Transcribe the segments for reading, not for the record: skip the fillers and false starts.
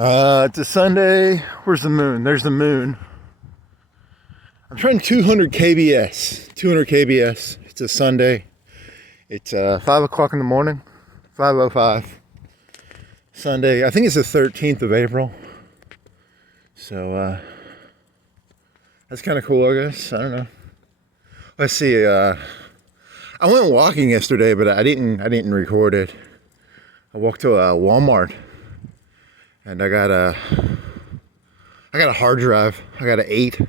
It's a Sunday. Where's the moon? There's the moon. I'm trying 200 kbs. 200 kbs. It's a Sunday. It's 5 o'clock in the morning. 5:05. Sunday. I think it's the 13th of April. So that's kind of cool, I guess. I don't know. Let's see. I went walking yesterday, but I didn't record it. I walked to a Walmart. And I got a hard drive. I got an 8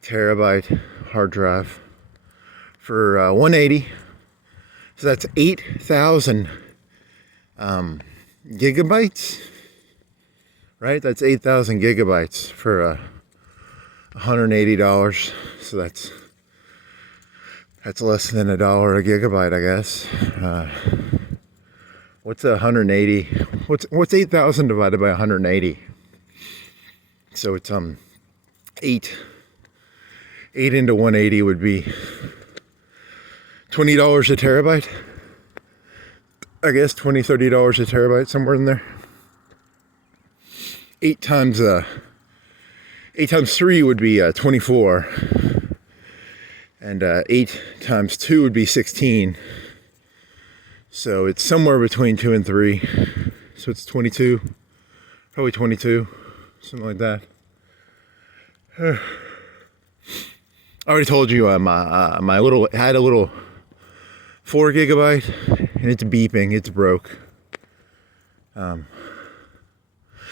terabyte hard drive for $180. So that's 8,000 gigabytes, right? That's 8,000 gigabytes for $180. So that's less than $1 a gigabyte, I guess. What's 180? What's 8,000 divided by 180? So it's 8 into 180 would be $20 a terabyte. I guess $20-$30 a terabyte, somewhere in there. 8 times 3 would be 24, and 8 times 2 would be 16. So it's somewhere between 2 and 3. So it's 22, probably 22, something like that. I already told you I had a little 4 gigabyte, and it's beeping. It's broke. I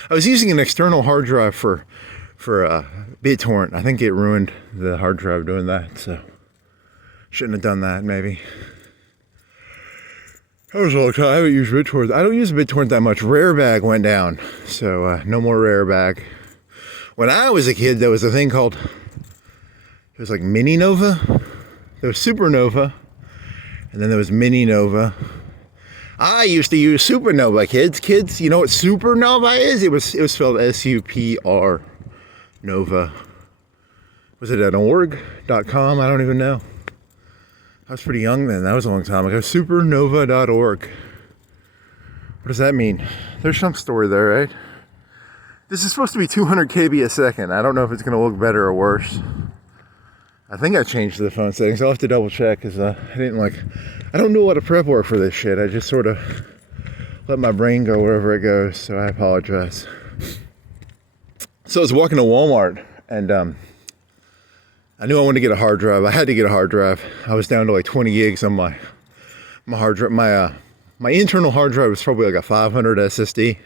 was using an external hard drive for BitTorrent. I think it ruined the hard drive doing that, so shouldn't have done that. Maybe. That was a long time. I haven't used BitTorrent. I don't use BitTorrent that much. Rarebag went down, so no more Rarebag. When I was a kid, there was a thing called, it was like Mini Nova. There was Supernova, and then there was Mini Nova. I used to use Supernova, kids. Kids, you know what Supernova is? It was spelled S-U-P-R Nova. Was it at org.com? I don't even know. I was pretty young then. That was a long time ago. Supernova.org. What does that mean? There's some story there, right? This is supposed to be 200 KB a second. I don't know if it's going to look better or worse. I think I changed the phone settings. I'll have to double check because I don't do a lot of prep work for this shit. I just sort of let my brain go wherever it goes. So I apologize. So I was walking to Walmart and I knew I wanted to get a hard drive. I had to get a hard drive. I was down to like 20 gigs on my hard drive. My internal hard drive was probably like a 500 SSD.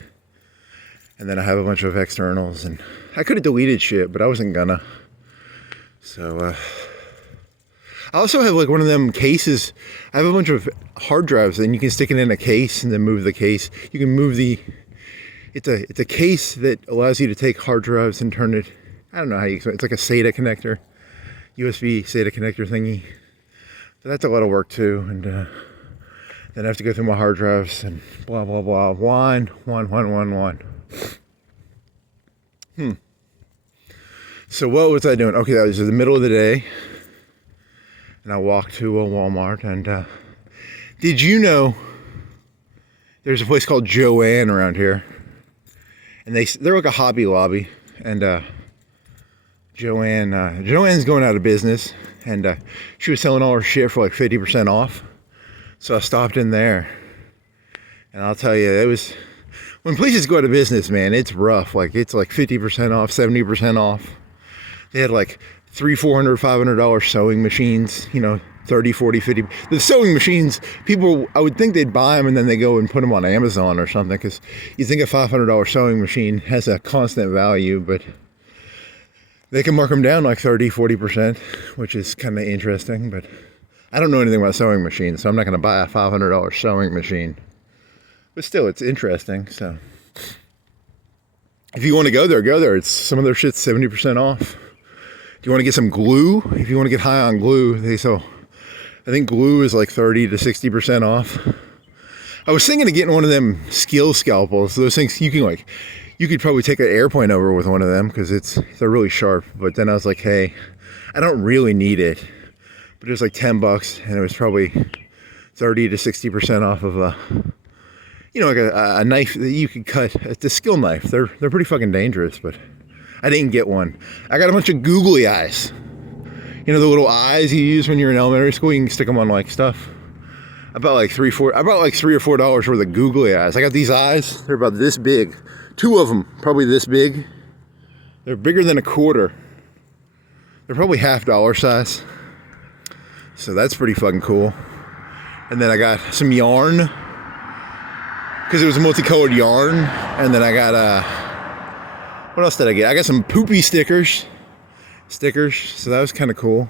And then I have a bunch of externals, and I could have deleted shit, but I wasn't gonna. So I also have like one of them cases. I have a bunch of hard drives, and you can stick it in a case and then move the case. You can move it's a case that allows you to take hard drives and turn it, I don't know how you explain it. It's like a SATA connector. USB SATA connector thingy. But that's a lot of work too, and then I have to go through my hard drives and blah blah blah. One. So what was I doing? Okay, that was in the middle of the day, and I walked to a Walmart. And did you know there's a place called Joann around here, and they're like a Hobby Lobby, and Joann's going out of business, and she was selling all her shit for like 50% off. So I stopped in there, and I'll tell you, it was, when places go out of business, man, it's rough. Like, it's like 50% off, 70% off. They had like $300, $400, $500 sewing machines, 30, 40, 50. The sewing machines, people, I would think they'd buy them and then they go and put them on Amazon or something, because you think a $500 sewing machine has a constant value, but they can mark them down like 30, 40%, which is kind of interesting. But I don't know anything about sewing machines, so I'm not going to buy a $500 sewing machine. But still, it's interesting. So if you want to go there, go there. It's some of their shit's 70% off. Do you want to get some glue? If you want to get high on glue, I think glue is like 30 to 60% off. I was thinking of getting one of them skill scalpels. Those things you could probably take an airplane over with one of them because they're really sharp. But then I was like, hey, I don't really need it. But it was like $10, and it was probably 30 to 60% off of you know, like a knife that you could cut. It's a skill knife. They're pretty fucking dangerous, but I didn't get one. I got a bunch of googly eyes. You know, the little eyes you use when you're in elementary school. You can stick them on like stuff. I bought like $3 or $4 worth of googly eyes. I got these eyes. They're about this big. 2 of them, probably this big. They're bigger than a quarter. They're probably $half size. So that's pretty fucking cool. And then I got some yarn, because it was a multicolored yarn. And then I got what else did I get? I got some poopy stickers. So that was kind of cool.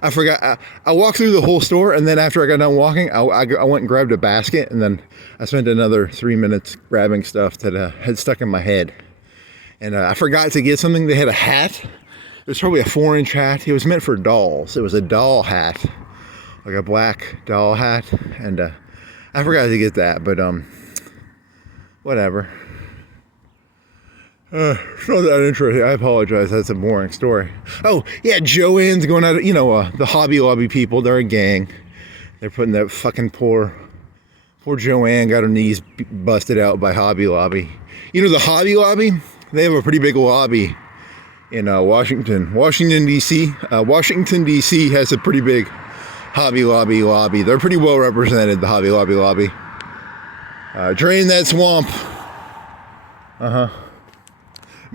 I forgot. I walked through the whole store, and then after I got done walking, I went and grabbed a basket, and then I spent another 3 minutes grabbing stuff that had stuck in my head. And I forgot to get something. They had a hat. It was probably a 4-inch hat. It was meant for dolls. It was a doll hat, like a black doll hat, and I forgot to get that. But whatever. It's not that interesting. I apologize. That's a boring story. Oh, yeah, Joann's going out, you know, the Hobby Lobby people, they're a gang. They're putting that fucking poor Joann got her knees busted out by Hobby Lobby. You know, the Hobby Lobby, they have a pretty big lobby in Washington, D.C. Washington, D.C. has a pretty big Hobby Lobby. They're pretty well represented, the Hobby Lobby. Drain that swamp.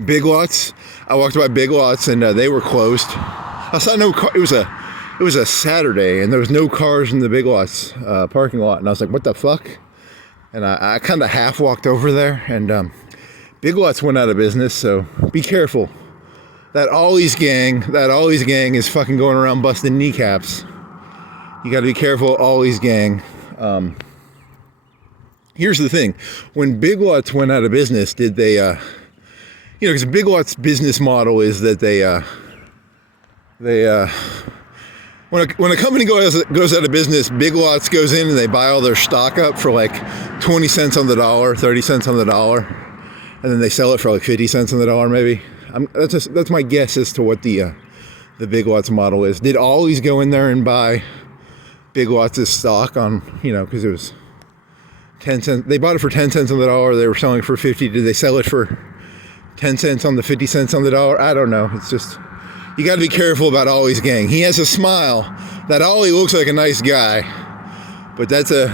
Big Lots. I walked by Big Lots and they were closed. I saw no car. It was a Saturday and there was no cars in the Big Lots parking lot. And I was like, what the fuck? And I kind of half walked over there, and Big Lots went out of business. So be careful. That Ollie's gang is fucking going around busting kneecaps. You got to be careful, Ollie's gang. Here's the thing: when Big Lots went out of business, did they? You know, because Big Lots' business model is that when a company goes out of business, Big Lots goes in and they buy all their stock up for like 20 cents on the dollar, 30 cents on the dollar, and then they sell it for like 50 cents on the dollar, maybe. That's my guess as to what the Big Lots model is. Did Ollie's go in there and buy Big Lots' stock on, you know, because it was 10 cents? They bought it for 10 cents on the dollar. They were selling it for 50. Did they sell it for 10 cents on the 50 cents on the dollar? I don't know. It's just, you got to be careful about Ollie's gang. He has a smile. That Ollie looks like a nice guy, but that's a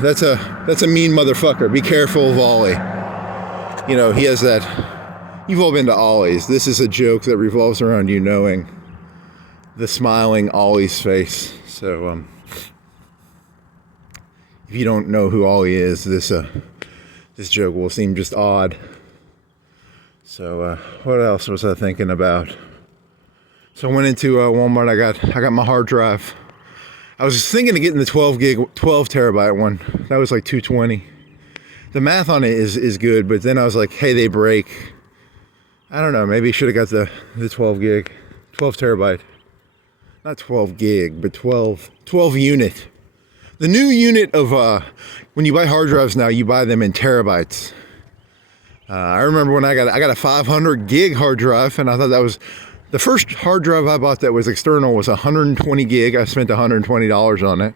mean motherfucker. Be careful of Ollie. You know, he has that. You've all been to Ollie's. This is a joke that revolves around you knowing the smiling Ollie's face. So if you don't know who Ollie is, this joke will seem just odd. So what else was I thinking about? So I went into Walmart. I got my hard drive. I was thinking of getting the 12 terabyte one. That was like $220. The math on it is good, but then I was like, hey, they break. I don't know. Maybe I should have got the 12 terabyte. Not 12 gig, but 12 unit. The new unit of when you buy hard drives now, you buy them in terabytes. I remember when I got a 500 gig hard drive, and I thought that was the first hard drive I bought that was external was 120 gig. I spent $120 on it.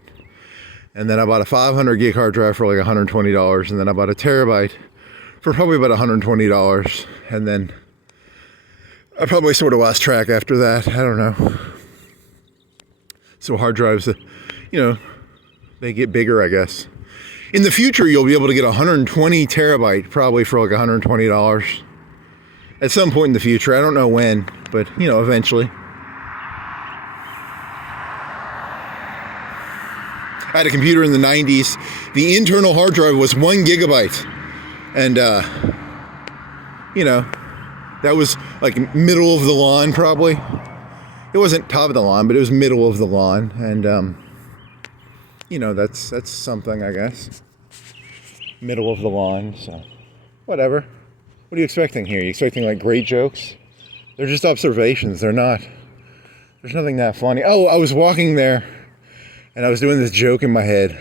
And then I bought a 500 gig hard drive for like $120. And then I bought a terabyte for probably about $120. And then I probably sort of lost track after that. I don't know. So hard drives, you know, they get bigger, I guess. In the future, you'll be able to get 120 terabyte probably for like $120. At some point in the future. I don't know when, but, you know, eventually. I had a computer in the 90s. The internal hard drive was 1 gigabyte. And, you know, that was like middle of the lawn probably. It wasn't top of the lawn, but it was middle of the lawn. And, you know, that's something, I guess. Middle of the lawn, so whatever. What are you expecting here? Are you expecting like great jokes? They're just observations. They're not. There's nothing that funny. Oh, I was walking there and I was doing this joke in my head.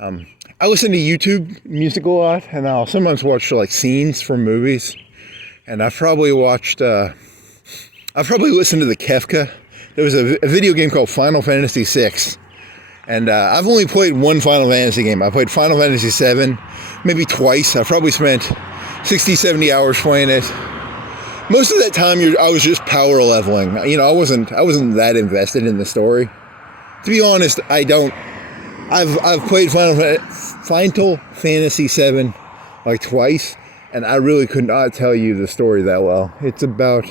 I listen to YouTube music a lot, and I'll sometimes watch like scenes from movies. And I've probably listened to the Kefka. There was a video game called Final Fantasy VI. And I've only played one Final Fantasy game. I played Final Fantasy VII maybe twice. I probably spent 60, 70 hours playing it. Most of that time, I was just power leveling. You know, I wasn't that invested in the story. To be honest, I've played Final Fantasy VII like twice, and I really could not tell you the story that well. It's about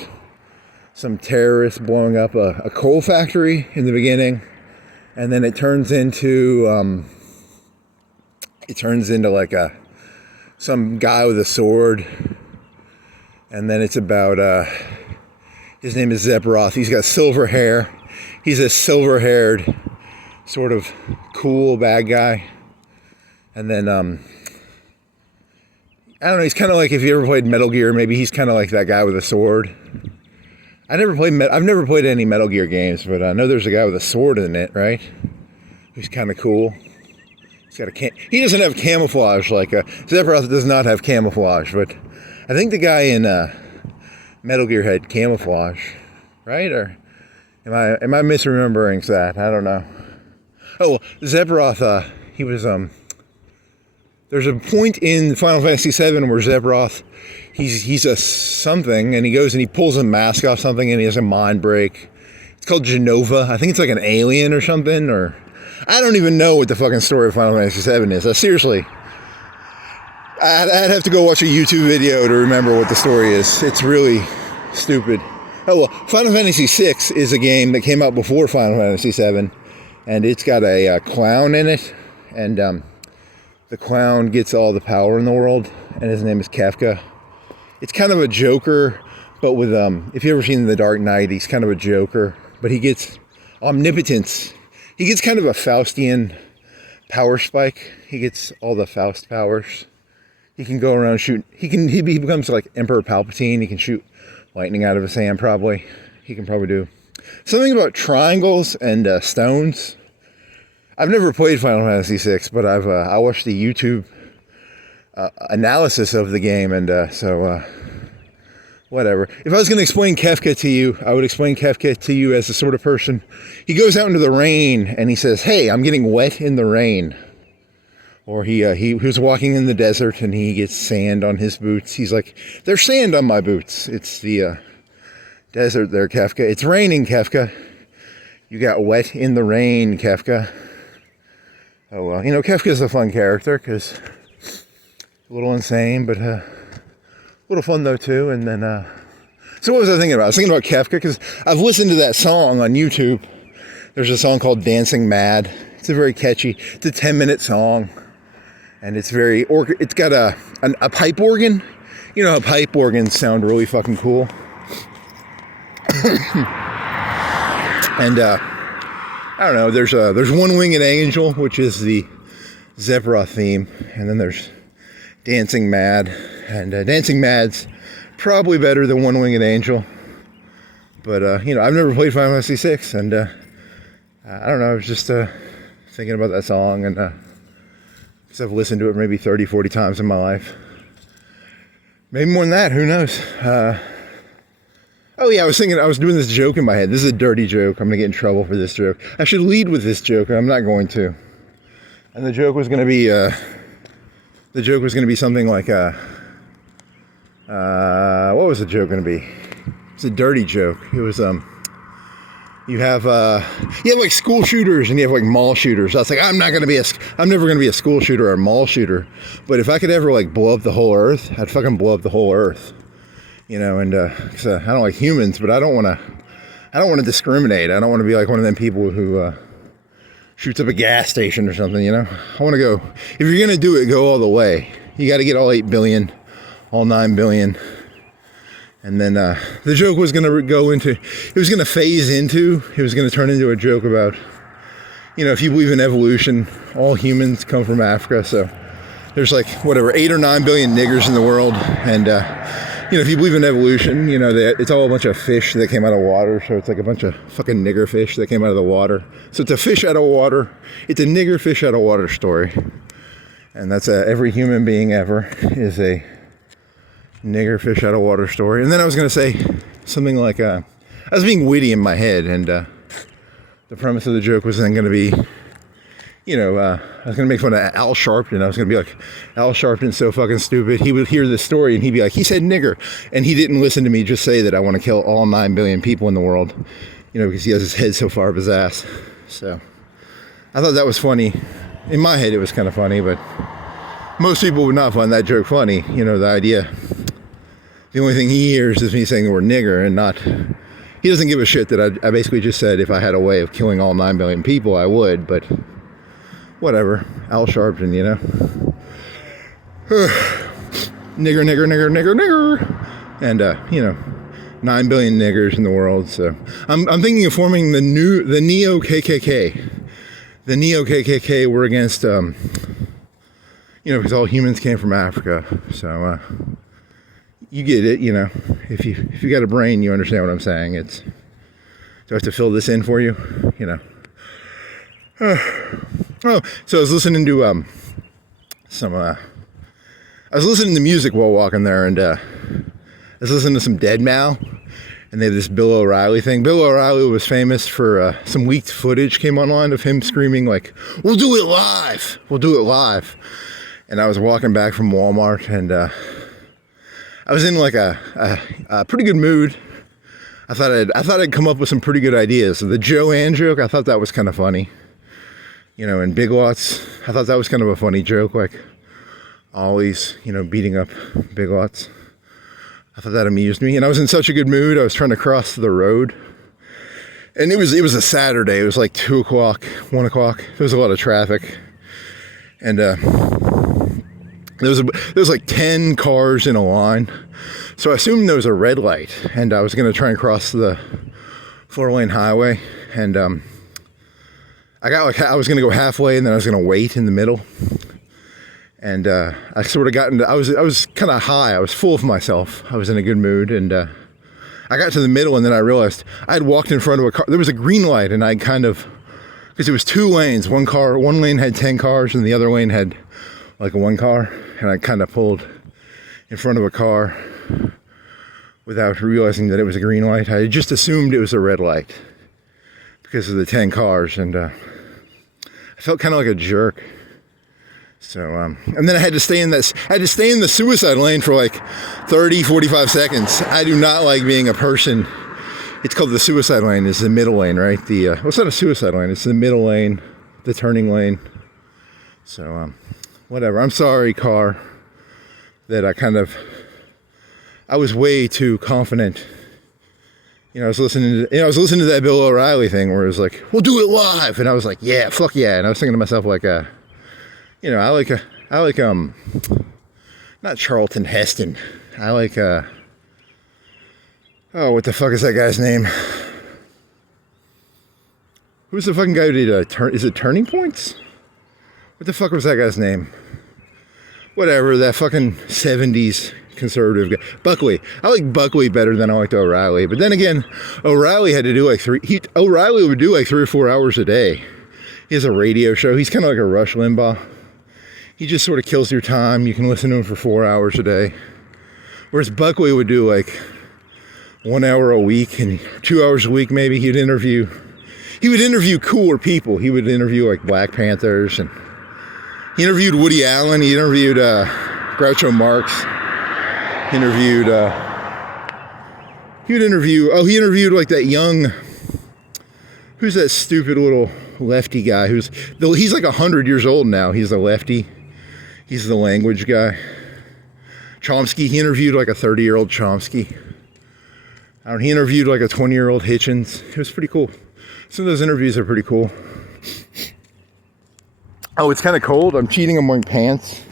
some terrorists blowing up a coal factory in the beginning, and then it turns into like some guy with a sword. And then it's about, his name is Sephiroth. He's got silver hair. He's a silver-haired, sort of cool bad guy. And then, I don't know, he's kind of like, if you ever played Metal Gear, maybe he's kind of like that guy with a sword. I've never played any Metal Gear games, but I know there's a guy with a sword in it, right? He's kind of cool. He's got he doesn't have camouflage like, Sephiroth does not have camouflage, but I think the guy in Metal Gear had camouflage, right? Or am I misremembering that? I don't know. Oh, well, Sephiroth, he was there's a point in Final Fantasy VII where Sephiroth, he's a something, and he goes and he pulls a mask off something, and he has a mind break. It's called Genova. I think it's like an alien or something, or I don't even know what the fucking story of Final Fantasy VII is. Seriously. I'd have to go watch a YouTube video to remember what the story is. It's really stupid. Oh, well, Final Fantasy VI is a game that came out before Final Fantasy VII, and it's got a clown in it, and the clown gets all the power in the world, and his name is Kefka. It's kind of a Joker, but with, if you've ever seen The Dark Knight, he's kind of a Joker, but he gets omnipotence. He gets kind of a Faustian power spike. He gets all the Faust powers. He can go around shoot. He becomes like Emperor Palpatine. He can shoot lightning out of his hand. Probably. He can probably do something about triangles and stones. I've never played Final Fantasy VI, but I watched the YouTube analysis of the game, and so whatever. If I was going to explain Kefka to you, I would explain Kefka to you as the sort of person. He goes out into the rain and he says, "Hey, I'm getting wet in the rain." Or he was walking in the desert and he gets sand on his boots. He's like, "There's sand on my boots." It's the desert there, Kefka. It's raining, Kefka. You got wet in the rain, Kefka. Oh, well, you know, Kefka's a fun character because a little insane, but a little fun though too. And then, so what was I thinking about? I was thinking about Kefka because I've listened to that song on YouTube. There's a song called Dancing Mad. It's a very catchy, it's a 10-minute song. And it's it's got a pipe organ. You know how pipe organs sound really fucking cool. And I don't know, there's One Winged Angel, which is the Sephiroth theme, and then there's Dancing Mad, and Dancing Mad's probably better than One Winged Angel, but you know, I've never played Final Fantasy VI, and I don't know, I was just thinking about that song, and because I've listened to it maybe 30, 40 times in my life, maybe more than that, who knows. Oh yeah, I was doing this joke in my head. This is a dirty joke. I'm gonna get in trouble for this joke. I should lead with this joke, and I'm not going to. And the joke was gonna be something like what was the joke gonna be? It's a dirty joke. It was you have like school shooters and you have like mall shooters. I was like, I'm never gonna be a school shooter or a mall shooter, but if I could ever like blow up the whole earth, I'd fucking blow up the whole earth. You know, and cause, I don't like humans, but I don't want to discriminate. I don't want to be like one of them people who shoots up a gas station or something, you know. I want to go, if you're going to do it, go all the way. You got to get all 8 billion, all 9 billion. And then the joke was going to it was going to turn into a joke about, you know, if you believe in evolution, all humans come from Africa. So there's like, whatever, 8 or 9 billion niggers in the world. And, you know, if you believe in evolution, you know, it's all a bunch of fish that came out of water. So it's like a bunch of fucking nigger fish that came out of the water. So it's a fish out of water. It's a nigger fish out of water story. And that's every human being ever is a nigger fish out of water story. And then I was going to say something like, I was being witty in my head. And the premise of the joke was then going to be, I was going to make fun of Al Sharpton. I was going to be like, Al Sharpton's so fucking stupid. He would hear this story and he'd be like, he said nigger. And he didn't listen to me just say that I want to kill all 9 billion people in the world, because he has his head so far up his ass. So I thought that was funny. In my head, it was kind of funny, but most people would not find that joke funny. The idea. The only thing he hears is me saying the word nigger and not... He doesn't give a shit that I basically just said if I had a way of killing all 9 billion people, I would, but whatever. Al Sharpton, nigger, nigger, nigger, nigger, nigger. And, 9 billion niggers in the world, so. I'm thinking of forming the Neo-KKK. The Neo-KKK were against, because all humans came from Africa, so, you get it, if you got a brain, you understand what I'm saying. Do I have to fill this in for you? Oh, so I was listening to I was listening to music while walking there, and I was listening to some deadmau5, and they had this Bill O'Reilly thing. Bill O'Reilly was famous for some leaked footage came online of him screaming like, "We'll do it live! We'll do it live!" And I was walking back from Walmart, and I was in like a pretty good mood. I thought I'd come up with some pretty good ideas. So the Joann joke, I thought that was kind of funny. And Big Lots, I thought that was kind of a funny joke, like Ollie's, beating up Big Lots. I thought that amused me, and I was in such a good mood. I was trying to cross the road, and it was a Saturday. It was like 2 o'clock, 1 o'clock. There was a lot of traffic, and there was like 10 cars in a line, so I assumed there was a red light, and I was going to try and cross the 4-lane highway, and I was going to go halfway, and then I was going to wait in the middle, and I sort of got into, I was kind of high, I was full of myself, I was in a good mood, and I got to the middle, and then I realized I had walked in front of a car. There was a green light, and I because it was 2 lanes, one lane had 10 cars, and the other lane had like a 1 car, and I kind of pulled in front of a car without realizing that it was a green light. I just assumed it was a red light because of the 10 cars, and I felt kind of like a jerk. So, and then I had to stay in the suicide lane for like 30, 45 seconds. I do not like being a person. It's called the suicide lane. It's the middle lane, right? Well, it's not a suicide lane. It's the middle lane, the turning lane. So, whatever. I'm sorry, car, that I was way too confident. I was listening to that Bill O'Reilly thing where it was like, "We'll do it live," and I was like, "Yeah, fuck yeah!" And I was thinking to myself like, I like not Charlton Heston. I like what the fuck is that guy's name? Who's the fucking guy who did is it Turning Points? What the fuck was that guy's name? Whatever, that fucking 70s conservative guy. Buckley. I like Buckley better than I liked O'Reilly. But then again, O'Reilly had to do like O'Reilly would do like 3 or 4 hours a day. He has a radio show. He's kind of like a Rush Limbaugh. He just sort of kills your time. You can listen to him for 4 hours a day. Whereas Buckley would do like 1 hour a week and 2 hours a week maybe. He would interview cooler people. He would interview like Black Panthers, and he interviewed Woody Allen. He interviewed Groucho Marx. He interviewed like that young, who's that stupid little lefty guy he's like 100 years old now. He's a lefty. He's the language guy. Chomsky. He interviewed like a 30-year-old Chomsky. He interviewed like a 20-year-old Hitchens. It was pretty cool. Some of those interviews are pretty cool. Oh, it's kind of cold. I'm cheating. I'm wearing pants.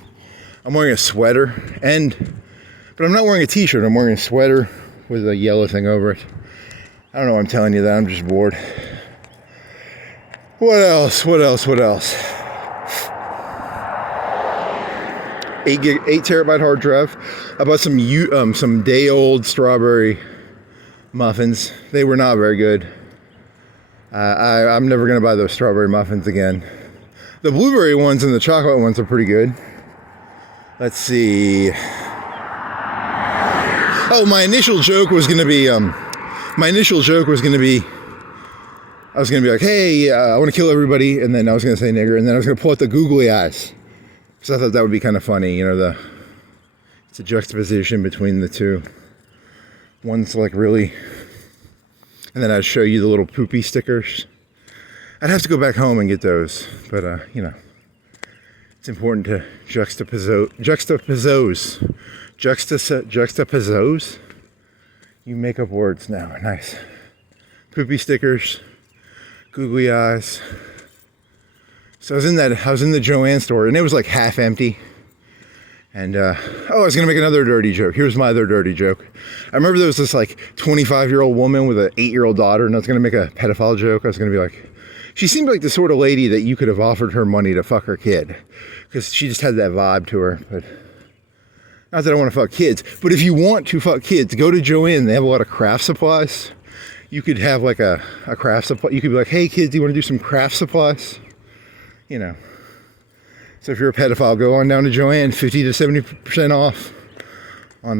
I'm wearing a sweater, but I'm not wearing a t-shirt. I'm wearing a sweater with a yellow thing over it. I don't know why I'm telling you that. I'm just bored. What else? 8 terabyte hard drive. I bought some day-old strawberry muffins. They were not very good. I'm never going to buy those strawberry muffins again. The blueberry ones and the chocolate ones are pretty good. Let's see. Oh, my initial joke was going to be I was going to be like, hey, I want to kill everybody. And then I was going to say nigger. And then I was going to pull out the googly eyes. Because I thought that would be kind of funny. You know, it's a juxtaposition between the two. One's like really... And then I'd show you the little poopy stickers. I'd have to go back home and get those. But, you know, it's important to juxtapose. You make up words now. Nice. Poopy stickers. Googly eyes. So I was in the Joann store, and it was like half empty. And, I was going to make another dirty joke. Here's my other dirty joke. I remember there was this like 25-year-old woman with an 8-year-old daughter, and I was going to make a pedophile joke. I was going to be like, she seemed like the sort of lady that you could have offered her money to fuck her kid. Because she just had that vibe to her. But not that I want to fuck kids. But if you want to fuck kids, go to Joann. They have a lot of craft supplies. You could have like a craft supply. You could be like, hey kids, do you want to do some craft supplies? You know. So if you're a pedophile, go on down to Joann, 50 to 70% off on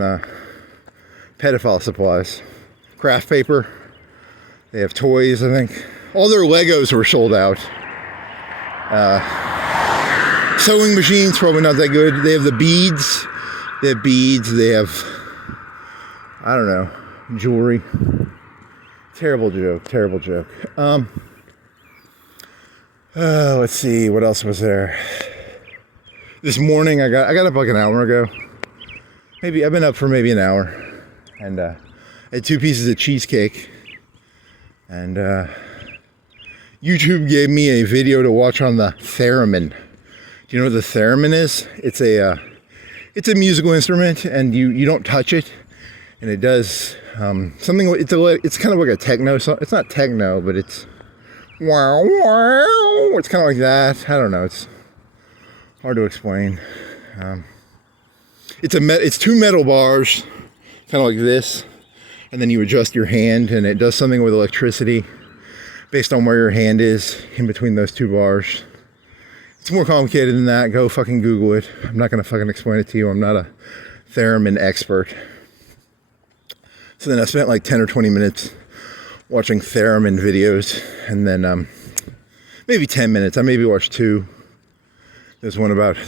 pedophile supplies. Craft paper. They have toys, I think. All their Legos were sold out. Sewing machines, probably not that good. They have the beads. They have, I don't know, jewelry. Terrible joke. Let's see, what else was there? This morning, I got up like an hour ago. I've been up for maybe an hour. And I had 2 pieces of cheesecake. And YouTube gave me a video to watch on the theremin. Do you know what the theremin is? It's a musical instrument, and you don't touch it. And it does something. It's kind of like a techno song. It's not techno, but it's wow wow. It's kind of like that. I don't know. It's hard to explain. It's 2 metal bars, kind of like this, and then you adjust your hand, and it does something with electricity based on where your hand is in between those 2 bars. It's more complicated than that. Go fucking Google it. I'm not gonna fucking explain it to you. I'm not a theremin expert. So then I spent like 10 or 20 minutes watching theremin videos, and then maybe 10 minutes. I maybe watched 2. There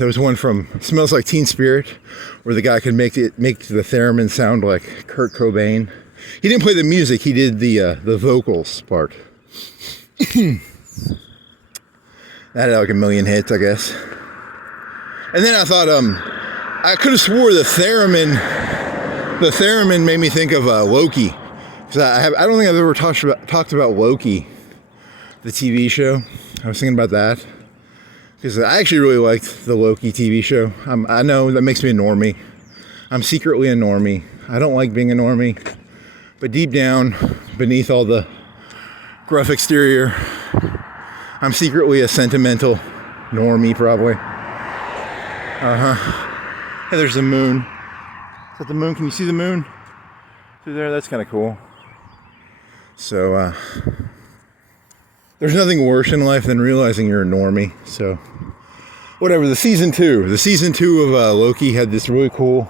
was one from Smells Like Teen Spirit, where the guy could make the theremin sound like Kurt Cobain. He didn't play the music, he did the vocals part. That had like 1 million hits, I guess. And then I thought, I could have swore the theremin made me think of Loki. Because I don't think I've ever talked about Loki, the TV show. I was thinking about that. Because I actually really liked the Loki TV show. I know that makes me a normie. I'm secretly a normie. I don't like being a normie. But deep down, beneath all the gruff exterior, I'm secretly a sentimental normie, probably. Hey, there's the moon. Is that the moon? Can you see the moon through there? That's kind of cool. So, there's nothing worse in life than realizing you're a normie. So, whatever. The season 2 of Loki had this really cool.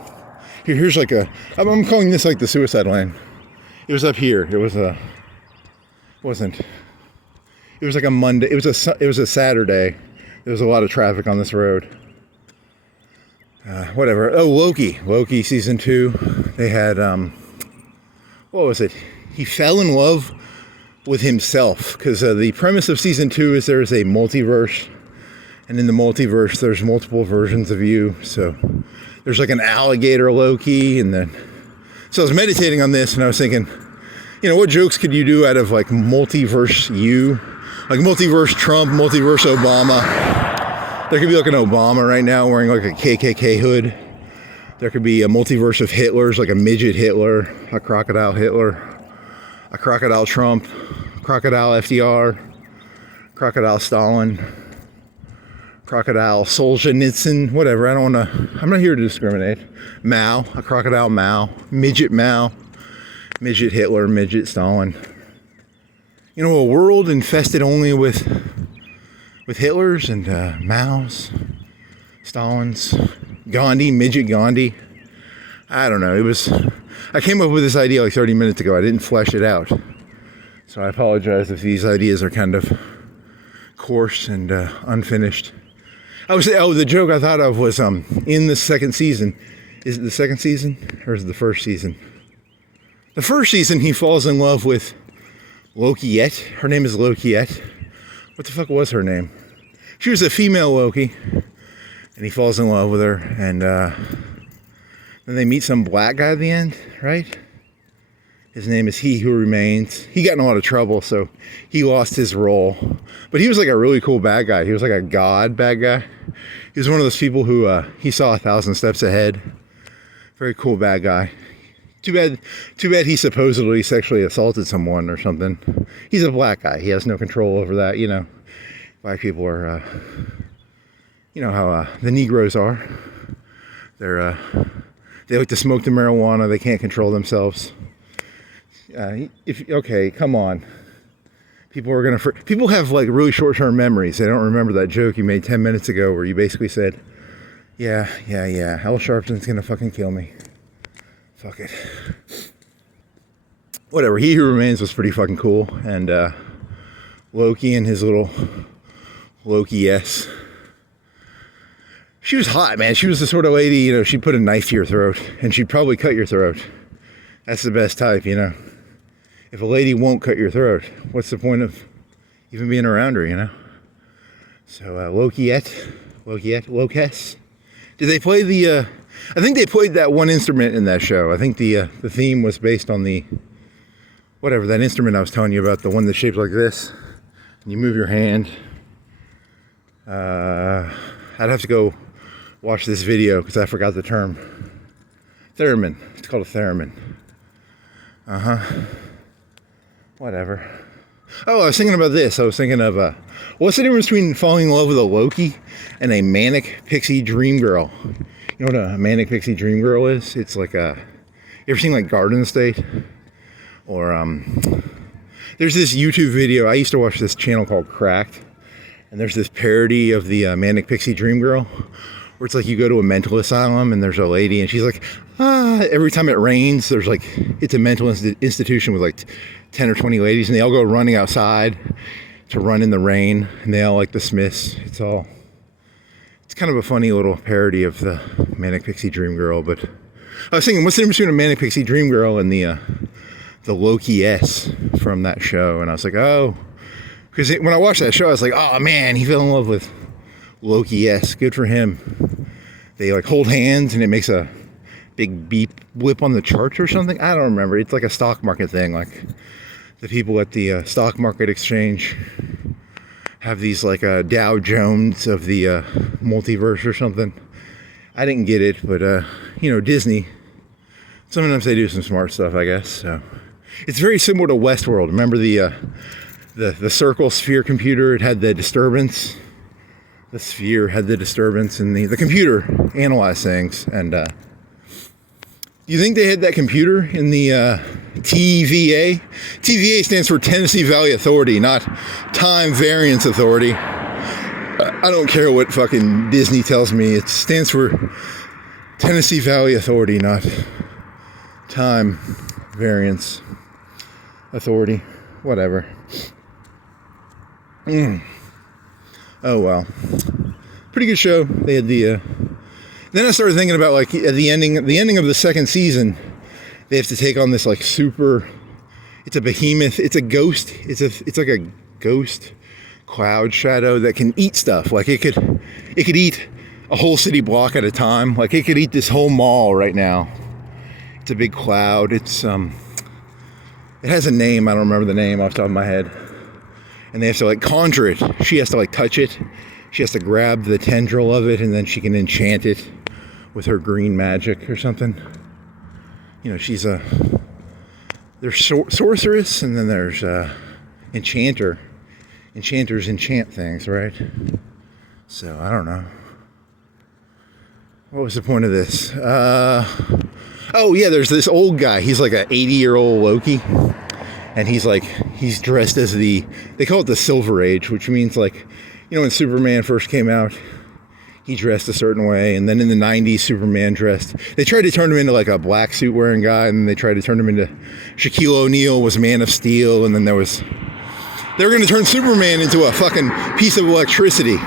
Here's like I'm calling this like the suicide lane. It was up here. It was wasn't. It was like a Monday. It was a Saturday. There was a lot of traffic on this road. Whatever. Oh, Loki season 2. They had what was it? He fell in love with himself, because the premise of season 2 is there's a multiverse, and in the multiverse there's multiple versions of you. So there's like an alligator Loki, and then so I was meditating on this, and I was thinking, you know, what jokes could you do out of like multiverse you, like multiverse Trump, multiverse Obama? There could be like an Obama right now wearing like a KKK hood. There could be a multiverse of Hitlers, like a midget Hitler, a crocodile Hitler, a crocodile Trump, crocodile FDR, crocodile Stalin, crocodile Solzhenitsyn, whatever. I'm not here to discriminate. Mao, a crocodile Mao, midget Hitler, midget Stalin. You know, a world infested only with Hitlers and Maos, Stalins, Gandhi, midget Gandhi. I don't know. I came up with this idea like 30 minutes ago. I didn't flesh it out. So I apologize if these ideas are kind of coarse and unfinished. I would say, the joke I thought of was in the second season. Is it the second season or is it the first season? The first season, he falls in love with Lokiette. Her name is Lokiette. What the fuck was her name? She was a female Loki, and he falls in love with her, and then they meet some black guy at the end, right? His name is He Who Remains. He got in a lot of trouble, so he lost his role. But he was like a really cool bad guy. He was like a god bad guy. He was one of those people who he saw 1,000 steps ahead. Very cool bad guy. Too bad he supposedly sexually assaulted someone or something. He's a black guy. He has no control over that, you know. Black people are, you know how the Negroes are. They like to smoke the marijuana. They can't control themselves. Okay, come on. People have like really short-term memories. They don't remember that joke you made 10 minutes ago where you basically said, yeah, Al Sharpton's gonna fucking kill me. Fuck it. Whatever, He Who Remains was pretty fucking cool. And Loki and his little Loki-S. She was hot, man. She was the sort of lady, you know, she'd put a knife to your throat and she'd probably cut your throat. That's the best type, you know. If a lady won't cut your throat, what's the point of even being around her, you know? So Lokes. Did they play the, I think they played that one instrument in that show. I think the theme was based on the, whatever, that instrument I was telling you about, the one that's shaped like this. And you move your hand. I'd have to go watch this video because I forgot the term. Theremin. It's called a theremin. Whatever. Oh, I was thinking about this. I was thinking of, what's the difference between falling in love with a Loki and a manic pixie dream girl? You know what a manic pixie dream girl is? It's like you ever seen like Garden State? Or, there's this YouTube video. I used to watch this channel called Cracked. And there's this parody of the manic pixie dream girl where it's like you go to a mental asylum and there's a lady and she's like, every time it rains, there's like, it's a mental institution with like 10 or 20 ladies and they all go running outside to run in the rain and they all like the Smiths. It's kind of a funny little parody of the manic pixie dream girl. But I was thinking, what's the difference between a manic pixie dream girl and the Loki-S from that show? And I was like, oh, because when I watched that show, I was like, oh man, he fell in love with Loki-S. Good for him. They like hold hands and it makes a big beep whip on the charts or something. I don't remember. It's like a stock market thing. Like the people at the stock market exchange have these like Dow Jones of the multiverse or something. I didn't get it, but you know, Disney, sometimes they do some smart stuff, I guess. So it's very similar to Westworld. Remember the circle sphere computer? It had the disturbance. The sphere had the disturbance, and the computer analyzed things. And do you think they had that computer in the TVA? TVA stands for Tennessee Valley Authority, not Time Variance Authority. I don't care what fucking Disney tells me. It stands for Tennessee Valley Authority, not Time Variance Authority. Whatever. Oh well, pretty good show. They had the. Then I started thinking about like at the ending of the second season, they have to take on this like super. It's a behemoth. It's a ghost. It's like a ghost cloud shadow that can eat stuff. Like it could eat a whole city block at a time. Like it could eat this whole mall right now. It's a big cloud. It has a name. I don't remember the name off the top of my head. And they have to like conjure it. She has to like touch it. She has to grab the tendril of it and then she can enchant it with her green magic or something. You know, there's sorceress and then there's enchanter. Enchanters enchant things, right? So, I don't know. What was the point of this? Oh yeah, there's this old guy. He's like an 80-year-old Loki. And he's dressed as they call it the Silver Age, which means like, you know, when Superman first came out, he dressed a certain way, and then in the 90s, Superman dressed. They tried to turn him into like a black suit wearing guy, and then they tried to turn him into Shaquille O'Neal was Man of Steel, and then they were going to turn Superman into a fucking piece of electricity.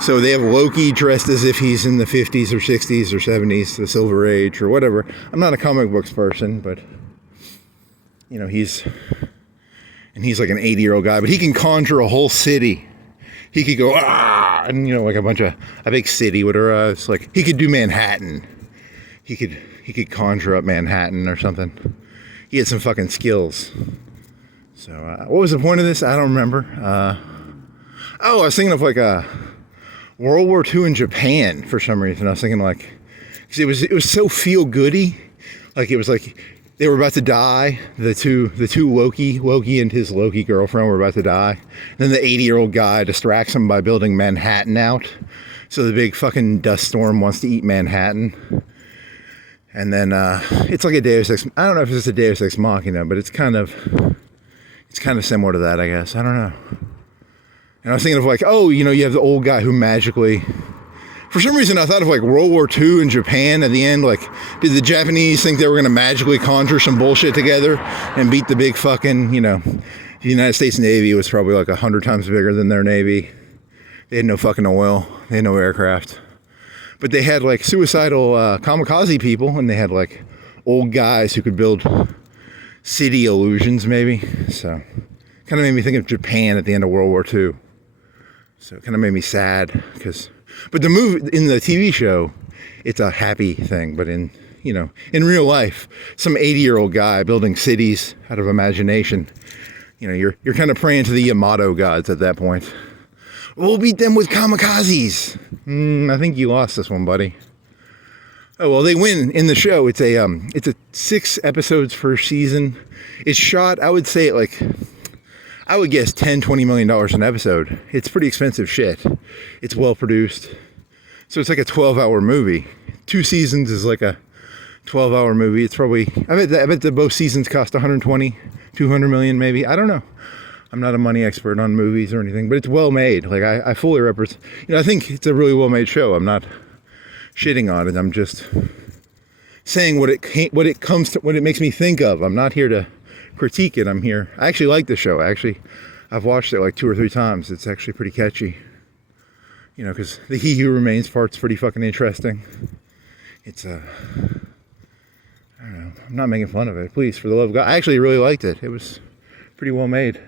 So they have Loki dressed as if he's in the 50s or 60s or 70s, the Silver Age or whatever. I'm not a comic books person, but you know, he's like an 80-year-old guy, but he can conjure a whole city. He could go, ah, and you know, like a big city with her eyes. Like he could do Manhattan. He could conjure up Manhattan or something. He had some fucking skills. So what was the point of this? I don't remember. I was thinking of like World War II in Japan for some reason. I was thinking like, cause it was so feel goody. Like it was like they were about to die. The two Loki and his Loki girlfriend were about to die. And then the 80-year-old guy distracts them by building Manhattan out. So the big fucking dust storm wants to eat Manhattan. And then it's like a Deus Ex. I don't know if it's a Deus Ex Machina, but it's kind of similar to that, I guess. I don't know. And I was thinking of like, oh, you know, you have the old guy who magically. For some reason, I thought of like World War II in Japan at the end. Like, did the Japanese think they were going to magically conjure some bullshit together and beat the big fucking, you know, the United States Navy was probably like 100 times bigger than their Navy. They had no fucking oil. They had no aircraft. But they had like suicidal kamikaze people, and they had like old guys who could build city illusions, maybe. So, kind of made me think of Japan at the end of World War II. So, it kind of made me sad because. But the movie, in the TV show, it's a happy thing. But in real life, some 80-year-old guy building cities out of imagination, you know, you're kind of praying to the Yamato gods at that point. We'll beat them with kamikazes. I think you lost this one, buddy. Oh, well, they win in the show. It's a 6 episodes per season. It's shot, I would say, like, I would guess $10-20 million an episode. It's pretty expensive shit. It's well produced. So it's like a 12-hour movie. 2 seasons is like a 12-hour movie. It's probably, I bet that both seasons cost 120, 200 million maybe. I don't know. I'm not a money expert on movies or anything, but it's well made. Like I fully represent, I think it's a really well made show. I'm not shitting on it. I'm just saying what it makes me think of. I'm not here to critique it. I actually like the show. I've watched it like 2 or 3 times. It's actually pretty catchy. You know, because the He Who Remains part's pretty fucking interesting. It's I don't know. I'm not making fun of it. Please, for the love of God. I actually really liked it. It was pretty well made.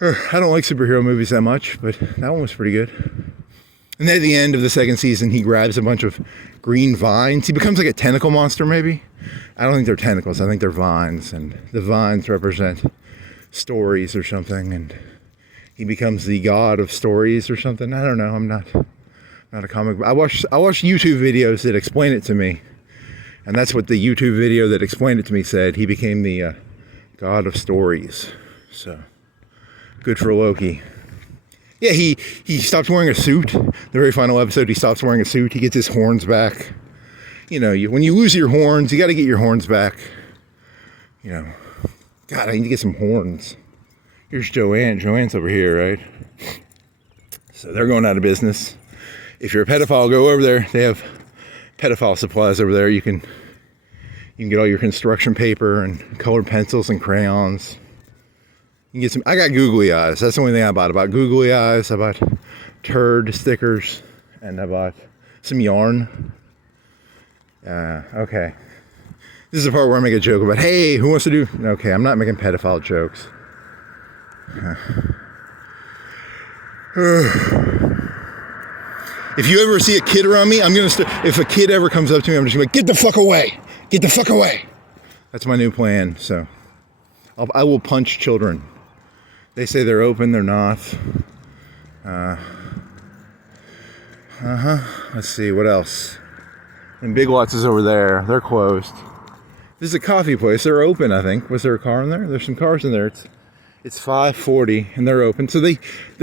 I don't like superhero movies that much, but that one was pretty good. And then at the end of the 2nd season, he grabs a bunch of green vines. He becomes like a tentacle monster, maybe. I don't think they're tentacles. I think they're vines. And the vines represent stories or something. And he becomes the god of stories or something. I don't know. I'm not a comic book. I watched YouTube videos that explain it to me. And that's what the YouTube video that explained it to me said. He became the god of stories. So, good for Loki. Yeah, he stops wearing a suit. The very final episode, he stops wearing a suit. He gets his horns back. You know, when you lose your horns, you got to get your horns back. You know, God, I need to get some horns. Here's Joann. Joann's over here, right? So they're going out of business. If you're a pedophile, go over there. They have pedophile supplies over there. You can get all your construction paper and colored pencils and crayons. You can get some. I got googly eyes. That's the only thing I bought. I bought googly eyes. I bought turd stickers, and I bought some yarn. Okay. This is the part where I make a joke about, hey, who wants to do? Okay, I'm not making pedophile jokes. If you ever see a kid around me, if a kid ever comes up to me, I'm just gonna be like, get the fuck away! Get the fuck away! That's my new plan, so. I will punch children. They say they're open, they're not. Let's see, what else? And Big Lots is over there. They're closed. This is a coffee place. They're open, I think. Was there a car in there? There's some cars in there. It's 5:40 and they're open. So they're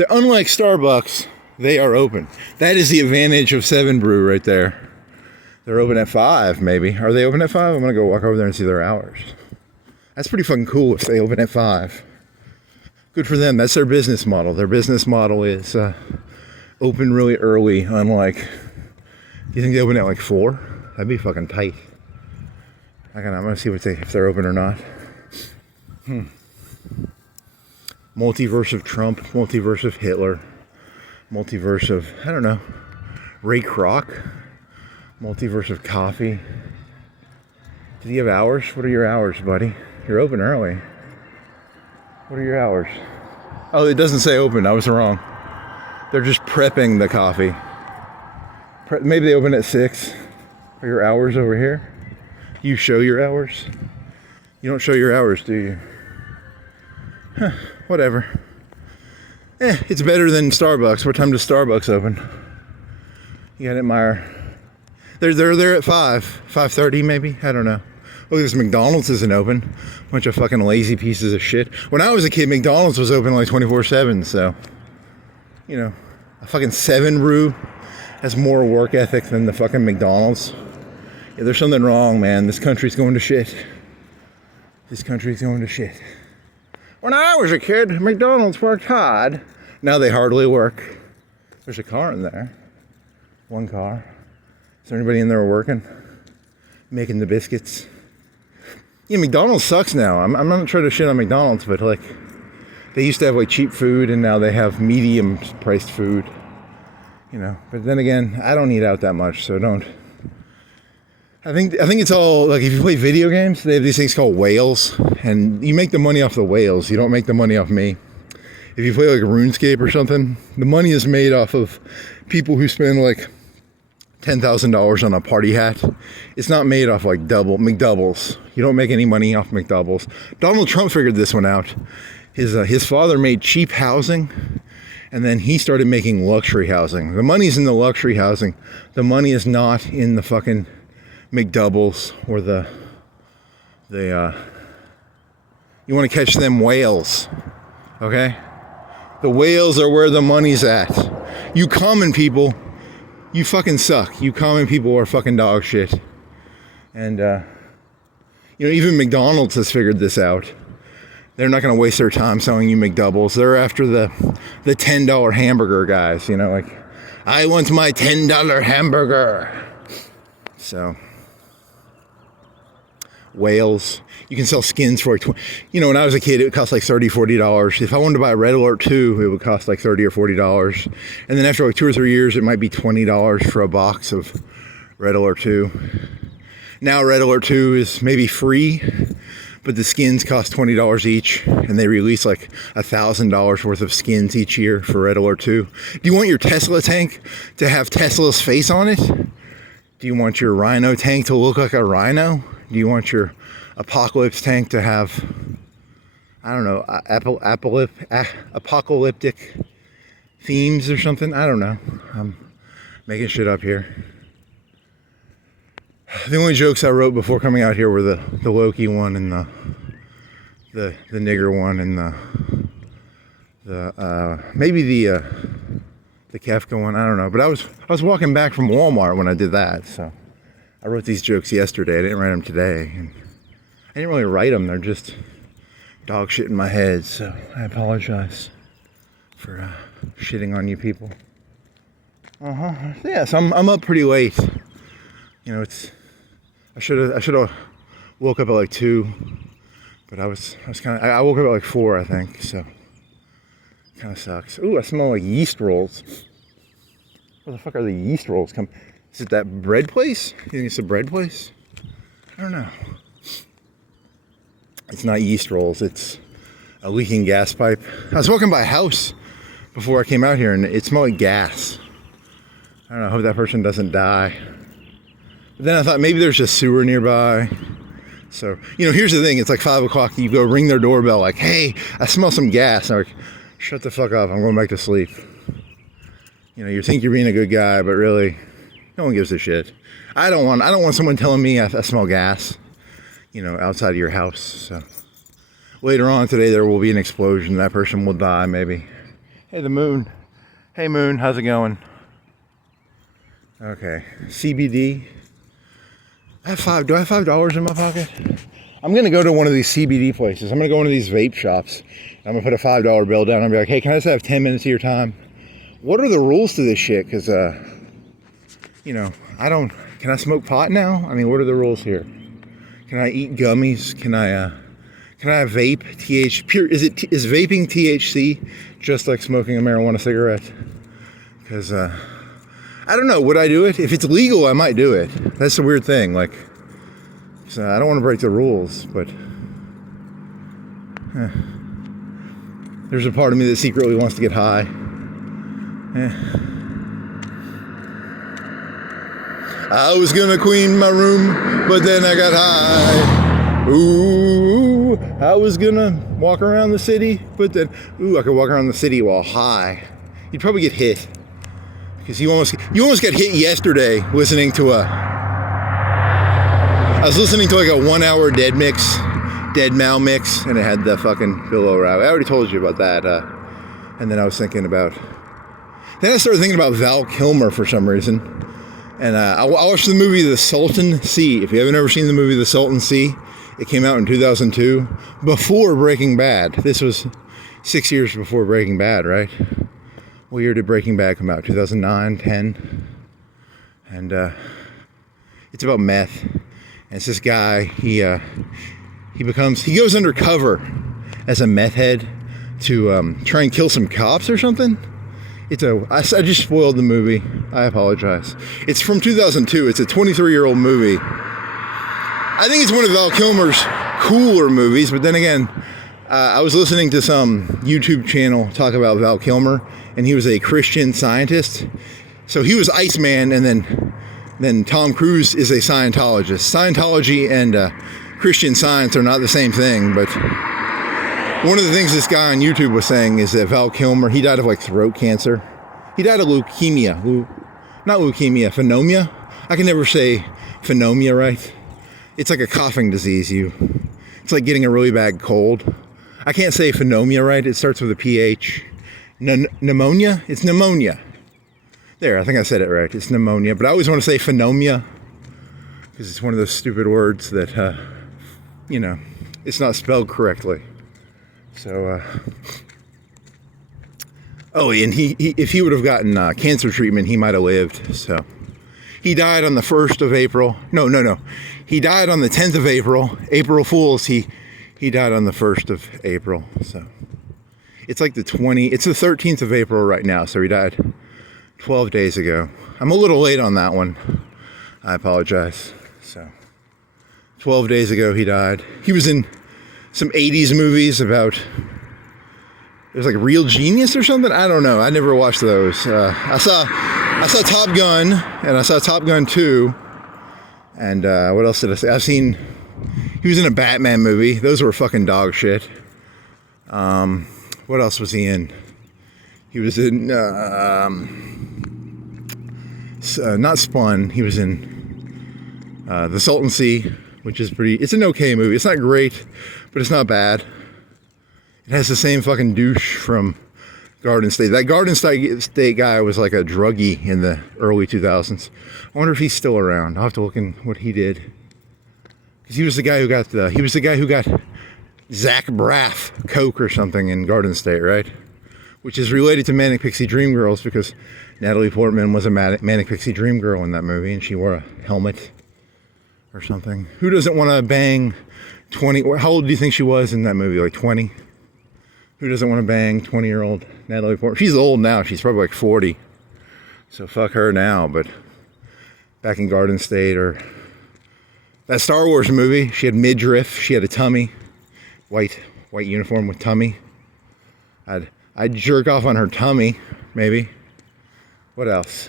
unlike Starbucks, they are open. That is the advantage of 7 Brew right there. They're open at 5, maybe. Are they open at 5? I'm gonna go walk over there and see their hours. That's pretty fucking cool if they open at 5. Good for them. That's their business model. Their business model is open really early, unlike, do you think they open at like 4? That'd be fucking tight. I'm gonna see if they're open or not. Multiverse of Trump, multiverse of Hitler, multiverse of, I don't know, Ray Kroc, multiverse of coffee. Do you have hours? What are your hours, buddy? You're open early. What are your hours? Oh, it doesn't say open. I was wrong. They're just prepping the coffee. Maybe they open at 6. Are your hours over here? You show your hours? You don't show your hours, do you? Huh, whatever. It's better than Starbucks. What time does Starbucks open? You gotta admire. They're there at 5:30 maybe. I don't know. Look at this, McDonald's isn't open. Bunch of fucking lazy pieces of shit. When I was a kid, McDonald's was open like 24/7. So, you know, a fucking 7-Brew has more work ethic than the fucking McDonald's. Yeah, there's something wrong, man. This country's going to shit. This country's going to shit. When I was a kid, McDonald's worked hard. Now they hardly work. There's a car in there. One car. Is there anybody in there working? Making the biscuits? Yeah, McDonald's sucks now. I'm not trying to shit on McDonald's, but like, they used to have like cheap food and now they have medium priced food. You know, but then again, I don't eat out that much, so don't. I think it's all, like, if you play video games, they have these things called whales, and you make the money off the whales. You don't make the money off me. If you play like RuneScape or something, the money is made off of people who spend like $10,000 on a party hat. It's not made off like McDoubles. You don't make any money off McDoubles. Donald Trump figured this one out. His father made cheap housing, and then he started making luxury housing. The money's in the luxury housing. The money is not in the fucking McDoubles or you want to catch them whales, okay? The whales are where the money's at. You common people, you fucking suck. You common people are fucking dog shit. And you know, even McDonald's has figured this out. They're not going to waste their time selling you McDoubles. They're after the $10 hamburger guys, you know, like, I want my $10 hamburger. So, whales. You can sell skins for like, you know, when I was a kid, it would cost like $30, $40. If I wanted to buy a Red Alert 2, it would cost like $30 or $40. And then after like 2 or 3 years, it might be $20 for a box of Red Alert 2. Now Red Alert 2 is maybe free, but the skins cost $20 each, and they release like $1,000 worth of skins each year for Red Alert 2. Do you want your Tesla tank to have Tesla's face on it? Do you want your Rhino tank to look like a rhino? Do you want your Apocalypse tank to have, I don't know, apocalyptic themes or something? I don't know. I'm making shit up here. The only jokes I wrote before coming out here were the Loki one and the nigger one and maybe the Kefka one. I don't know. But I was walking back from Walmart when I did that, so I wrote these jokes yesterday. I didn't write them today, and I didn't really write them. They're just dog shit in my head. So I apologize for shitting on you people. Yeah, so I'm up pretty late. You know, I should have woke up at like 2, but I woke up at like 4, I think. So kind of sucks. Ooh, I smell like yeast rolls. Where the fuck are the yeast rolls come? Is it that bread place? You think it's a bread place? I don't know. It's not yeast rolls. It's a leaking gas pipe. I was walking by a house before I came out here, and it smelled like gas. I don't know. I hope that person doesn't die. But then I thought maybe there's just sewer nearby. So, you know, here's the thing. It's like 5 o'clock. You go ring their doorbell like, hey, I smell some gas. And I'm like, shut the fuck up. I'm going back to sleep. You know, you think you're being a good guy, but really, no one gives a shit. I don't want someone telling me I smell gas, you know, outside of your house. So later on today, there will be an explosion. That person will die, maybe. Hey, the moon. Hey, moon. How's it going? Okay. CBD. Do I have $5 in my pocket? I'm going to go to one of these CBD places. I'm going to go into these vape shops. I'm going to put a $5 bill down and be like, hey, can I just have 10 minutes of your time? what are the rules to this shit? Because, you know, can I smoke pot now? I mean, what are the rules here? Can I eat gummies? Can I vape is vaping THC just like smoking a marijuana cigarette? Because, I don't know, would I do it? If it's legal, I might do it. That's the weird thing, like, so I don't want to break the rules, but there's a part of me that secretly wants to get high. I was gonna clean my room, but then I got high. Ooh, I was gonna walk around the city, but then, I could walk around the city while high. You'd probably get hit. Because you almost got hit yesterday listening to I was listening to like a 1 hour Dead Mal mix, and it had the fucking pillow route. I already told you about that. And then I was thinking about, then I started thinking about Val Kilmer for some reason. And I watched the movie The Salton Sea. If you haven't ever seen the movie The Salton Sea, it came out in 2002, before Breaking Bad. This was 6 years before Breaking Bad, right? What year did Breaking Bad come out? 2009, 10? And it's about meth. And it's this guy, he goes undercover as a meth head to try and kill some cops or something. I just spoiled the movie. I apologize. It's from 2002. It's a 23-year-old movie. I think it's one of Val Kilmer's cooler movies, but then again, I was listening to some YouTube channel talk about Val Kilmer, and he was a Christian Scientist. So he was Iceman, and then Tom Cruise is a Scientologist. Scientology and Christian Science are not the same thing, but one of the things this guy on YouTube was saying is that Val Kilmer, he died of like throat cancer. He died of leukemia. Not leukemia, pneumonia. I can never say pneumonia right. It's like a coughing disease. It's like getting a really bad cold. I can't say pneumonia right. It starts with a PH. Pneumonia? It's pneumonia. There, I think I said it right. It's pneumonia. But I always want to say phenomia because it's one of those stupid words that, you know, it's not spelled correctly. So, and he if he would have gotten cancer treatment, he might have lived. So, he died on the 1st of April. No. He died on the 10th of April. April Fools. He died on the 1st of April. So, it's like it's the 13th of April right now. So he died 12 days ago. I'm a little late on that one. I apologize. So, 12 days ago he died. He was in some 80s movies about, it was like Real Genius or something. I don't know. I never watched those. I saw Top Gun, and I saw Top Gun 2. And what else did I say? He was in a Batman movie. Those were fucking dog shit. What else was he in? He was in, not Spun. He was in The Salton Sea, which is it's an okay movie. It's not great, but it's not bad. It has the same fucking douche from Garden State. That Garden State guy was like a druggie in the early 2000s. I wonder if he's still around. I'll have to look in what he did. Because he was the guy who got Zach Braff coke or something in Garden State, right? Which is related to Manic Pixie Dream Girls because Natalie Portman was a Manic Pixie Dream Girl in that movie, and she wore a helmet or something. Who doesn't want to bang 20? How old do you think she was in that movie? Like 20? Who doesn't want to bang 20-year-old Natalie Portman? She's old now. She's probably like 40. So fuck her now. But back in Garden State, or that Star Wars movie, she had midriff. She had a tummy. White uniform with tummy. I'd jerk off on her tummy, maybe. What else?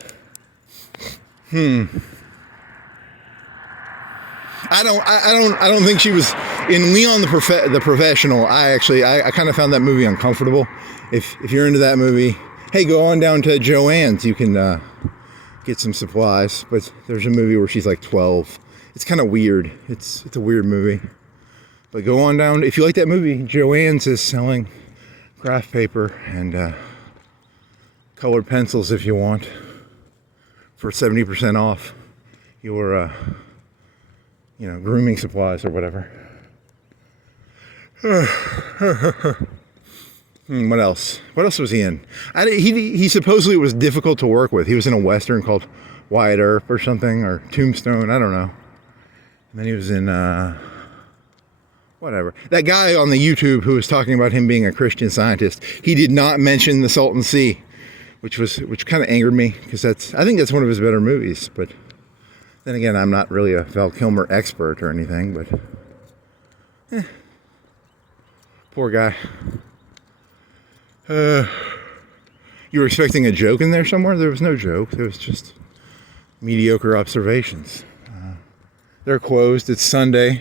I don't think she was in Leon the Professional. I kind of found that movie uncomfortable. If you're into that movie, hey, go on down to Joann's. You can get some supplies. But there's a movie where she's like 12. It's kind of weird. It's a weird movie. But go on down. If you like that movie, Joann's is selling graph paper and colored pencils if you want for 70% off your grooming supplies or whatever. What else? What else was he in? He supposedly was difficult to work with. He was in a Western called Wyatt Earp or something, or Tombstone, I don't know. And then he was in, whatever. That guy on the YouTube who was talking about him being a Christian Scientist, he did not mention the Salton Sea, which kind of angered me, because I think that's one of his better movies. But then again, I'm not really a Val Kilmer expert or anything, but poor guy. You were expecting a joke in there somewhere? There was no joke. There was just mediocre observations. They're closed. It's Sunday.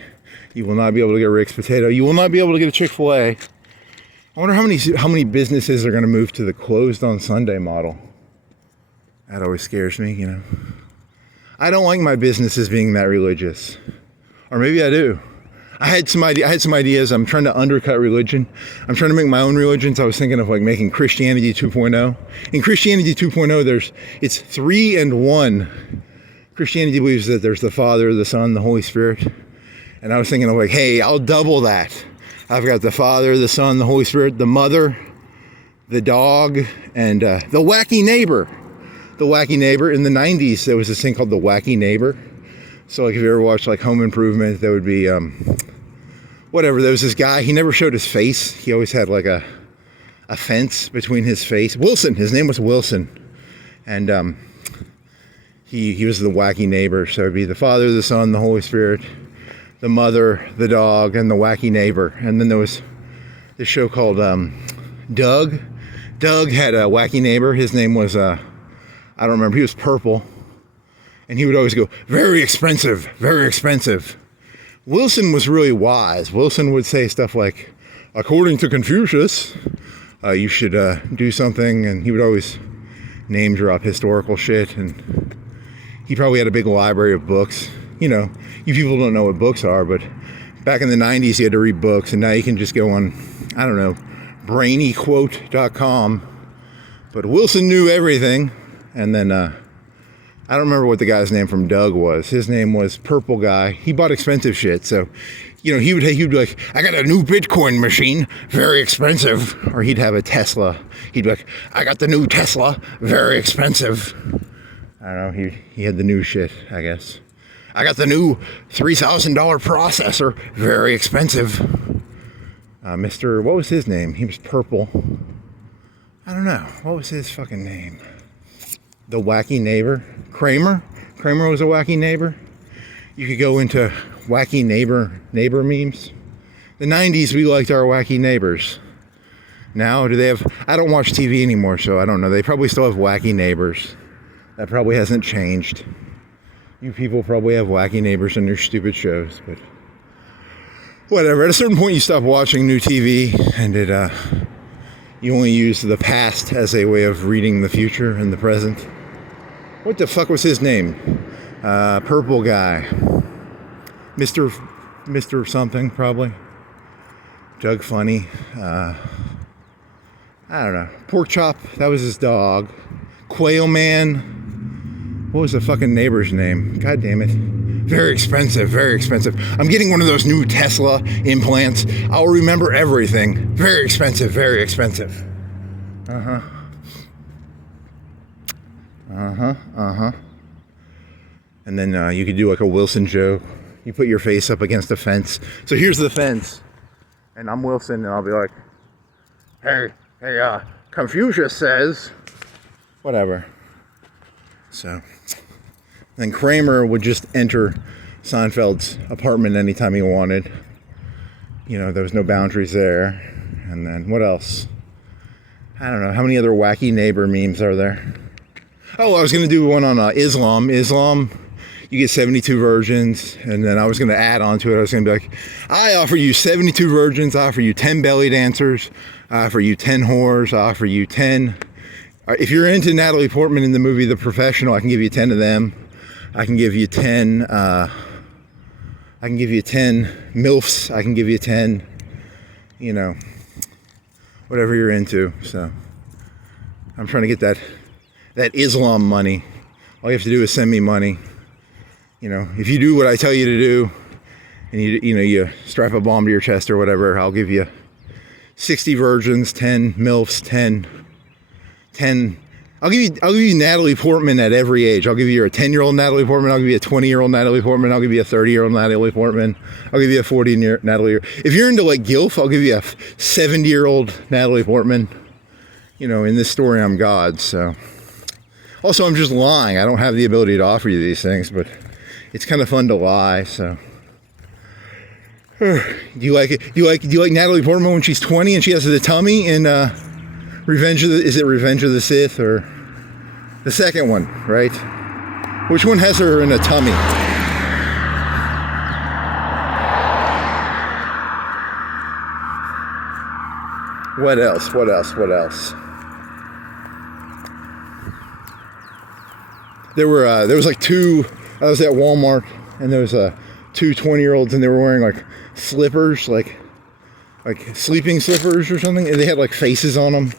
You will not be able to get Rick's Potato. You will not be able to get a Chick-fil-A. I wonder how many businesses are going to move to the closed on Sunday model. That always scares me, you know. I don't like my businesses being that religious. Or maybe I do. I had some ideas. I'm trying to undercut religion. I'm trying to make my own religions. I was thinking of like making Cristianity 2.0. In Christianity 2.0, it's 3 and 1. Christianity believes that there's the Father, the Son, the Holy Spirit. And I was thinking of like, hey, I'll double that. I've got the Father, the Son, the Holy Spirit, the Mother, the dog, and the wacky neighbor. The wacky neighbor. In the 90s, there was this thing called the wacky neighbor. So like if you ever watched like Home Improvement, there would be, whatever, there was this guy, he never showed his face. He always had like a fence between his face. Wilson, his name was Wilson. And he was the wacky neighbor. So it'd be the Father, the Son, the Holy Spirit, the Mother, the dog, and the wacky neighbor. And then there was this show called Doug. Doug had a wacky neighbor. His name was, I don't remember, he was purple. And he would always go, very expensive, very expensive. Wilson was really wise. Wilson would say stuff like, according to Confucius, you should do something. And he would always name drop historical shit. And he probably had a big library of books. You know, you people don't know what books are, but back in the 90s, you had to read books. And now you can just go on, I don't know, brainyquote.com. But Wilson knew everything. And then, I don't remember what the guy's name from Doug was. His name was Purple Guy. He bought expensive shit. So, you know, he'd be like, I got a new Bitcoin machine, very expensive. Or he'd have a Tesla. He'd be like, I got the new Tesla, very expensive. I don't know. He had the new shit, I guess. I got the new $3,000 processor, very expensive. What was his name? He was purple. I don't know. What was his fucking name? The wacky neighbor. Kramer was a wacky neighbor. You could go into wacky neighbor memes. The 90s, we liked our wacky neighbors. Now, do they have, I don't watch TV anymore, so I don't know. They probably still have wacky neighbors. That probably hasn't changed. You people probably have wacky neighbors in your stupid shows, but whatever. At a certain point, you stop watching new TV, and you only use the past as a way of reading the future and the present. What the fuck was his name? Purple guy. Mr. something, probably. Doug Funny. I don't know. Pork Chop, that was his dog. Quail Man. What was the fucking neighbor's name? God damn it. Very expensive, very expensive. I'm getting one of those new Tesla implants. I'll remember everything. Very expensive, very expensive. And then you could do like a Wilson joke. You put your face up against a fence. So here's the fence. And I'm Wilson, and I'll be like, hey, Confucius says, whatever. So then Kramer would just enter Seinfeld's apartment anytime he wanted. You know, there was no boundaries there. And then what else? I don't know. How many other wacky neighbor memes are there? Oh, I was going to do one on Islam. Islam, you get 72 virgins. And then I was going to add on to it. I was going to be like, I offer you 72 virgins. I offer you 10 belly dancers. I offer you 10 whores. I offer you 10. If you're into Natalie Portman in the movie The Professional, I can give you 10 of them. I can give you 10. I can give you 10 MILFs. I can give you 10, you know, whatever you're into. So I'm trying to get that Islam money. All you have to do is send me money. You know, if you do what I tell you to do, and you strap a bomb to your chest or whatever, I'll give you 60 virgins, 10 MILFs, 10. I'll give you Natalie Portman at every age. I'll give you a 10-year-old Natalie Portman. I'll give you a 20-year-old Natalie Portman. I'll give you a 30-year-old Natalie Portman. I'll give you a 40-year Natalie. If you're into like GILF, I'll give you a 70-year-old Natalie Portman. You know, in this story, I'm God. So, also, I'm just lying. I don't have the ability to offer you these things, but it's kind of fun to lie. So, do you like it? Do you like Natalie Portman when she's 20 and she has the tummy in Revenge of the Sith or the second one, right? Which one has her in a tummy? What else? There was like two. I was at Walmart and there was two 20-year-olds and they were wearing like slippers, like sleeping slippers or something, and they had like faces on them.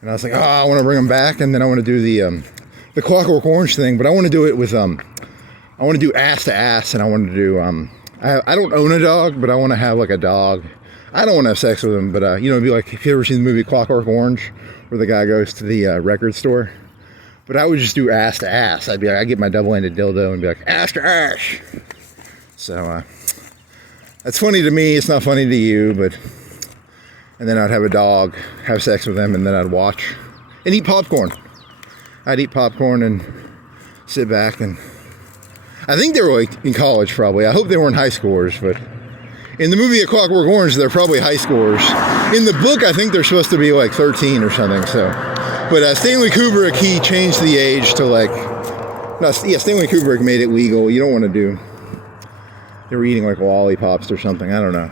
And I was like, oh, I want to bring them back, and then I want to do the Clockwork Orange thing, but I want to do it with I want to do ass to ass, and I want to do I don't own a dog, but I want to have like a dog. I don't want to have sex with him, but you know, it'd be like if you ever seen the movie Clockwork Orange, where the guy goes to the record store. But I would just do ass to ass. I'd be like, I get my double-ended dildo and be like ass to ass. So that's funny to me. It's not funny to you, but. And then I'd have a dog, have sex with them, and then I'd watch and eat popcorn. I'd eat popcorn and sit back, and I think they were like in college probably. I hope they weren't high schoolers, but in the movie A Clockwork Orange, they're probably high schoolers. In the book, I think they're supposed to be like 13 or something. So, but Stanley Kubrick, he changed the age to like, Stanley Kubrick made it legal. You don't want to do. They were eating like lollipops or something. I don't know.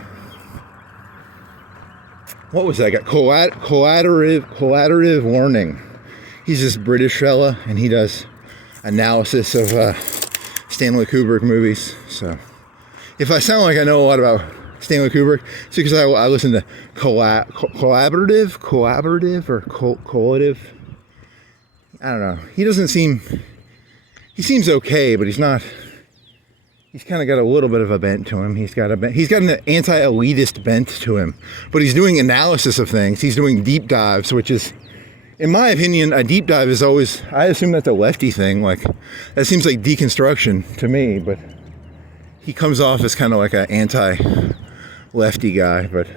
What was that guy? Collaborative Learning. He's this British fella, and he does analysis of Stanley Kubrick movies. So, if I sound like I know a lot about Stanley Kubrick, it's because I listen to collaborative or collative. I don't know. He seems okay, but he's not. He's kind of got a little bit of a bent to him. He's got an anti-elitist bent to him. But he's doing analysis of things. He's doing deep dives, which is, in my opinion, a deep dive is always, I assume that's a lefty thing. Like, that seems like deconstruction to me, but he comes off as kind of like an anti-lefty guy. But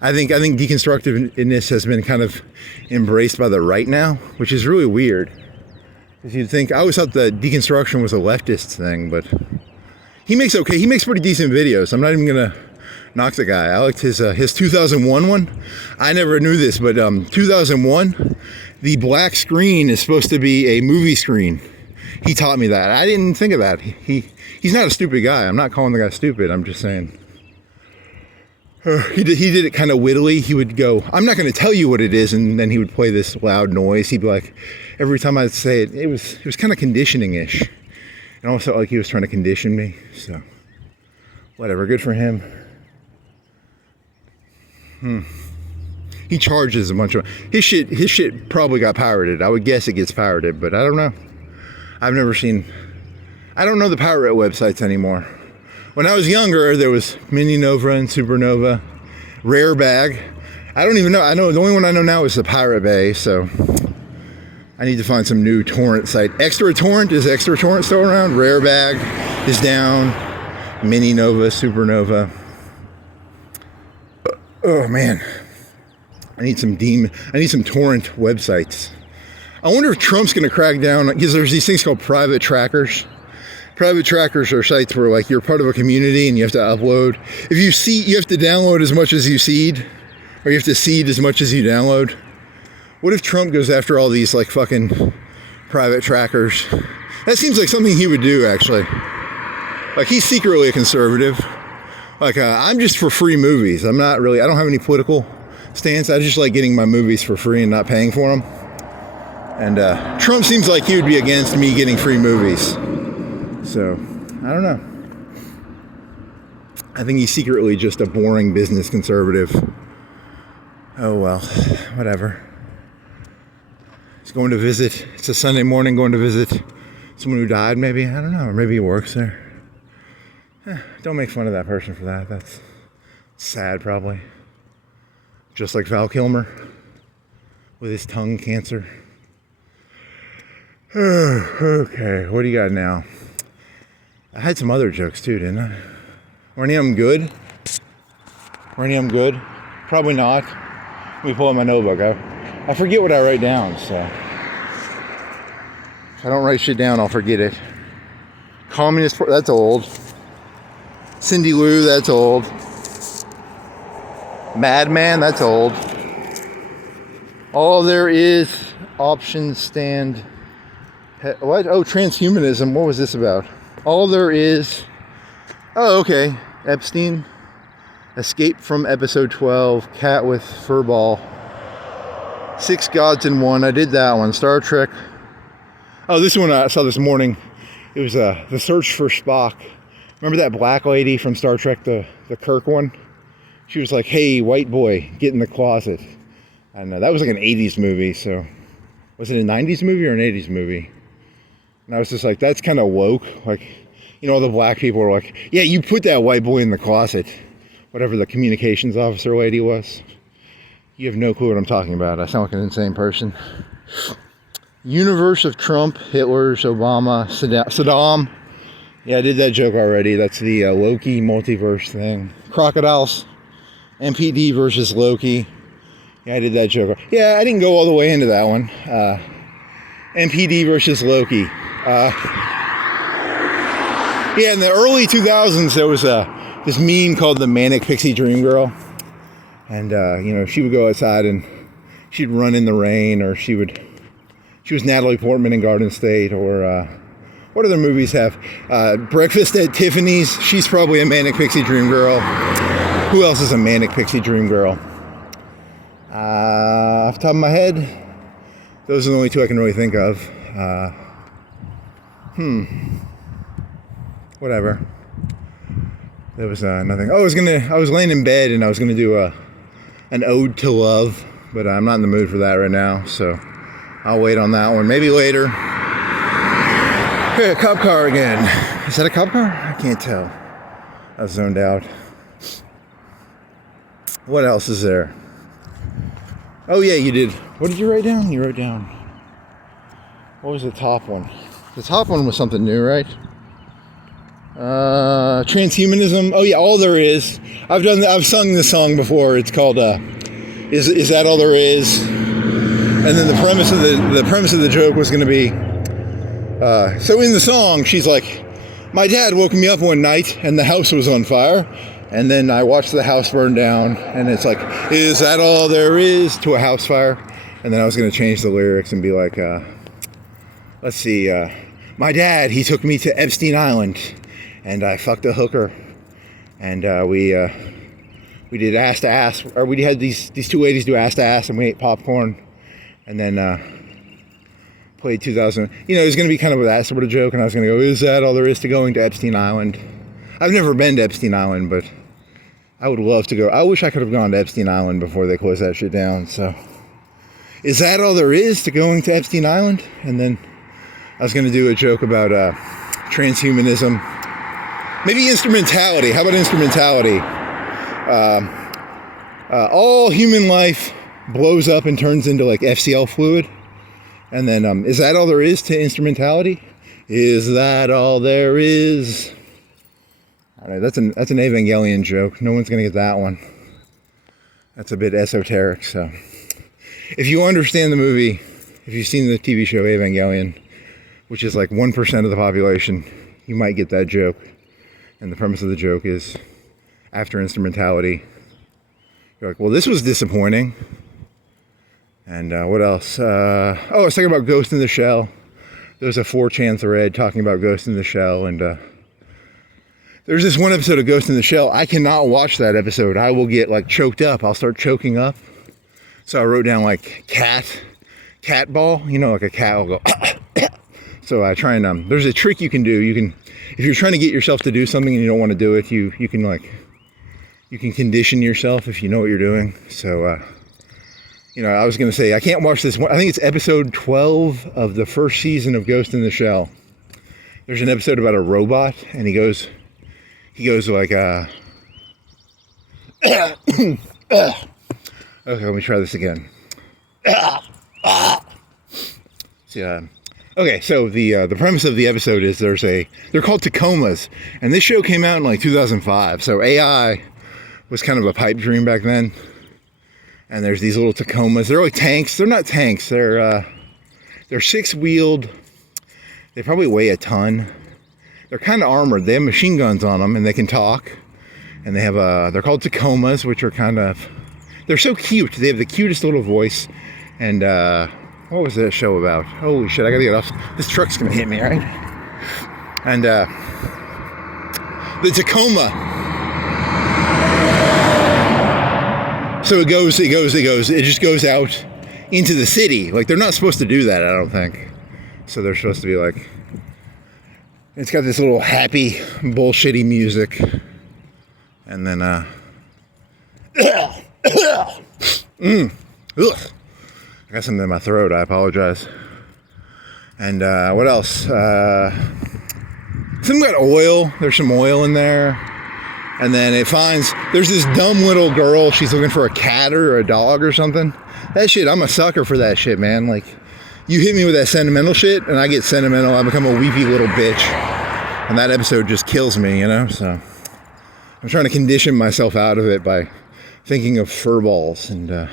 I think deconstructiveness has been kind of embraced by the right now, which is really weird. Because you'd think, I always thought that deconstruction was a leftist thing, but he makes pretty decent videos. I'm not even gonna knock the guy. I liked his 2001 one. I never knew this, but 2001, the black screen is supposed to be a movie screen. He taught me that. I didn't think of that. He's not a stupid guy. I'm not calling the guy stupid. I'm just saying. He did it kind of wittily. He would go, I'm not going to tell you what it is, and then he would play this loud noise. He'd be like, every time I'd say it, it was kind of conditioning-ish. And also like he was trying to condition me. So, whatever, good for him. He charges a bunch of his shit probably got pirated. I would guess it gets pirated, but I don't know. I don't know the pirate websites anymore. When I was younger, there was Mini Nova and Supernova, Rare Bag. I don't even know. I know the only one I know now is the Pirate Bay. So I need to find some new torrent site. Extra Torrent, is Extra Torrent still around? Rare Bag is down. Mini Nova, Supernova. Oh man, I need some torrent websites. I wonder if Trump's going to crack down, because there's these things called private trackers. Private trackers are sites where like you're part of a community and you have to upload. If you see, you have to download as much as you seed, or you have to seed as much as you download. What if Trump goes after all these like fucking private trackers? That seems like something he would do, actually. Like, he's secretly a conservative. Like, I'm just for free movies. I don't have any political stance. I just like getting my movies for free and not paying for them. And Trump seems like he would be against me getting free movies. So, I don't know. I think he's secretly just a boring business conservative. Oh well, whatever. He's going to visit. It's a Sunday morning, going to visit someone who died, maybe. I don't know. Or maybe he works there. Don't make fun of that person for that. That's sad, probably. just like Val Kilmer with his tongue cancer. Okay, what do you got now? I had some other jokes too, didn't I? Were any of them good? Probably not. Let me pull out my notebook. I forget what I write down, so if I don't write shit down, I'll forget it. Communist, that's old. Cindy Lou, that's old. Madman, that's old. All there is, options stand. What? Oh, transhumanism. What was this about? All there is. Oh, okay. Epstein. Escape from episode 12. Cat with furball. 6 gods in one. I did that one. Star Trek. Oh, this one I saw this morning. It was the search for Spock. Remember that black lady from Star Trek, the Kirk one? She was like, hey, white boy, get in the closet. I know, that was like an 80s movie, so. Was it a 90s movie or an 80s movie? And I was just like, that's kind of woke. Like, you know, all the black people were like, yeah, you put that white boy in the closet. Whatever the communications officer lady was. You have no clue what I'm talking about. I sound like an insane person. Universe of Trump, Hitler's, Obama, Saddam. Yeah, I did that joke already. That's the Loki multiverse thing. Crocodiles. MPD versus Loki. Yeah, I did that joke. Yeah, I didn't go all the way into that one. MPD versus Loki. Yeah, in the early 2000s, there was this meme called the Manic Pixie Dream Girl. And, you know, she would go outside and she'd run in the rain, or she was Natalie Portman in Garden State, or what other movies have? Breakfast at Tiffany's. She's probably a Manic Pixie Dream Girl. Who else is a Manic Pixie Dream Girl? Off the top of my head, those are the only two I can really think of. Whatever. There was nothing. Oh, I was laying in bed and I was gonna do an ode to love, but I'm not in the mood for that right now, so I'll wait on that one. Maybe later. Hey, a cop car again. Is that a cop car? I can't tell. I was zoned out. What else is there? Oh yeah, you did. What did you write down? You wrote down. What was the top one? The top one was something new, right? Transhumanism. Oh yeah, all there is. I've sung this song before. It's called Is That All There Is? And then the premise of the joke was going to be, so in the song she's like, my dad woke me up one night and the house was on fire, and then I watched the house burn down, and it's like, is that all there is to a house fire? And then I was going to change the lyrics and be like, let's see, my dad, he took me to Epstein Island and I fucked a hooker, and we did ass to ass, or we had these two ladies do ass to ass, and we ate popcorn, and then played 2000. You know, it was going to be kind of that sort of joke, and I was going to go, is that all there is to going to Epstein Island? I've never been to Epstein Island, but I would love to go. I wish I could have gone to Epstein Island before they closed that shit down. So, is that all there is to going to Epstein Island? And then I was going to do a joke about transhumanism. Maybe instrumentality. How about instrumentality? All human life blows up and turns into like FCL fluid. And then, is that all there is to instrumentality? Is that all there is? I don't know, that's an Evangelion joke. No one's gonna get that one. That's a bit esoteric. So, if you understand the movie, if you've seen the TV show Evangelion, which is like 1% of the population, you might get that joke. And the premise of the joke is, after instrumentality, you're like, well, this was disappointing. And what else? I was talking about Ghost in the Shell. There's a 4chan thread talking about Ghost in the Shell, and there's this one episode of Ghost in the Shell. I cannot watch that episode. I will get like choked up. I'll start choking up. So I wrote down like cat ball. You know, like a cat will go. So I try and there's a trick you can do. You can, if you're trying to get yourself to do something and you don't want to do it, you can condition yourself if you know what you're doing. So you know, I was going to say, I can't watch this one. I think it's episode 12 of the first season of Ghost in the Shell. There's an episode about a robot, and he goes like, Okay, let me try this again. Yeah. Okay, so the premise of the episode is they're called Tacomas, and this show came out in like 2005. So AI was kind of a pipe dream back then. And there's these little Tacomas. They're like tanks. They're not tanks. They're six-wheeled. They probably weigh a ton. They're kind of armored. They have machine guns on them, and they can talk. And they have they're called Tacomas, which are they're so cute. They have the cutest little voice. And what was that show about? Holy shit! I gotta get off. This truck's gonna hit me, right? And the Tacoma. So it just goes out into the city. Like, they're not supposed to do that, I don't think. So they're supposed to be like, it's got this little happy, bullshitty music. And then, ugh. I got something in my throat, I apologize. And what else? Something about oil. There's some oil in there. And then there's this dumb little girl, she's looking for a cat or a dog or something. That shit, I'm a sucker for that shit, man. Like, you hit me with that sentimental shit, and I get sentimental, I become a weepy little bitch. And that episode just kills me, you know? So, I'm trying to condition myself out of it by thinking of fur balls and a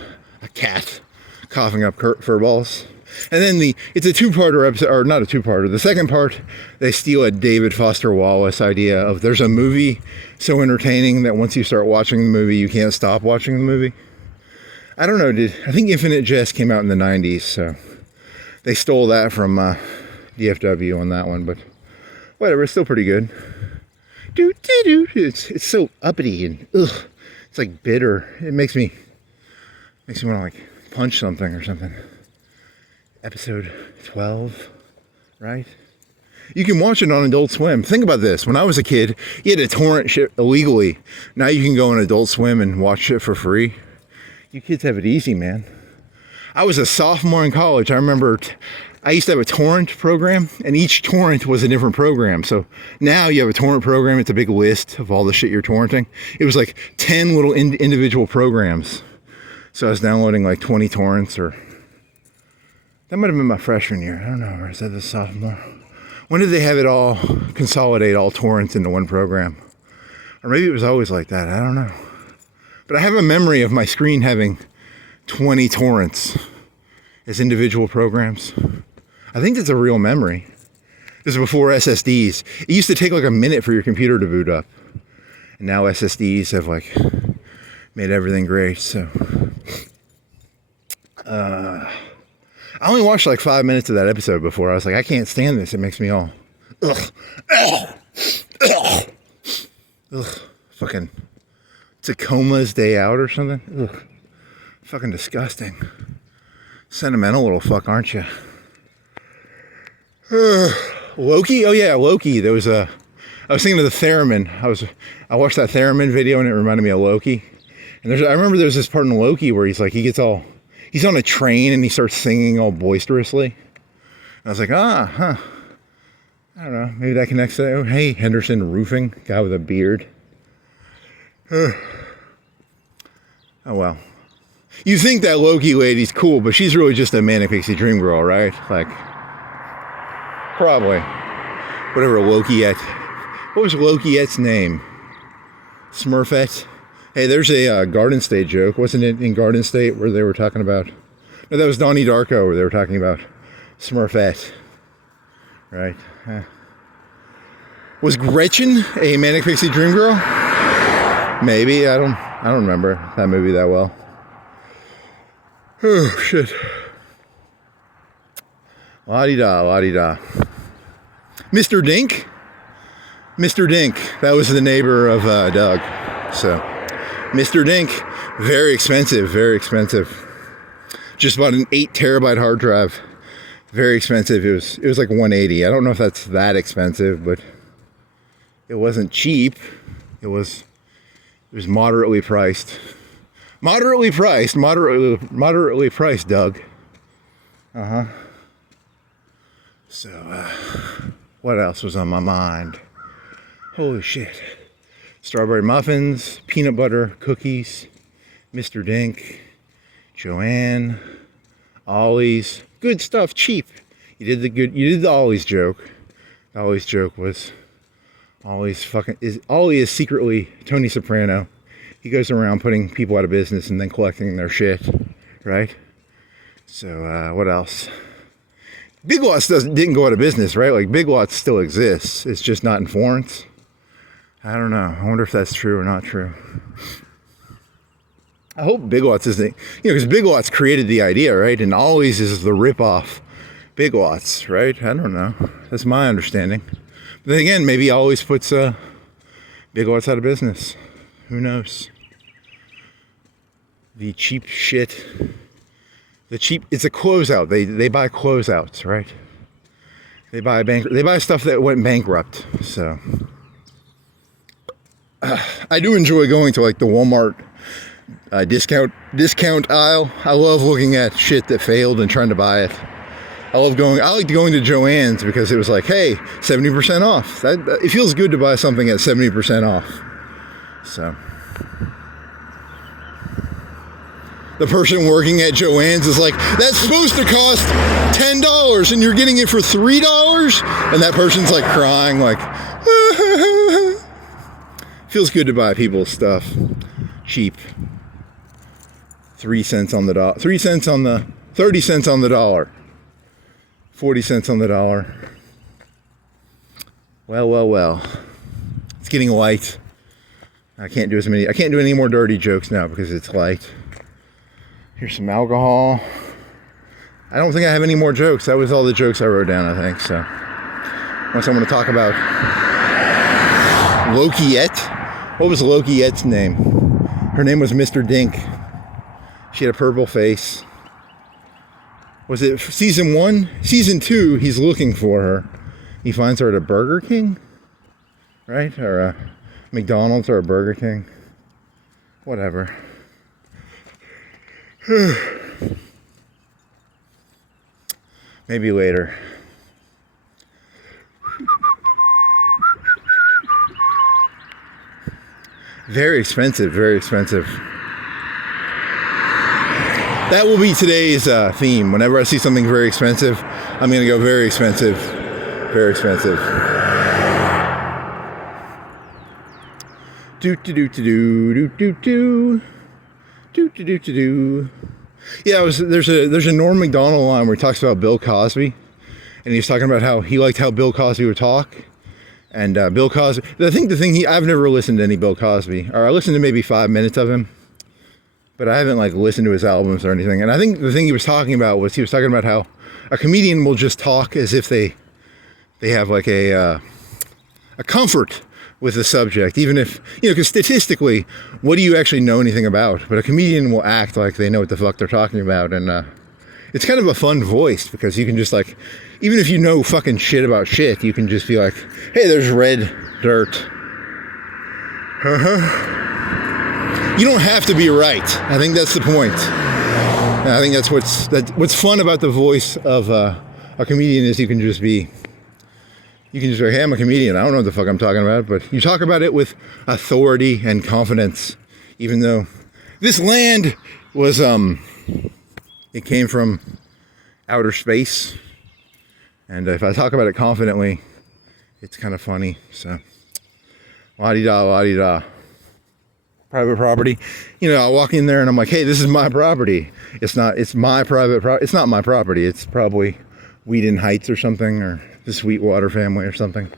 cat coughing up fur balls. And then it's a two-parter episode, or not a two-parter. The second part, they steal a David Foster Wallace idea of there's a movie so entertaining that once you start watching the movie, you can't stop watching the movie. I don't know, I think Infinite Jest came out in the 90s, so they stole that from DFW on that one, but whatever, it's still pretty good. It's so uppity and ugh, it's like bitter. It makes me want to like punch something or something. Episode 12, right? You can watch it on Adult Swim. Think about this. When I was a kid, you had to torrent shit illegally. Now you can go on Adult Swim and watch shit for free. You kids have it easy, man. I was a sophomore in college. I remember I used to have a torrent program, and each torrent was a different program. So now you have a torrent program. It's a big list of all the shit you're torrenting. It was like 10 little individual programs. So I was downloading like 20 torrents, or that might have been my freshman year. I don't know. Or is that the sophomore? When did they have it all, consolidate all torrents into one program? Or maybe it was always like that. I don't know. But I have a memory of my screen having 20 torrents as individual programs. I think that's a real memory. This is before SSDs. It used to take like a minute for your computer to boot up. And now SSDs have like made everything great, so. I only watched like 5 minutes of that episode before I was like, I can't stand this. It makes me all, ugh. Fucking Tacoma's Day Out or something. Ugh. Fucking disgusting. Sentimental little fuck, aren't you? Loki? Oh yeah, Loki. I was thinking of the theremin. I watched that theremin video and it reminded me of Loki. And I remember there's this part in Loki where he's on a train and he starts singing all boisterously. And I was like, I don't know, maybe that connects to, oh, hey, Henderson Roofing, guy with a beard. Oh well. You think that Loki lady's cool, but she's really just a Manic Pixie Dream Girl, right? Like, probably. Whatever Lokiette. What was Lokiette's name? Smurfette? Hey, there's a Garden State joke. Wasn't it in Garden State where they were talking about... No, that was Donnie Darko where they were talking about Smurfette. Right? Was Gretchen a Manic Pixie Dream Girl? Maybe. I don't remember that movie that well. Oh, shit. La-di-da, la-di-da. Mr. Dink? Mr. Dink. That was the neighbor of Doug. So, Mr. Dink, very expensive, very expensive. Just bought an 8 terabyte hard drive. Very expensive. It was like $180. I don't know if that's that expensive, but it wasn't cheap. It was moderately priced. Moderately priced, Doug. So, what else was on my mind? Holy shit. Strawberry muffins, peanut butter, cookies, Mr. Dink. Joann, Ollie's, good stuff, cheap. You did the Ollie's joke. The Ollie's joke was Ollie is secretly Tony Soprano. He goes around putting people out of business and then collecting their shit, right? So what else? Big Lots didn't go out of business, right? Like Big Lots still exists. It's just not in Florence. I don't know. I wonder if that's true or not true. I hope Big Lots isn't, because Big Lots created the idea, right? And always is the rip-off Big Lots, right? I don't know. That's my understanding. But then again, maybe always puts Big Lots out of business. Who knows? The cheap shit. It's a closeout. They buy closeouts, right? They buy stuff that went bankrupt. So I do enjoy going to like the Walmart discount aisle. I love looking at shit that failed and trying to buy it. I like going to Joann's because it was like, hey, 70% off. It feels good to buy something at 70% off. So the person working at Joann's is like, that's supposed to cost $10 and you're getting it for $3? And that person's like crying, like, feels good to buy people's stuff cheap. 3 cents on the dollar. 30 cents on the dollar. 40 cents on the dollar. Well. It's getting light. I can't do any more dirty jokes now because it's light. Here's some alcohol. I don't think I have any more jokes. That was all the jokes I wrote down, I think. So, unless I'm going to talk about Lokiette. What was Lokiette's name? Her name was Mr. Dink. She had a purple face. Was it season 1? Season 2, he's looking for her. He finds her at a Burger King, right? Or a McDonald's or a Burger King. Whatever. Maybe later. Very expensive, very expensive. That will be today's theme. Whenever I see something very expensive, I'm going to go very expensive. Very expensive. Yeah, there's a Norm Macdonald line where he talks about Bill Cosby, and he's talking about how he liked how Bill Cosby would talk. And Bill Cosby, I've never listened to any Bill Cosby, or I listened to maybe 5 minutes of him, but I haven't like listened to his albums or anything. And I think the thing he was talking about how a comedian will just talk as if they have like a comfort with the subject, even if, because statistically, what do you actually know anything about? But a comedian will act like they know what the fuck they're talking about, and it's kind of a fun voice because you can just like, even if you know fucking shit about shit, you can just be like, hey, there's red dirt. You don't have to be right. I think that's the point. And I think that's what's fun about the voice of a comedian is you can just say, hey, I'm a comedian. I don't know what the fuck I'm talking about, but you talk about it with authority and confidence, even though this land was, it came from outer space. And if I talk about it confidently, it's kind of funny. So, la-di-da, la-di-da. Private property. I walk in there and I'm like, hey, this is my property. It's my private property. It's not my property. It's probably Whedon Heights or something, or the Sweetwater family or something.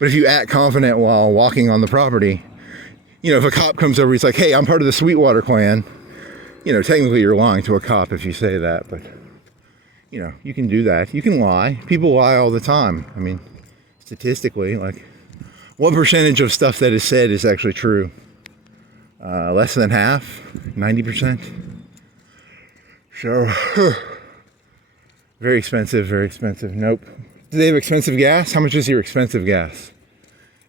But if you act confident while walking on the property, if a cop comes over, he's like, hey, I'm part of the Sweetwater clan. Technically you're lying to a cop if you say that, but you can do that. You can lie. People lie all the time. I mean, statistically, like, what percentage of stuff that is said is actually true? Less than half, 90%. So, very expensive, very expensive. Nope. Do they have expensive gas? How much is your expensive gas?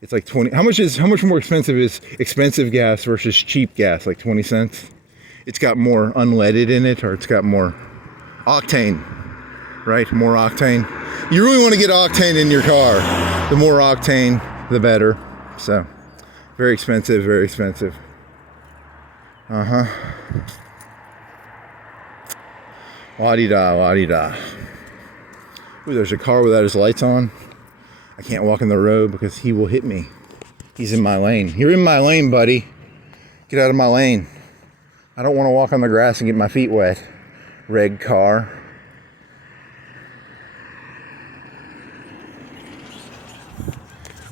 It's like 20. How much more expensive is expensive gas versus cheap gas? Like 20 cents? It's got more unleaded in it, or it's got more octane, right? More octane. You really want to get octane in your car. The more octane, the better. So, very expensive, very expensive. La-di-da, la-di-da. Ooh, there's a car without his lights on. I can't walk in the road because he will hit me. He's in my lane. You're in my lane, buddy. Get out of my lane. I don't want to walk on the grass and get my feet wet. Red car.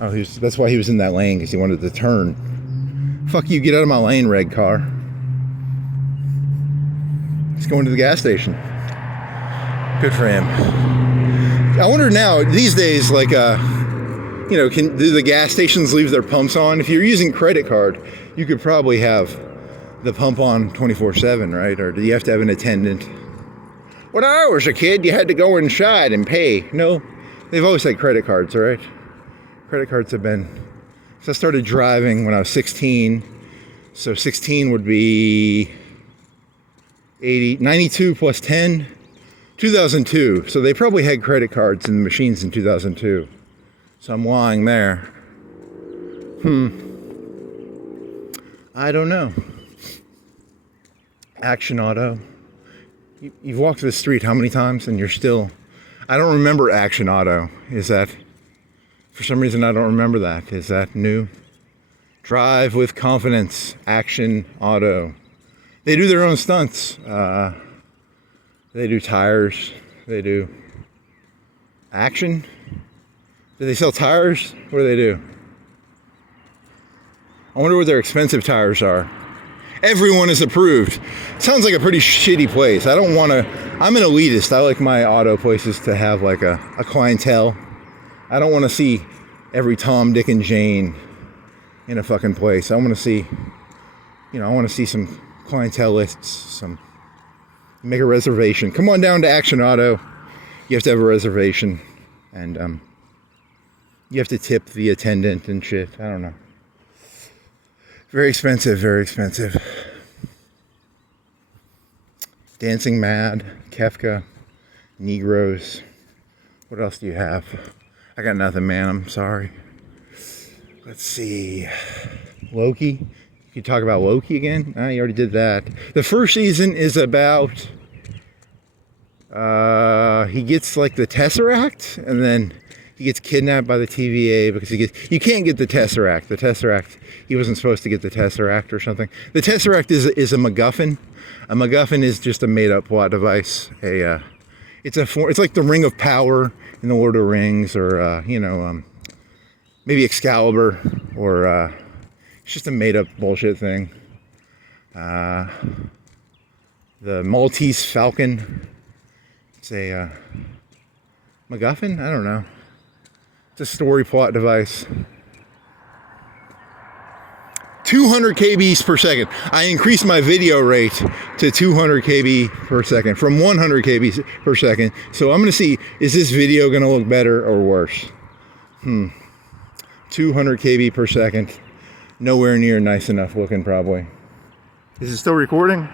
Oh, that's why he was in that lane, because he wanted to turn. Fuck you, get out of my lane, red car. He's going to the gas station. Good for him. I wonder now, these days, like, do the gas stations leave their pumps on? If you're using credit card, you could probably have the pump on 24/7, right? Or do you have to have an attendant? When I was a kid, you had to go inside and pay. No, they've always had credit cards, right? Credit cards have been... So I started driving when I was 16. So 16 would be 92 plus 10, 2002. So they probably had credit cards in the machines in 2002. So I'm lying there. I don't know. Action Auto. You've walked the street how many times and you're still... I don't remember Action Auto. Is that... For some reason, I don't remember that. Is that new? Drive with confidence. Action Auto. They do their own stunts. They do tires. They do action. Do they sell tires? What do they do? I wonder what their expensive tires are. Everyone is approved. Sounds like a pretty shitty place. I don't want to... I'm an elitist. I like my auto places to have like a clientele. I don't want to see every Tom, Dick, and Jane in a fucking place. I want to see, I want to see some clientele lists, make a reservation. Come on down to Action Auto. You have to have a reservation. And you have to tip the attendant and shit. I don't know. Very expensive, very expensive. Dancing Mad, Kefka, Negroes. What else do you have? I got nothing, man. I'm sorry. Let's see. Loki. You can talk about Loki again? You already did that. The first season is about... he gets like the Tesseract, and then he gets kidnapped by the TVA because you can't get the Tesseract. The Tesseract, he wasn't supposed to get the Tesseract or something. The Tesseract is a MacGuffin. A MacGuffin is just a made-up plot device. It's like the Ring of Power in the Lord of the Rings, or maybe Excalibur, or it's just a made-up bullshit thing. The Maltese Falcon. It's a MacGuffin? I don't know. It's a story plot device. 200 kbs per second. I increased my video rate to 200 kb per second from 100 kbs per second. So I'm going to see, is this video going to look better or worse? 200 kb per second. Nowhere near nice enough looking, probably. Is it still recording?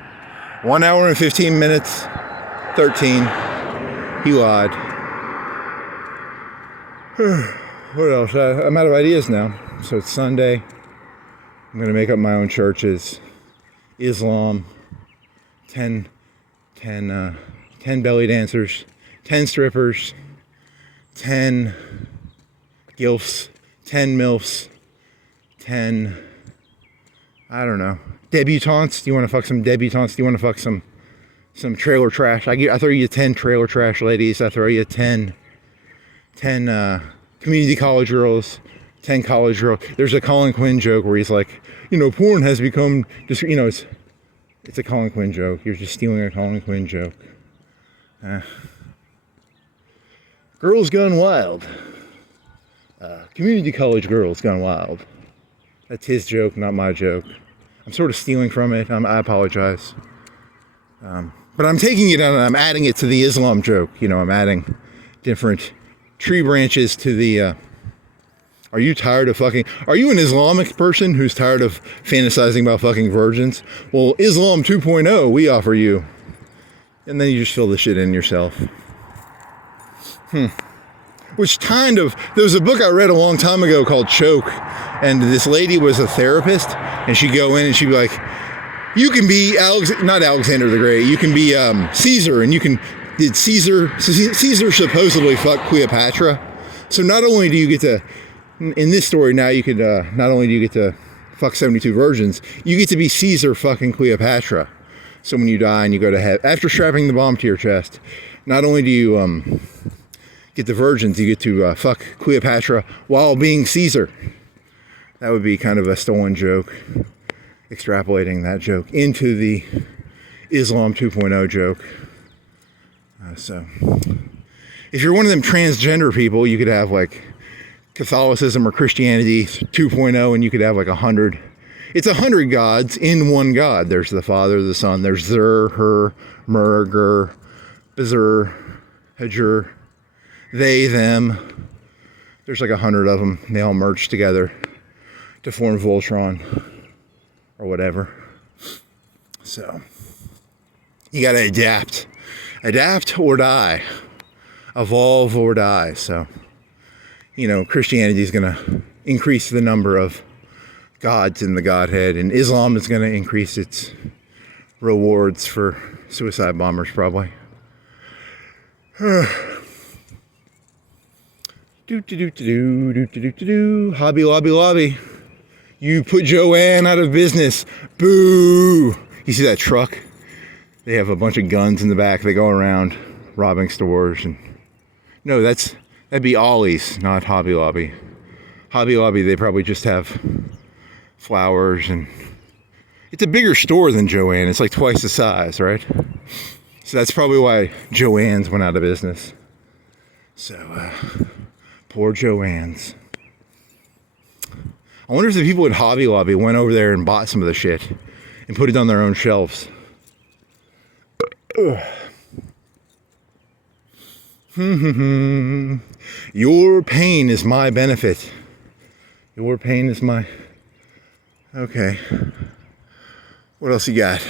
1 hour and 15 minutes. 13. He lied. What else? I'm out of ideas now. So it's Sunday. I'm going to make up my own churches. Islam, 10 belly dancers, 10 strippers, 10 gilfs, 10 milfs, 10, I don't know, debutantes. Do you want to fuck some debutantes? Do you want to fuck some trailer trash? I throw you 10 trailer trash ladies. I throw you 10 community college girls. 10 college girls. There's a Colin Quinn joke where he's like, porn has become just, it's a Colin Quinn joke. You're just stealing a Colin Quinn joke. Girls Gone Wild. Community college girls gone wild. That's his joke, not my joke. I'm sort of stealing from it. I apologize. But I'm taking it and I'm adding it to the Islam joke. I'm adding different tree branches to the... Are you tired of fucking... Are you an Islamic person who's tired of fantasizing about fucking virgins? Well, Islam 2.0, we offer you. And then you just fill the shit in yourself. Which kind of... There was a book I read a long time ago called Choke. And this lady was a therapist. And she'd go in and she'd be like, You can be not Alexander the Great. You can be Caesar, and did Caesar supposedly fuck Cleopatra? So not only do you get to, in this story now, you could not only do you get to fuck 72 virgins, you get to be Caesar fucking Cleopatra. So when you die and you go to heaven, after strapping the bomb to your chest, not only do you get the virgins, you get to fuck Cleopatra while being Caesar. That would be kind of a stolen joke, extrapolating that joke into the Islam 2.0 joke. So if you're one of them transgender people, you could have like Catholicism or Christianity 2.0, and you could have like 100. It's 100 gods in one God. There's the Father, the Son, there's Zer, Her, Mer, Ger, Bezer, Hedger, they, them. There's like 100 of them. They all merge together to form Voltron or whatever. So you gotta adapt or die, evolve or die. So, you know, Christianity is gonna increase the number of gods in the Godhead, and Islam is gonna increase its rewards for suicide bombers, probably. Hobby Lobby Lobby. You put Joann out of business. Boo! You see that truck? They have a bunch of guns in the back. They go around robbing stores. And no, that'd be Ollie's, not Hobby Lobby. Hobby Lobby, they probably just have flowers, and it's a bigger store than Joann. It's like twice the size, right? So that's probably why Joann's went out of business. So, poor Joann's. I wonder if the people at Hobby Lobby went over there and bought some of the shit and put it on their own shelves. Your pain is my benefit. Your pain is my... Okay. What else you got?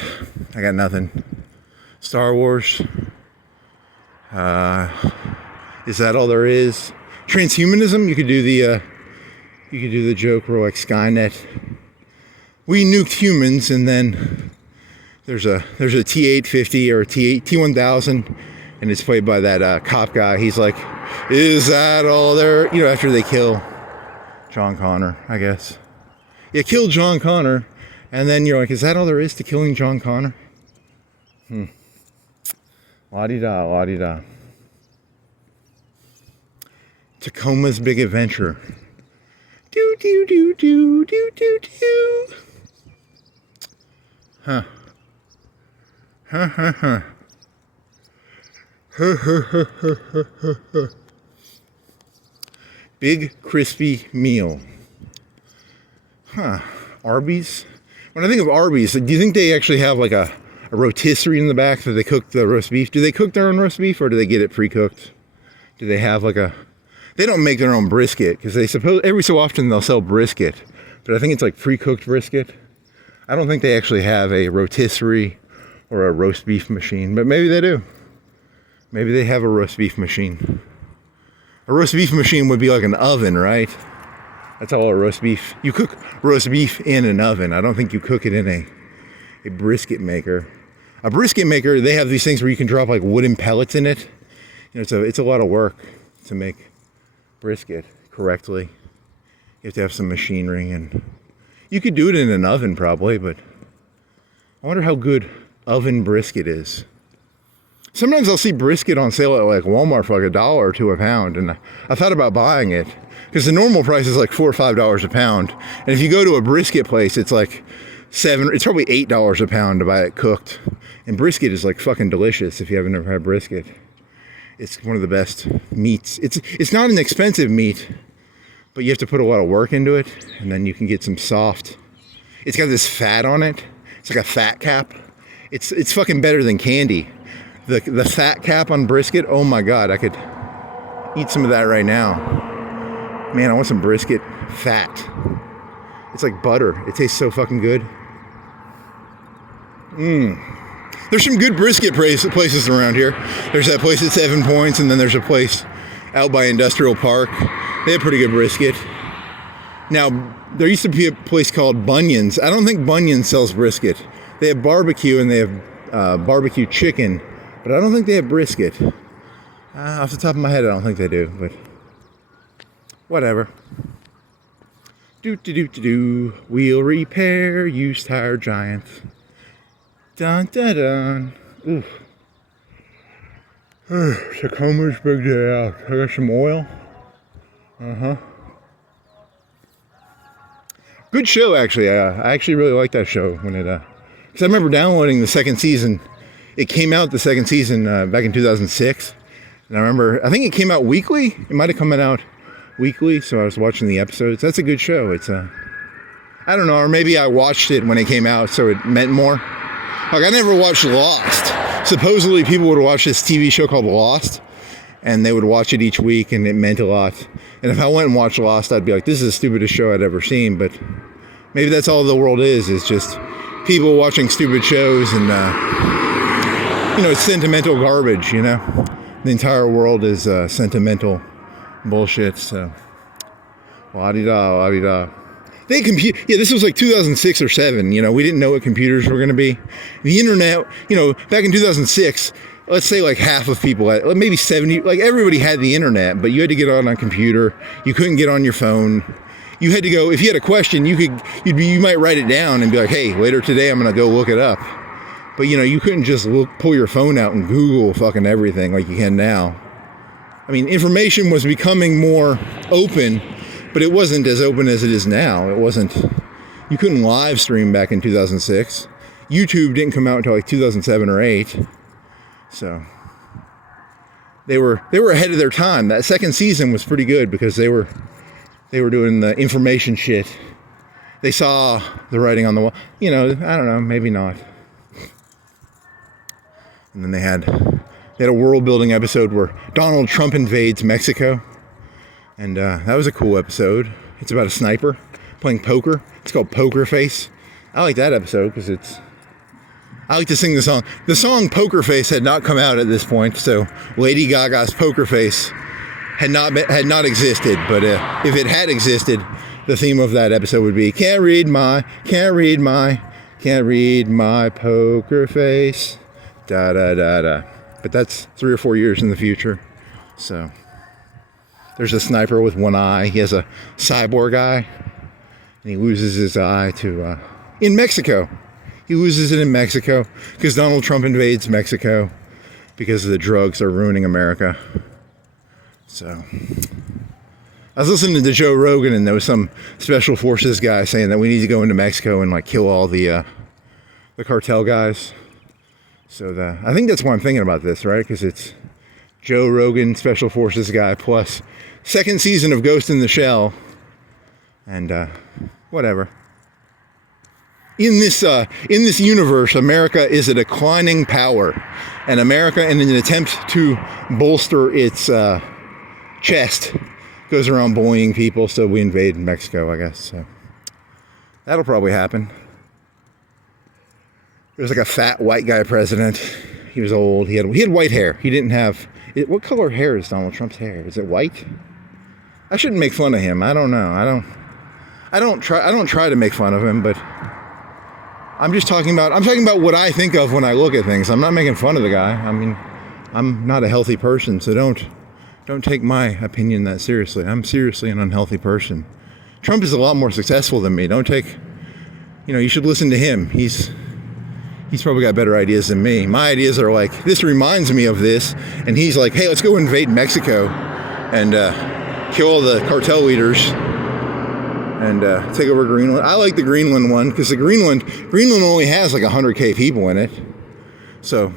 I got nothing. Star Wars. Is that all there is? Transhumanism? You could do the joke where like Skynet. We nuked humans, and then there's a T-850 or a T-1000, and it's played by that cop guy. He's like, is that all there? You know, after they kill John Connor, I guess. Yeah, kill John Connor, and then you're like, is that all there is to killing John Connor? La-di-da, la-di-da. Tacoma's Big Adventure. Do do do do do do do. Huh. Huh huh huh. Huh huh huh huh huh huh. Big crispy meal. Huh. Arby's? When I think of Arby's, do you think they actually have like a rotisserie in the back that they cook the roast beef? Do they cook their own roast beef, or do they get it pre-cooked? Do they have like a... They don't make their own brisket, because they suppose every so often they'll sell brisket, but I think it's like pre-cooked brisket. I don't think they actually have a rotisserie or a roast beef machine, but maybe they do. Maybe they have a roast beef machine. A roast beef machine would be like an oven, right? That's all a roast beef. You cook roast beef in an oven. I don't think you cook it in a brisket maker. A brisket maker, they have these things where you can drop like wooden pellets in it. You know, it's a lot of work to make brisket correctly. You have to have some machinery, and you could do it in an oven probably, but I wonder how good oven brisket is. Sometimes I'll see brisket on sale at like Walmart for like $1 or $2 a pound, and I thought about buying it because the normal price is like $4 or $5 a pound, and if you go to a brisket place, it's like it's probably $8 a pound to buy it cooked. And brisket is like fucking delicious if you haven't ever had brisket. It's one of the best meats. It's not an expensive meat, but you have to put a lot of work into it, and then you can get some soft. It's got this fat on it. It's like a fat cap. It's fucking better than candy. The fat cap on brisket, oh my God, I could eat some of that right now. Man, I want some brisket fat. It's like butter. It tastes so fucking good. There's some good brisket places around here. There's that place at 7 Points, and then there's a place out by Industrial Park. They have pretty good brisket. Now, there used to be a place called Bunyan's. I don't think Bunyan's sells brisket. They have barbecue and they have barbecue chicken, but I don't think they have brisket. Off the top of my head, I don't think they do, but whatever. Do. Wheel repair, used tire giants. Dun dun dun. Oof. Tacoma's big day out. I got some oil. Good show, actually. I actually really liked that show when it, because I remember downloading the second season. It came out the second season back in 2006. And I remember, I think it came out weekly. It might have come out weekly, so I was watching the episodes. That's a good show. It's I don't know, or maybe I watched it when it came out, so it meant more. Like, I never watched Lost. Supposedly, people would watch this TV show called Lost, and they would watch it each week, and it meant a lot. And if I went and watched Lost, I'd be like, this is the stupidest show I'd ever seen. But maybe that's all the world is just people watching stupid shows, and it's sentimental garbage. The entire world is sentimental bullshit. So, la-di-da. This was like 2006 or 7. We didn't know what computers were going to be. The internet, back in 2006, let's say like half of people, maybe 70, like everybody had the internet, but you had to get on a computer. You couldn't get on your phone. You had to go, if you had a question, you might write it down and be like, hey, later today I'm going to go look it up. But you couldn't just pull your phone out and Google fucking everything like you can now. I mean, information was becoming more open, but it wasn't as open as it is now. You couldn't live stream back in 2006. YouTube didn't come out until like 2007 or 8. So they were ahead of their time. That second season was pretty good because they were doing the information shit. They saw the writing on the wall. I don't know, maybe not. And then they had a world building episode where Donald Trump invades Mexico. And that was a cool episode. It's about a sniper playing poker. It's called Poker Face. I like that episode because I like to sing the song. The song Poker Face had not come out at this point, so Lady Gaga's Poker Face had not existed. But if it had existed, the theme of that episode would be can't read my poker face. Da da da da. But that's 3 or 4 years in the future. So there's a sniper with one eye. He has a cyborg eye, and he loses his eye in Mexico. He loses it in Mexico because Donald Trump invades Mexico because the drugs are ruining America. So I was listening to Joe Rogan, and there was some special forces guy saying that we need to go into Mexico and like kill all the cartel guys. So I think that's why I'm thinking about this, right? Because it's Joe Rogan, special forces guy, plus second season of Ghost in the Shell, and whatever. In this universe, America is a declining power, and America, in an attempt to bolster its chest, goes around bullying people. So we invade Mexico, I guess. So that'll probably happen. There's like a fat white guy president. He was old. He had white hair. He didn't have. What color hair is Donald Trump's hair? Is it white? I shouldn't make fun of him. I don't know. I don't try to make fun of him, but I'm talking about what I think of when I look at things. I'm not making fun of the guy. I mean, I'm not a healthy person, so don't take my opinion that seriously. I'm seriously an unhealthy person. Trump is a lot more successful than me. You should listen to him. He's probably got better ideas than me. My ideas are like, this reminds me of this, and he's like, hey, let's go invade Mexico and kill all the cartel leaders and take over Greenland. I like the Greenland one because Greenland only has like 100K people in it. So,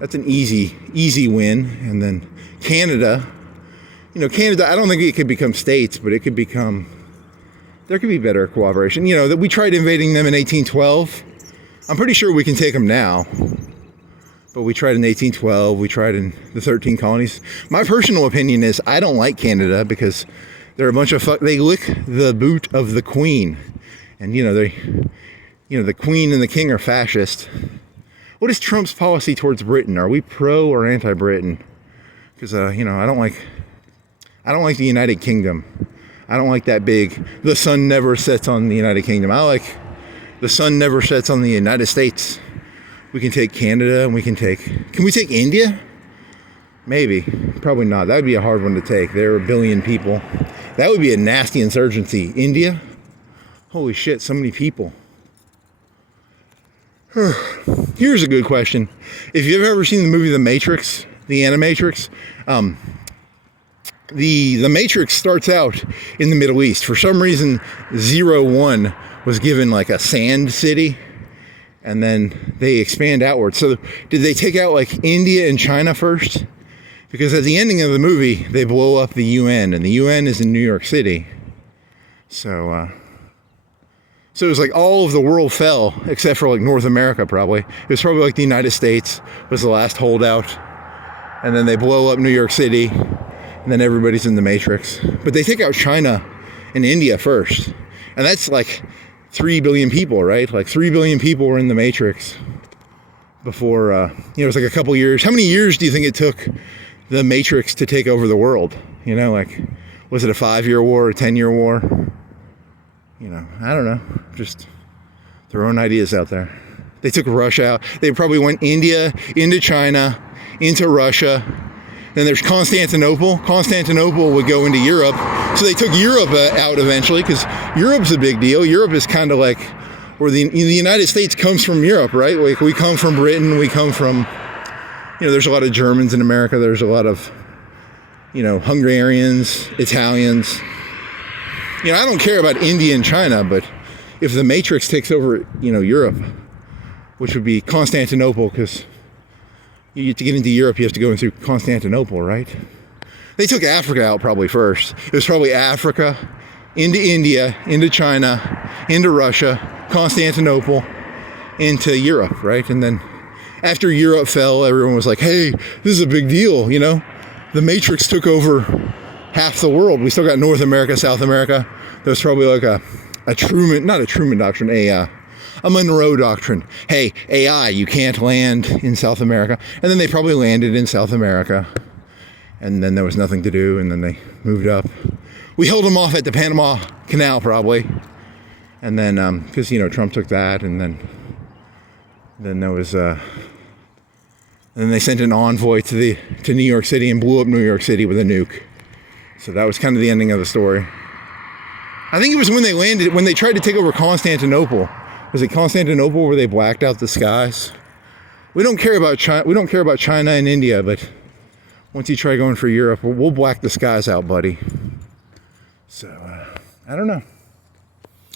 that's an easy win. And then Canada, Canada, I don't think it could become states, but there could be better cooperation. That we tried invading them in 1812. I'm pretty sure we can take them now. But we tried in 1812. We tried in the 13 colonies. My personal opinion is I don't like Canada because they're a bunch of they lick the boot of the Queen. And, the Queen and the King are fascist. What is Trump's policy towards Britain? Are we pro or anti-Britain? Because, I don't like the United Kingdom. I don't like that big, the sun never sets on the United Kingdom. I like The sun never sets on the United States. We can take Canada and can we take India? Maybe, probably not. That would be a hard one to take. There are a billion people. That would be a nasty insurgency. India? Holy shit, so many people. Here's a good question. If you've ever seen the movie The Matrix, the Animatrix, the Matrix starts out in the Middle East. For some reason, 01 was given like a sand city, and then they expand outward. So did they take out like India and China first? Because at the ending of the movie, they blow up the UN, and the UN is in New York City. So it was like all of the world fell, except for like North America probably. It was probably like the United States was the last holdout. And then they blow up New York City, and then everybody's in the Matrix. But they take out China and India first. And that's like 3 billion people, right? Like 3 billion people were in the Matrix before, it was like a couple years. How many years do you think it took the Matrix to take over the world? You know, like, was it a 5-year war or a 10-year war? You know, I don't know. Just throwing ideas out there. They took Russia out. They probably went India, into China, into Russia. Then there's Constantinople. Constantinople would go into Europe. So they took Europe out eventually, because Europe's a big deal. Europe is kind of like where the United States comes from Europe, right? Like we come from Britain. We come from, there's a lot of Germans in America. There's a lot of, Hungarians, Italians. I don't care about India and China, but if the Matrix takes over, Europe, which would be Constantinople, because you get to get into Europe, you have to go through Constantinople, right? They took Africa out probably first. It was probably Africa, into India, into China, into Russia, Constantinople, into Europe, right? And then after Europe fell, everyone was like, hey, this is a big deal, The Matrix took over half the world. We still got North America, South America. There was probably like a Truman, not a Truman doctrine, a Monroe doctrine. Hey, AI, you can't land in South America. And then they probably landed in South America. And then there was nothing to do, and then they moved up. We held them off at the Panama Canal, probably. And then, because, Trump took that, and then there was, and then they sent an envoy to New York City and blew up New York City with a nuke. So that was kind of the ending of the story. I think it was when they tried to take over Constantinople. Was it Constantinople where they blacked out the skies? We don't care about China. We don't care about China and India, but once you try going for Europe, we'll black the skies out, buddy. So, I don't know.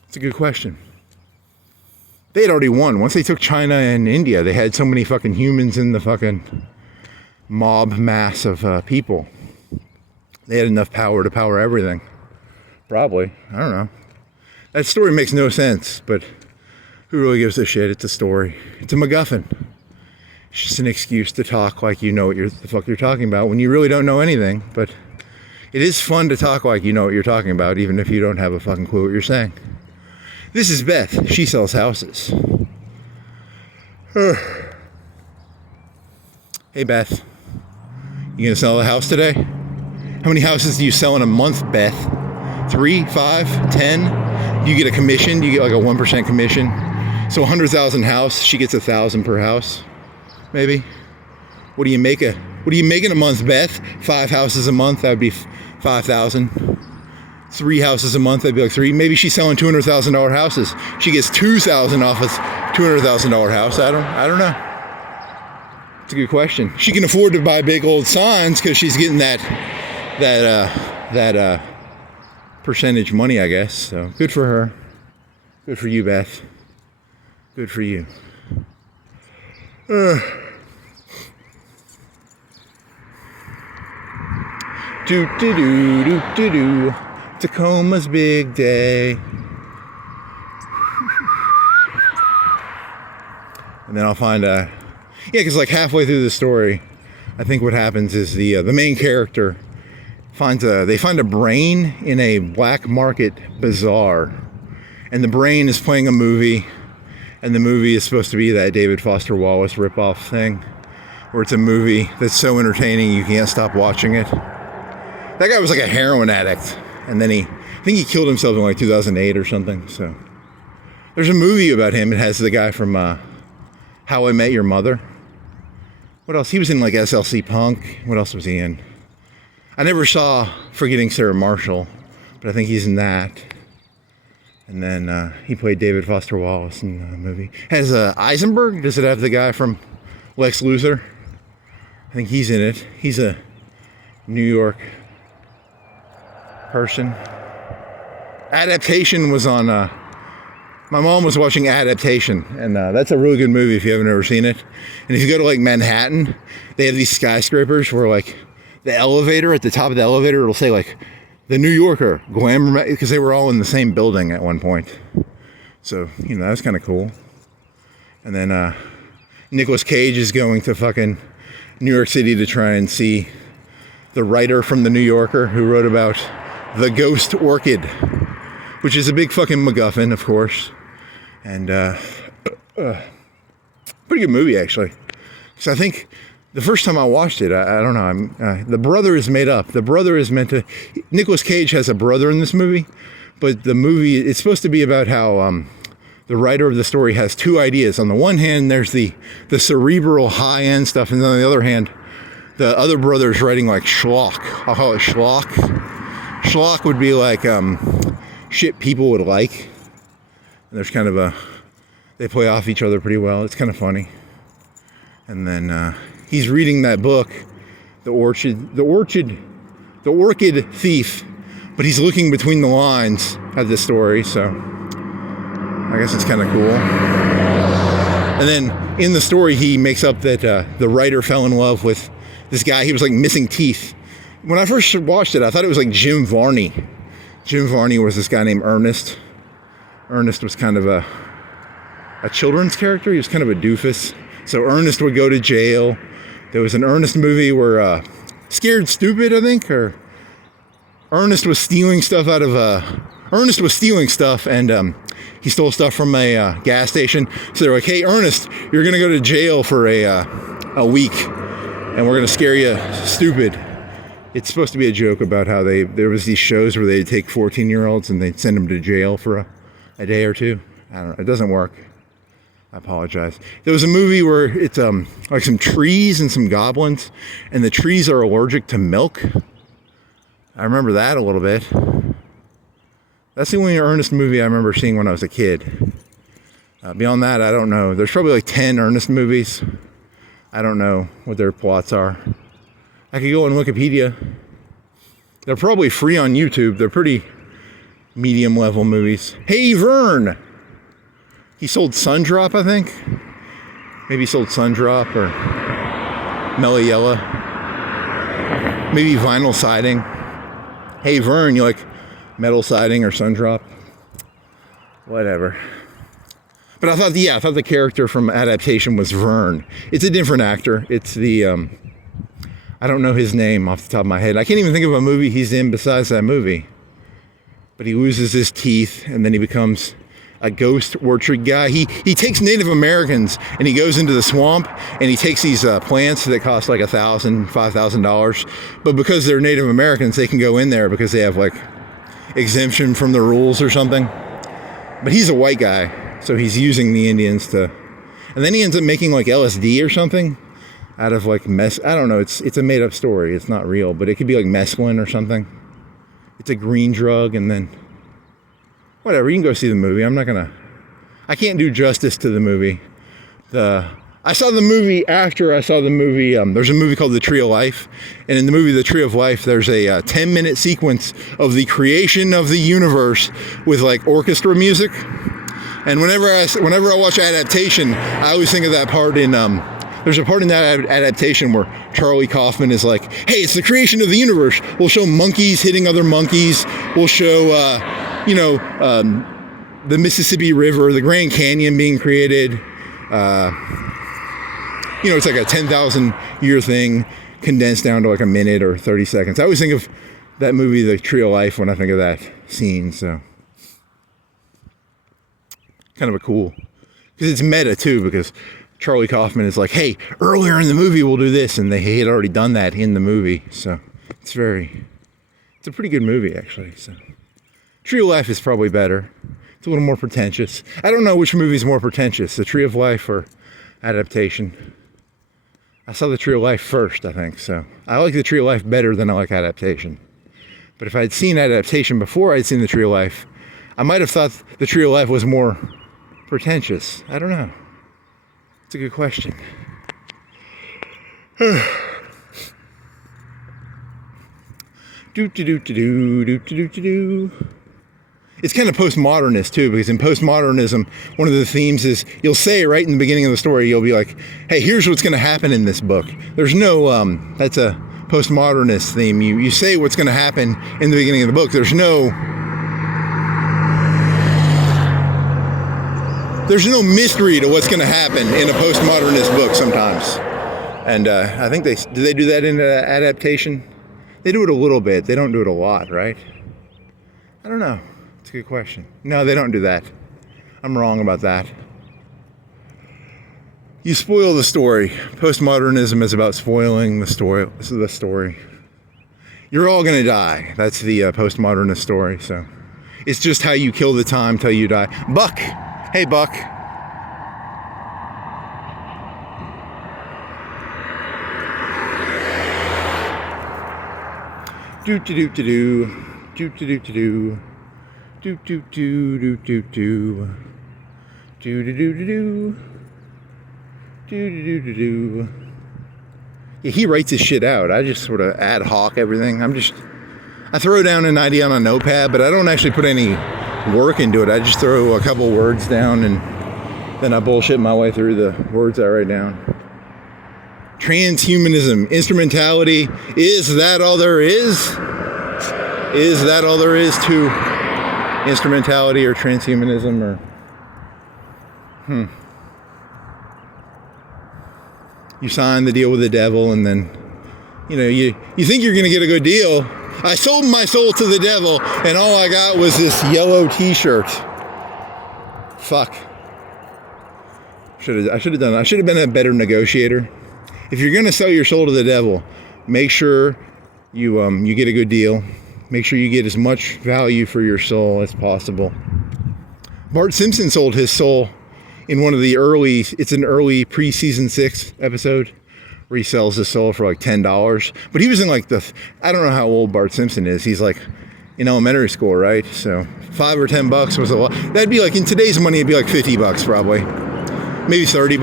It's a good question. They had already won. Once they took China and India, they had so many fucking humans in the fucking mob mass of people. They had enough power to power everything. Probably. I don't know. That story makes no sense, but who really gives a shit? It's a story. It's a MacGuffin. It's just an excuse to talk like you know what the fuck you're talking about when you really don't know anything, but it is fun to talk like you know what you're talking about, even if you don't have a fucking clue what you're saying. This is Beth. She sells houses. Hey, Beth. You gonna sell a house today? How many houses do you sell in a month, Beth? 3, 5, 10? Do you get a commission? Do you get like a 1% commission? So 100,000 house, she gets 1,000 per house, maybe. What do you make in a month, Beth? 5 houses a month, that would be 5,000. 3 houses a month, that'd be like 3. Maybe she's selling $200,000 houses. She gets 2,000 off a $200,000 house. I don't know. It's a good question. She can afford to buy big old signs because she's getting that percentage money, I guess. So good for her. Good for you, Beth. Good for you. Do. Tacoma's big day. And then I'll find because like halfway through the story, I think what happens is the main character they find a brain in a black market bazaar, and the brain is playing a movie, and the movie is supposed to be that David Foster Wallace ripoff thing, where it's a movie that's so entertaining you can't stop watching it. That guy was like a heroin addict, and then I think he killed himself in like 2008 or something. So There's a movie about him. It has the guy from How I Met Your Mother. What else? He was in like SLC Punk. What else was he in? I never saw Forgetting Sarah Marshall, but I think he's in that. And then he played David Foster Wallace in the movie. Has Eisenberg? Does it have the guy from Lex Luthor? I think he's in it. He's a New York person. Adaptation was on... my mom was watching Adaptation, and that's a really good movie if you haven't ever seen it. And if you go to like Manhattan, they have these skyscrapers where like the elevator, at the top of the elevator, it'll say like the New Yorker, glamour, because they were all in the same building at one point. So, you know, that's kind of cool. And then Nicolas Cage is going to fucking New York City to try and see the writer from the New Yorker who wrote about the ghost orchid, which is a big fucking MacGuffin, of course. And pretty good movie, actually. So I think the first time I watched it, I don't know, the brother is made up. The brother is meant to... Nicolas Cage has a brother in this movie, but the movie, it's supposed to be about how the writer of the story has two ideas. On the one hand, there's the cerebral high-end stuff, and on the other hand, the other brother is writing like schlock. I'll call it schlock. Schlock would be like shit people would like. And there's kind of they play off each other pretty well. It's kind of funny. And then he's reading that book, The Orchid Thief, but he's looking between the lines at the story, so I guess it's kind of cool. And then in the story, he makes up that the writer fell in love with this guy. He was like missing teeth. When I first watched it, I thought it was like Jim Varney. Jim Varney was this guy named Ernest. Ernest was kind of a children's character. He was kind of a doofus. So Ernest would go to jail. There was an Ernest movie where Scared Stupid, I think, or Ernest was stealing stuff out of Ernest was stealing stuff, and he stole stuff from a gas station. So they're like, "Hey, Ernest, you're gonna go to jail for a week, and we're gonna scare you stupid." It's supposed to be a joke about how there was these shows where they'd take 14-year-olds and they'd send them to jail for a day or two. I don't know. It doesn't work. I apologize. There was a movie where it's like some trees and some goblins, and the trees are allergic to milk. I remember that a little bit. That's the only Ernest movie I remember seeing when I was a kid. Beyond that, I don't know. There's probably like 10 Ernest movies. I don't know what their plots are. I could go on Wikipedia. They're probably free on YouTube. They're pretty medium level movies. Hey, Vern! He sold Sundrop, I think. Maybe he sold Sundrop or Meliella. Maybe vinyl siding. Hey, Vern, you like metal siding or Sundrop? Whatever. But I thought the character from Adaptation was Vern. It's a different actor. It's the, I don't know his name off the top of my head. I can't even think of a movie he's in besides that movie. But he loses his teeth, and then he becomes a ghost orchard guy. He takes Native Americans, and he goes into the swamp, and he takes these plants that cost like $1,000, $5,000. But because they're Native Americans, they can go in there because they have like exemption from the rules or something. But he's a white guy, so he's using the Indians to... And then he ends up making like LSD or something out of like I don't know, it's a made up story. It's not real, but it could be like mescaline or something. It's a green drug, and then whatever, you can go see the movie. I can't do justice to the movie. I saw the movie after I saw the movie. There's a movie called The Tree of Life, and in the movie The Tree of Life, there's a 10-minute sequence of the creation of the universe with like orchestra music. And whenever I watch Adaptation, I always think of that part in there's a part in that Adaptation where Charlie Kaufman is like, "Hey, it's the creation of the universe. We'll show monkeys hitting other monkeys. We'll show, the Mississippi River, the Grand Canyon being created. It's like a 10,000 year thing condensed down to like a minute or 30 seconds. I always think of that movie, The Tree of Life, when I think of that scene. So kind of a cool, because it's meta too, because Charlie Kaufman is like, "Hey, earlier in the movie we'll do this," and he had already done that in the movie. So it's a pretty good movie actually. So Tree of Life is probably better. It's a little more pretentious. I don't know which movie's more pretentious, The Tree of Life or Adaptation. I saw The Tree of Life first, I think, so. I like The Tree of Life better than I like Adaptation. But if I'd seen Adaptation before I'd seen The Tree of Life, I might have thought The Tree of Life was more pretentious. I don't know. It's a good question. It's kind of postmodernist too, because in postmodernism, one of the themes is you'll say right in the beginning of the story, you'll be like, hey, here's what's going to happen in this book. There's no, that's a postmodernist theme. You say what's going to happen in the beginning of the book. There's no mystery to what's going to happen in a postmodernist book sometimes. And I think do they do that in Adaptation? They do it a little bit. They don't do it a lot, right? I don't know. It's a good question. No, they don't do that. I'm wrong about that. You spoil the story. Postmodernism is about spoiling the story. This is the story. You're all going to die. That's the postmodernist story. So it's just how you kill the time till you die. Buck. Hey, Buck. Do do do do do do do do do do do do do do do do do do do do. Yeah, he writes his shit out. I just sort of ad hoc everything. I throw down an idea on a notepad, but I don't actually put any work into it. I just throw a couple words down and then I bullshit my way through the words I write down. Transhumanism, instrumentality, is that all there is? Is that all there is to instrumentality or transhumanism or You sign the deal with the devil and then you think you're gonna get a good deal. I sold my soul to the devil and all I got was this yellow t-shirt. Fuck. I should have been a better negotiator. If you're gonna sell your soul to the devil, make sure you get a good deal. Make sure you get as much value for your soul as possible. Bart Simpson sold his soul in one of the it's an early pre-season 6 episode where he sells his soul for like $10. But he was in like I don't know how old Bart Simpson is. He's like in elementary school, right? So $5 or $10 was a lot. That'd be like, in today's money, it'd be like $50 probably. Maybe $30.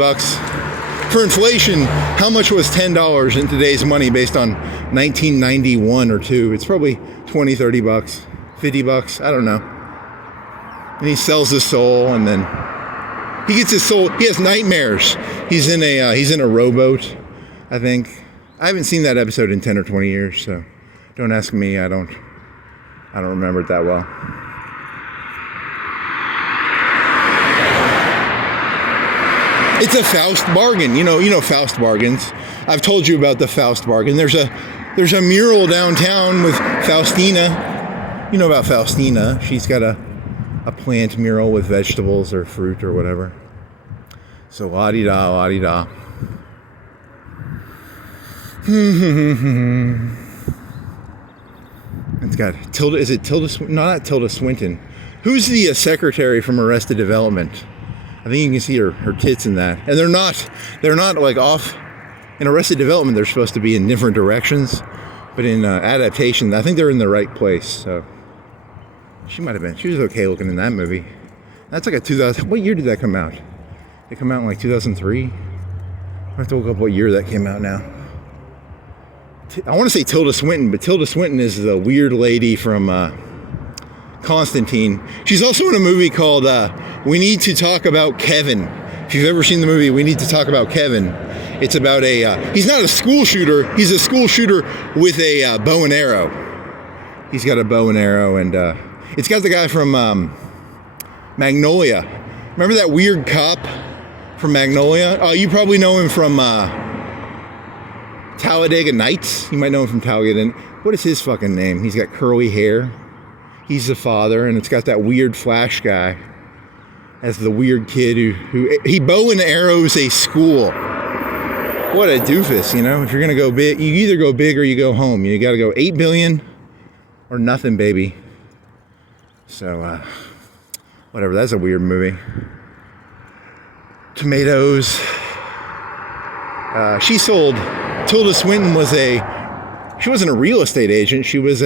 For inflation, how much was $10 in today's money based on 1991 or 2? It's probably $20, $30, $50, I don't know. And he sells his soul and then he gets his soul, he has nightmares. He's in a rowboat, I think. I haven't seen that episode in 10 or 20 years, so don't ask me, I don't remember it that well. It's a Faust bargain. You know Faust bargains. I've told you about the Faust bargain. There's a mural downtown with Faustina. You know about Faustina. She's got a plant mural with vegetables or fruit or whatever. So la-di-da, la-di-da. It's got Tilda. Is it Tilda? No, not Tilda Swinton. Who's the secretary from Arrested Development? I think you can see her tits in that. And they're not like off. In Arrested Development, they're supposed to be in different directions. But in Adaptation, I think they're in the right place. So she was okay looking in that movie. That's like a 2000, what year did that come out? It come out in like 2003? I have to look up what year that came out now. I want to say Tilda Swinton, but Tilda Swinton is the weird lady from Constantine. She's also in a movie called We Need to Talk About Kevin. If you've ever seen the movie We Need to Talk About Kevin, it's about he's not a school shooter, he's a school shooter with a bow and arrow. He's got a bow and arrow, and it's got the guy from Magnolia. Remember that weird cop from Magnolia? Oh, you probably know him from Talladega Nights. You might know him from Talladega. What is his fucking name? He's got curly hair. He's the father, and it's got that weird Flash guy as the weird kid who he bow and arrows a school. What a doofus, If you're gonna go big, you either go big or you go home. You gotta go 8 billion or nothing, baby. So Whatever, that's a weird movie. Tomatoes. Tilda Swinton she wasn't a real estate agent. She was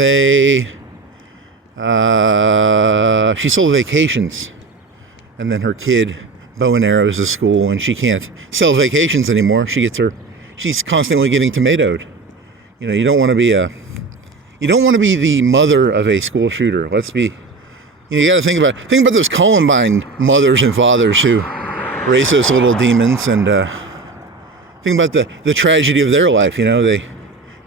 she sold vacations. And then her kid, bow and arrows to school, and she can't sell vacations anymore. She's constantly getting tomatoed. You know, you don't want to be the mother of a school shooter. You got to think about those Columbine mothers and fathers who raise those little demons, and think about the tragedy of their life. You know, they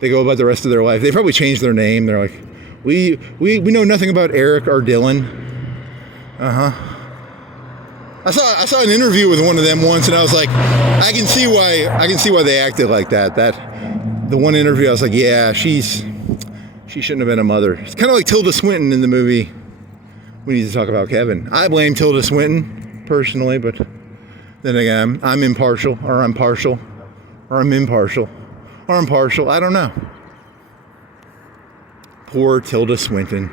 go about the rest of their life. They probably changed their name. They're like, we know nothing about Eric or Dylan. I saw an interview with one of them once, and I was like, I can see why they acted like that. The one interview, I was like, yeah, she shouldn't have been a mother. It's kind of like Tilda Swinton in the movie. We need to talk about Kevin. I blame Tilda Swinton personally, but then again, I'm impartial, or I'm partial, or I'm impartial, or I'm partial. I don't know. Poor Tilda Swinton.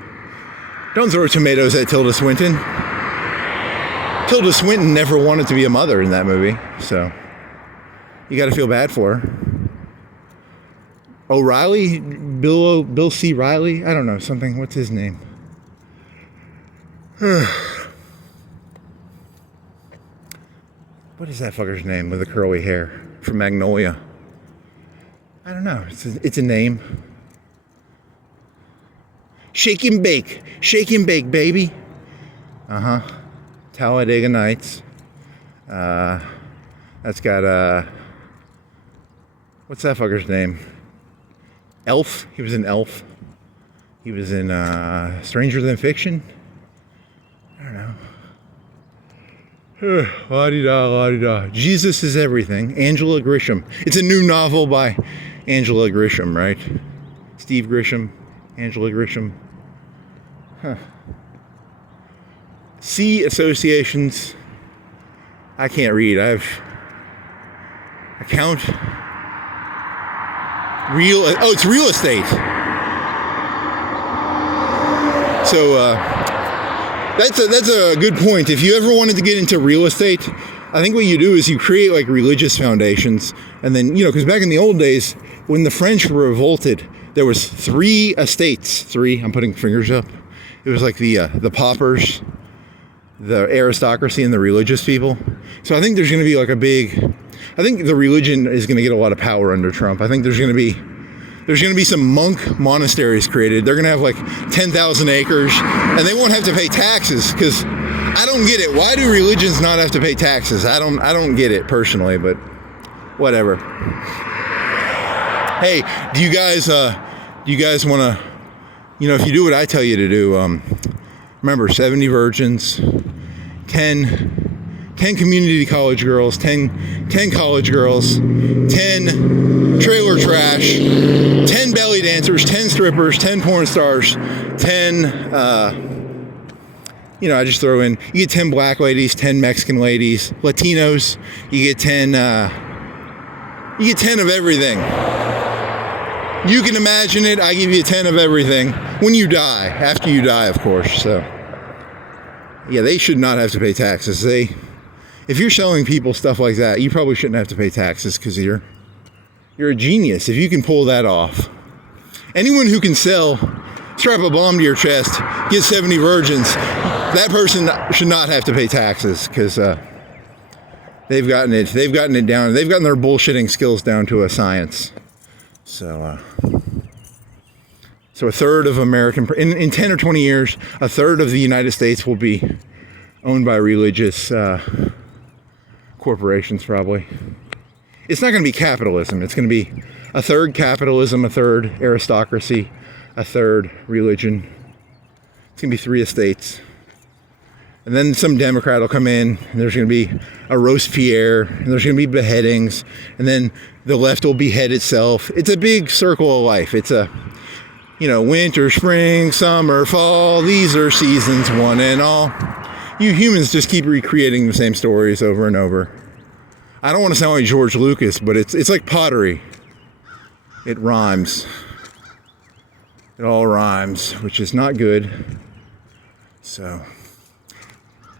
Don't throw tomatoes at Tilda Swinton. Tilda Swinton never wanted to be a mother in that movie, so you got to feel bad for her. O'Reilly, Bill C. Riley, I don't know, something. What's his name? What is that fucker's name with the curly hair from Magnolia? I don't know. It's a name. Shake and bake, baby. Talladega Nights. That's got what's that fucker's name? Elf. He was in Elf. He was in Stranger Than Fiction. I don't know. La-di-da, la-di-da. Jesus is Everything. Angela Grisham. It's a new novel by Angela Grisham, right? Steve Grisham, Angela Grisham. C associations. I can't read. Account. It's real estate. So that's a good point. If you ever wanted to get into real estate, I think what you do is you create like religious foundations, and then, you know, because back in the old days when the French revolted, there was 3 estates. 3. I'm putting fingers up. It was like the paupers, the aristocracy, and the religious people. So I think there's going to be like I think the religion is going to get a lot of power under Trump. I think there's going to be some monk monasteries created. They're going to have like 10,000 acres, and they won't have to pay taxes, because I don't get it. Why do religions not have to pay taxes? I don't get it personally, but whatever. Hey, do you guys want to, you know, if you do what I tell you to do, remember 70 virgins, 10 community college girls, 10 college girls, 10 trailer trash, 10 belly dancers, 10 strippers, 10 porn stars, 10, you know, I just throw in, you get 10 black ladies, 10 Mexican ladies, Latinos, you get 10 of everything. You can imagine it, I give you 10 of everything when you die, after you die, of course. So, yeah, they should not have to pay taxes. If you're selling people stuff like that, you probably shouldn't have to pay taxes, because you're a genius if you can pull that off. Anyone who can strap a bomb to your chest, get 70 virgins, that person should not have to pay taxes, because they've gotten it down. They've gotten their bullshitting skills down to a science. So a third of in 10 or 20 years, a third of the United States will be owned by religious corporations, probably. It's not going to be capitalism. It's going to be a third capitalism, a third aristocracy, a third religion. It's going to be 3 estates. And then some Democrat will come in, and there's going to be a Robespierre, and there's going to be beheadings, and then the left will behead itself. It's a big circle of life. It's a, you know, winter, spring, summer, fall, these are seasons one and all. You humans just keep recreating the same stories over and over. I don't want to sound like George Lucas, but it's like pottery. It rhymes. It all rhymes, which is not good. So,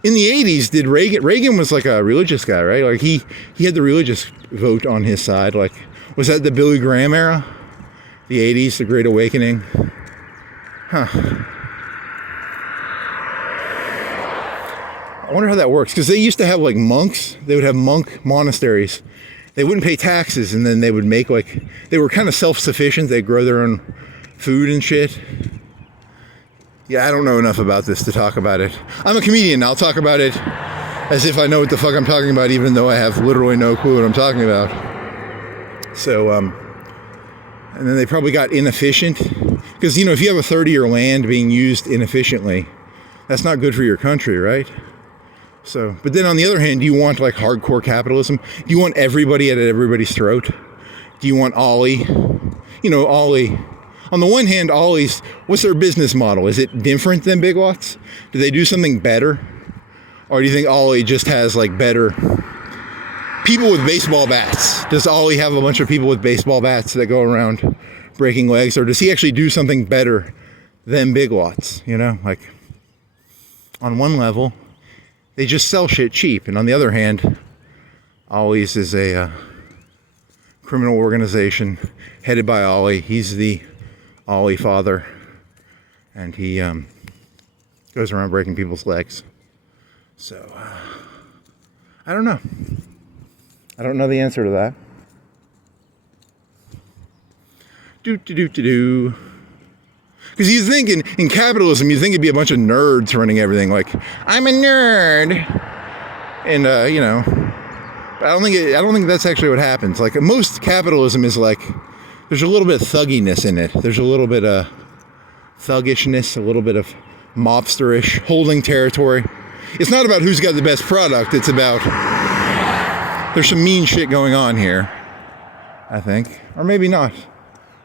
in the 80s, did Reagan was like a religious guy, right? Like he had the religious vote on his side. Like, was that the Billy Graham era? The 80s, the Great Awakening? Huh. I wonder how that works, because they used to have like monks. They would have monk monasteries. They wouldn't pay taxes, and then they would make like, they were kind of self-sufficient. They'd grow their own food and shit. Yeah, I don't know enough about this to talk about it. I'm a comedian. I'll talk about it as if I know what the fuck I'm talking about, even though I have literally no clue what I'm talking about. So, and then they probably got inefficient. Because, you know, if you have a third of your land being used inefficiently, that's not good for your country, right? So, but then on the other hand, do you want like hardcore capitalism? Do you want everybody at everybody's throat? Do you want Ollie? You know, Ollie. On the one hand, Ollie's, what's their business model? Is it different than Big Lots? Do they do something better? Or do you think Ollie just has like better people with baseball bats? Does Ollie have a bunch of people with baseball bats that go around breaking legs? Or does he actually do something better than Big Lots? You know, like on one level, they just sell shit cheap. And on the other hand, Ollie's is a criminal organization headed by Ollie. He's the Ollie father, and he goes around breaking people's legs. So, I don't know. I don't know the answer to that. Because you think in capitalism, you think it'd be a bunch of nerds running everything. Like, I'm a nerd, and you know. But I don't think that's actually what happens. Like most capitalism is like, there's a little bit of thugginess in it. There's a little bit of thuggishness, a little bit of mobsterish, holding territory. It's not about who's got the best product. It's about, there's some mean shit going on here, I think. Or maybe not.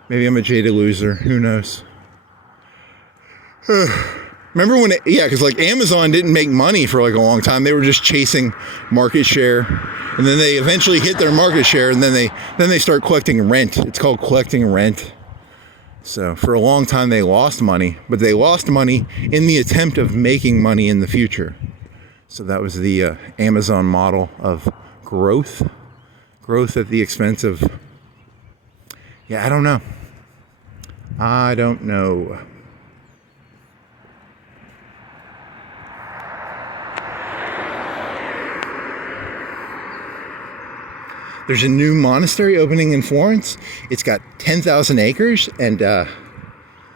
Maybe I'm a jaded loser. Who knows? Remember when, because like Amazon didn't make money for like a long time. They were just chasing market share. And then they eventually hit their market share, and then they start collecting rent. It's called collecting rent. So for a long time they lost money, but they lost money in the attempt of making money in the future. So that was the Amazon model of growth at the expense of, I don't know. There's a new monastery opening in Florence. It's got 10,000 acres, and I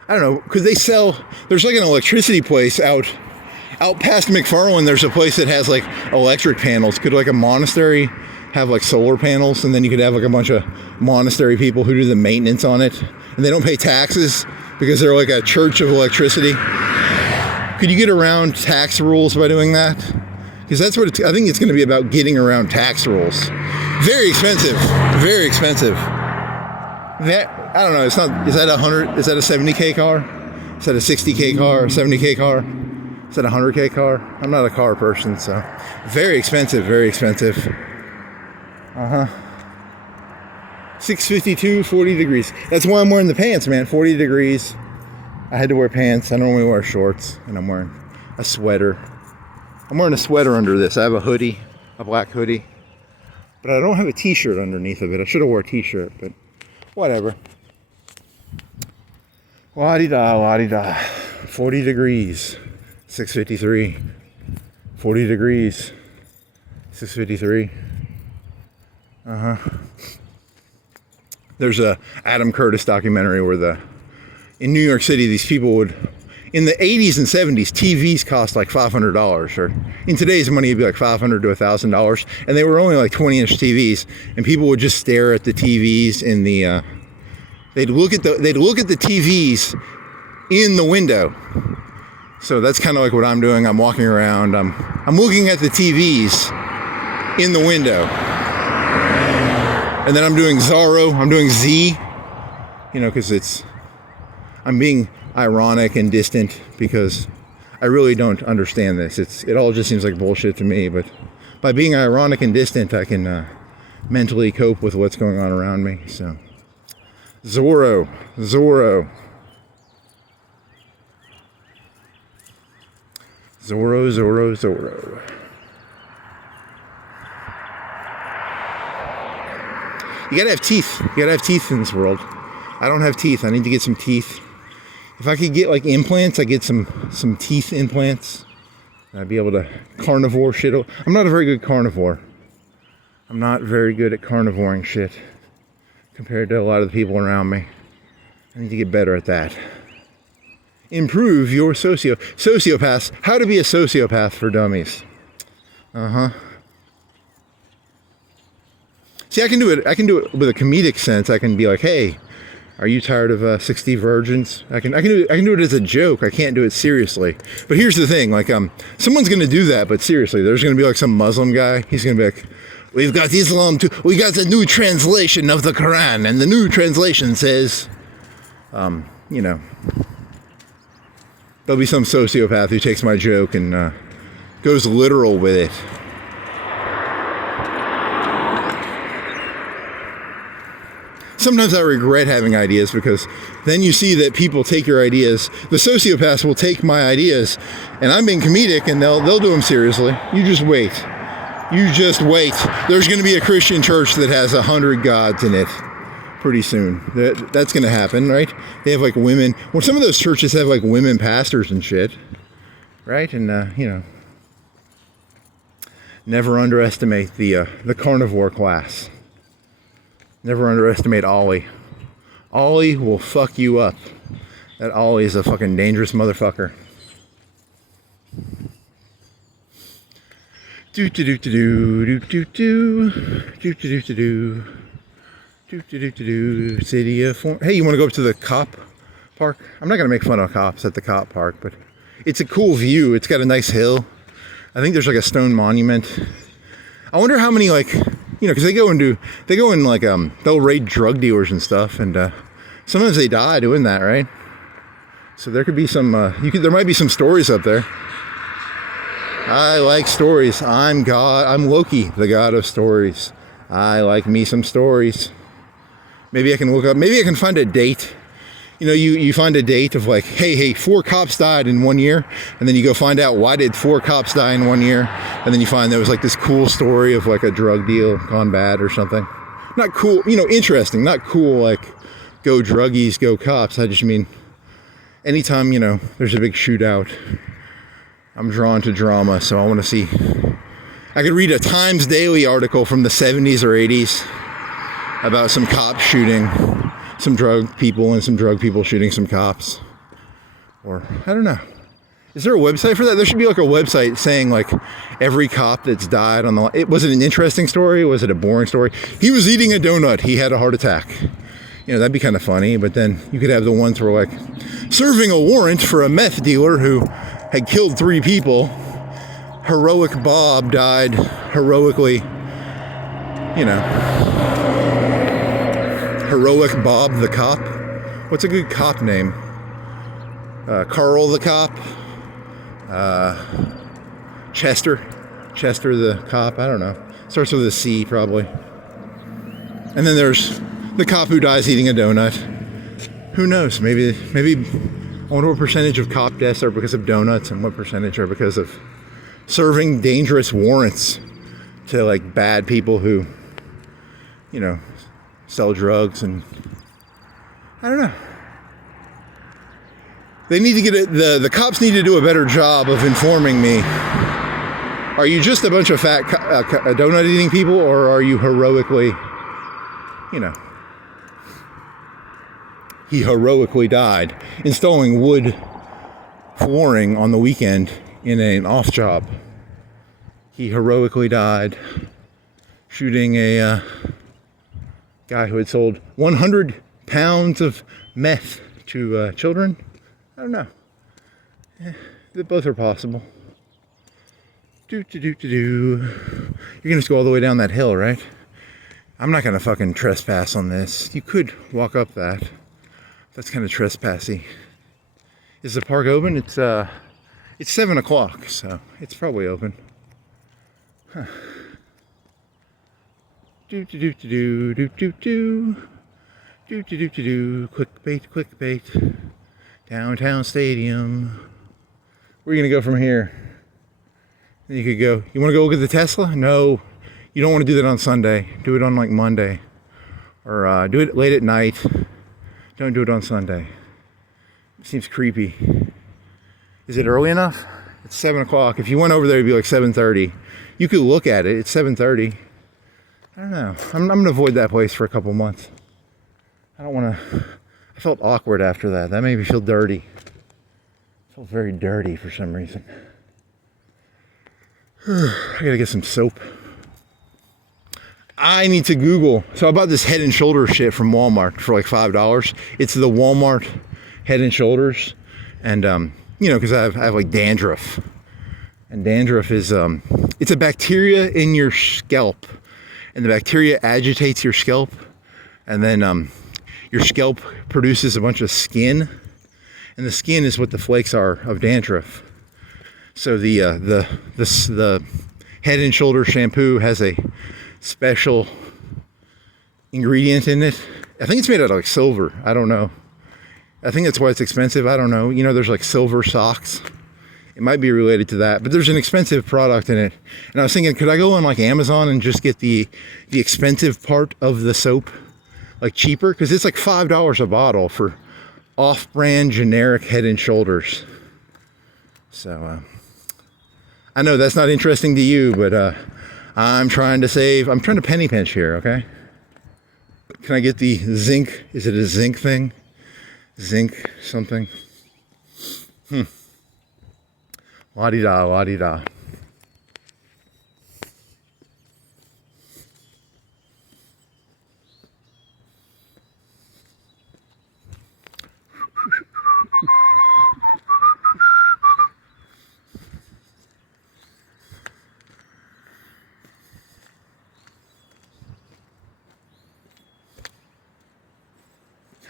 don't know, because they sell, there's like an electricity place out past McFarland. There's a place that has like electric panels. Could like a monastery have like solar panels, and then you could have like a bunch of monastery people who do the maintenance on it, and they don't pay taxes because they're like a church of electricity. Could you get around tax rules by doing that? Because that's what I think it's going to be about, getting around tax rules. Very expensive. Very expensive. That, I don't know. It's not. Is that a 100? Is that a 70K car? Is that a 60K car? A 70K car? Is that a 100K car? I'm not a car person, so very expensive. Very expensive. 652, 40 degrees. That's why I'm wearing the pants, man. 40 degrees. I had to wear pants. I normally wear shorts, and I'm wearing a sweater. I'm wearing a sweater under this. I have a hoodie, a black hoodie. But I don't have a t-shirt underneath of it. I should have wore a t-shirt, but whatever. La-di-da, la-di-da. 40 degrees, 653. 40 degrees, 653. There's a Adam Curtis documentary where in New York City, these people would, in the 80s and 70s, TVs cost like $500, or in today's money, it'd be like $500 to $1,000, and they were only like 20-inch TVs, and people would just stare at the TVs in the. They'd look at the TVs in the window. So that's kind of like what I'm doing. I'm walking around. I'm looking at the TVs in the window, and then I'm doing Zorro. I'm doing Z. You know, because I'm being ironic and distant because I really don't understand this. It all just seems like bullshit to me, but by being ironic and distant, I can mentally cope with what's going on around me. So Zorro. Zorro, Zorro, Zorro. You gotta have teeth. You gotta have teeth in this world. I don't have teeth. I need to get some teeth. If I could get like implants, I'd get some teeth implants. I'd be able to carnivore shit. I'm not a very good carnivore. I'm not very good at carnivoring shit compared to a lot of the people around me. I need to get better at that. Improve your sociopaths. How to be a sociopath for dummies. See, I can do it with a comedic sense. I can be like, hey, are you tired of 60 virgins? I can do it as a joke. I can't do it seriously. But here's the thing, like someone's gonna do that, but seriously, there's gonna be like some Muslim guy. He's gonna be like, we've got Islam too. We got the new translation of the Quran, and the new translation says, you know, there'll be some sociopath who takes my joke and goes literal with it. Sometimes I regret having ideas because then you see that people take your ideas. The sociopaths will take my ideas, and I'm being comedic, and they'll do them seriously. You just wait. You just wait. There's going to be a Christian church that has 100 gods in it pretty soon. That's going to happen, right? They have like women. Well, some of those churches have like women pastors and shit, right? And you know, never underestimate the carnivore class. Never underestimate Ollie. Ollie will fuck you up. That Ollie is a fucking dangerous motherfucker. Do do do do do do do do do do do do do do do. City of Form. Hey, you want to go up to the cop park? I'm not gonna make fun of cops at the cop park, but it's a cool view. It's got a nice hill. I think there's like a stone monument. I wonder how many like. You know, because they go in like, they'll raid drug dealers and stuff, and sometimes they die doing that, right? So there could be some, there might be some stories up there. I like stories. I'm Loki, the god of stories. I like me some stories. Maybe I can look up, maybe I can find a date. You know, you find a date of like, hey, 4 cops died in 1 year, and then you go find out why did 4 cops die in 1 year, and then you find there was like this cool story of like a drug deal gone bad or something. Not cool, you know, interesting, not cool like go druggies, go cops. I just mean anytime, you know, there's a big shootout, I'm drawn to drama, so I want to see. I could read a Times Daily article from the 70s or 80s about some cops shooting some drug people and some drug people shooting some cops. Or, I don't know. Is there a website for that? There should be like a website saying like every cop that's died on the... Was it an interesting story? Was it a boring story? He was eating a donut. He had a heart attack. You know, that'd be kind of funny. But then you could have the ones where like serving a warrant for a meth dealer who had killed 3 people. Heroic Bob died heroically. You know... Heroic Bob the cop. What's a good cop name? Carl the cop. Chester the cop. I don't know. Starts with a C probably. And then there's the cop who dies eating a donut. Who knows? Maybe. I wonder what percentage of cop deaths are because of donuts and what percentage are because of serving dangerous warrants to like bad people who, you know, sell drugs. And I don't know. They need to get it. The cops need to do a better job of informing me. Are you just a bunch of fat donut eating people, or are you heroically, you know? He heroically died installing wood flooring on the weekend in an off job. He heroically died shooting a guy who had sold 100 pounds of meth to children. I don't know. Both are possible. You're gonna just go all the way down that hill, right? I'm not gonna fucking trespass on this. You could walk up that. That's kind of trespassy. Is the park open? It's 7 o'clock, so it's probably open. Huh. Quick bait. Downtown Stadium. Where are you gonna go from here? Then you could go, you want to go look at the Tesla? No, you don't want to do that on Sunday. Do it on like Monday. Or do it late at night. Don't do it on Sunday. It seems creepy. Is it early enough? It's 7 o'clock. If you went over there, it'd be like 7:30. You could look at it. It's 7:30. I don't know. I'm going to avoid that place for a couple months. I don't want to... I felt awkward after that. That made me feel dirty. I felt very dirty for some reason. I gotta get some soap. I need to Google. So I bought this Head and Shoulders shit from Walmart for like $5. It's the Walmart Head and Shoulders. And, you know, because I have like dandruff. And dandruff is, it's a bacteria in your scalp. And the bacteria agitates your scalp. And then your scalp produces a bunch of skin. And the skin is what the flakes are of dandruff. So the Head and Shoulders shampoo has a special ingredient in it. I think it's made out of like silver. I don't know. I think that's why it's expensive. I don't know. You know, there's like silver socks. It might be related to that, but there's an expensive product in it. And I was thinking, could I go on like Amazon and just get the expensive part of the soap, like cheaper? Because it's like $5 a bottle for off-brand generic Head and Shoulders. So I know that's not interesting to you, but I'm trying to save. I'm trying to penny pinch here, okay? Can I get the zinc? Is it a zinc thing? Zinc something? La-di-da, la-di-da.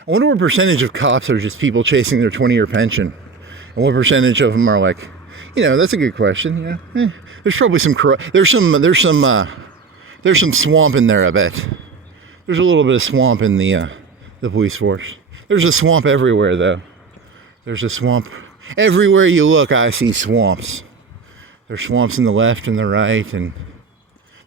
I wonder what percentage of cops are just people chasing their 20-year pension, and what percentage of them are like, you know, that's a good question. Yeah, there's probably some there's some swamp in there. I bet there's a little bit of swamp in the police force. There's a swamp everywhere, though. There's a swamp everywhere you look. I see swamps. There's swamps in the left and the right, and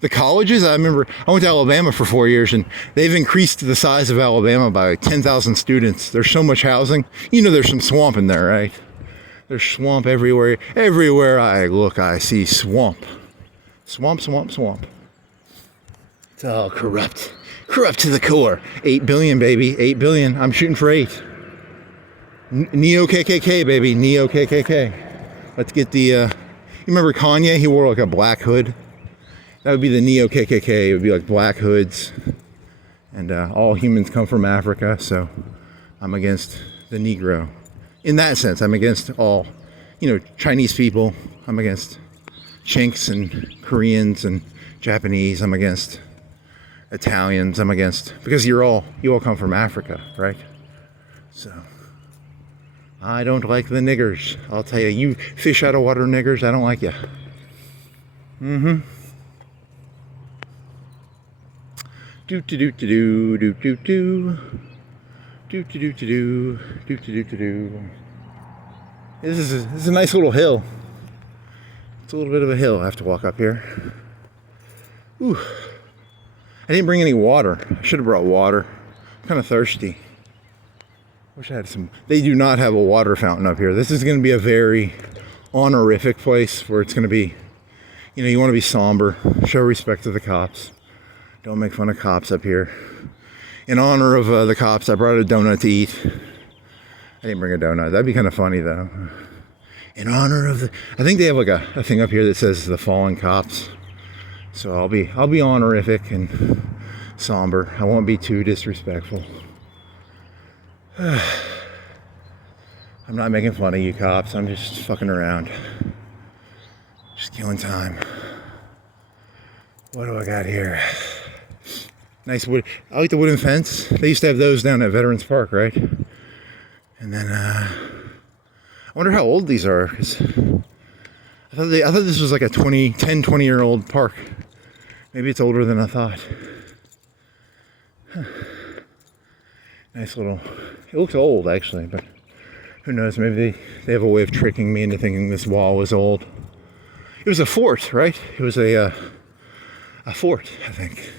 the colleges. I remember I went to Alabama for 4 years, and they've increased the size of Alabama by like 10,000 students. There's so much housing. You know, there's some swamp in there, right? There's swamp everywhere. Everywhere I look, I see swamp. Swamp, swamp, swamp. It's all corrupt. Corrupt to the core. 8 billion, baby. 8 billion. I'm shooting for 8. Neo-KKK, baby. Neo-KKK. Let's get the... you remember Kanye? He wore like a black hood. That would be the Neo-KKK. It would be like black hoods. And all humans come from Africa, so I'm against the Negro. In that sense, I'm against all, you know, Chinese people. I'm against Chinks and Koreans and Japanese. I'm against Italians. I'm against, because you all come from Africa, right? So I don't like the niggers. I'll tell you, you fish out of water niggers, I don't like you. Do do do do do do do. Do do do do do do do do. This is a nice little hill. It's a little bit of a hill. I have to walk up here. Ooh. I didn't bring any water. I should have brought water. I'm kind of thirsty. Wish I had some. They do not have a water fountain up here. This is going to be a very honorific place where it's going to be, you know, you want to be somber, show respect to the cops. Don't make fun of cops up here. In honor of the cops, I brought a donut to eat. I didn't bring a donut. That'd be kind of funny, though. In honor of the... I think they have like a thing up here that says the fallen cops. So I'll be honorific and somber. I won't be too disrespectful. I'm not making fun of you cops. I'm just fucking around. Just killing time. What do I got here? Nice wood. I like the wooden fence. They used to have those down at Veterans Park, right? And then I wonder how old these are. 'Cause I thought this was like a 20-year-old park. Maybe it's older than I thought. Huh. Nice little. It looks old actually, but who knows? Maybe they have a way of tricking me into thinking this wall was old. It was a fort, right? It was a fort, I think.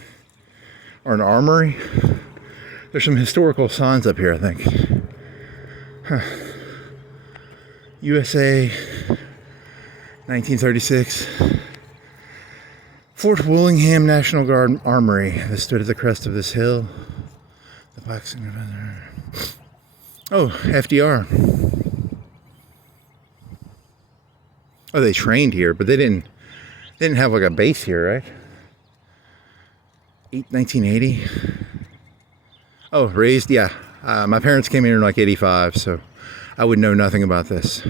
Or an armory. There's some historical signs up here, I think. Huh. USA, 1936. Fort Willingham National Guard Armory that stood at the crest of this hill. The Black Signifier. Oh, FDR. Oh, they trained here, but they didn't have like a base here, right? 1980. Oh, raised, yeah. My parents came here in like 85, so I would know nothing about this.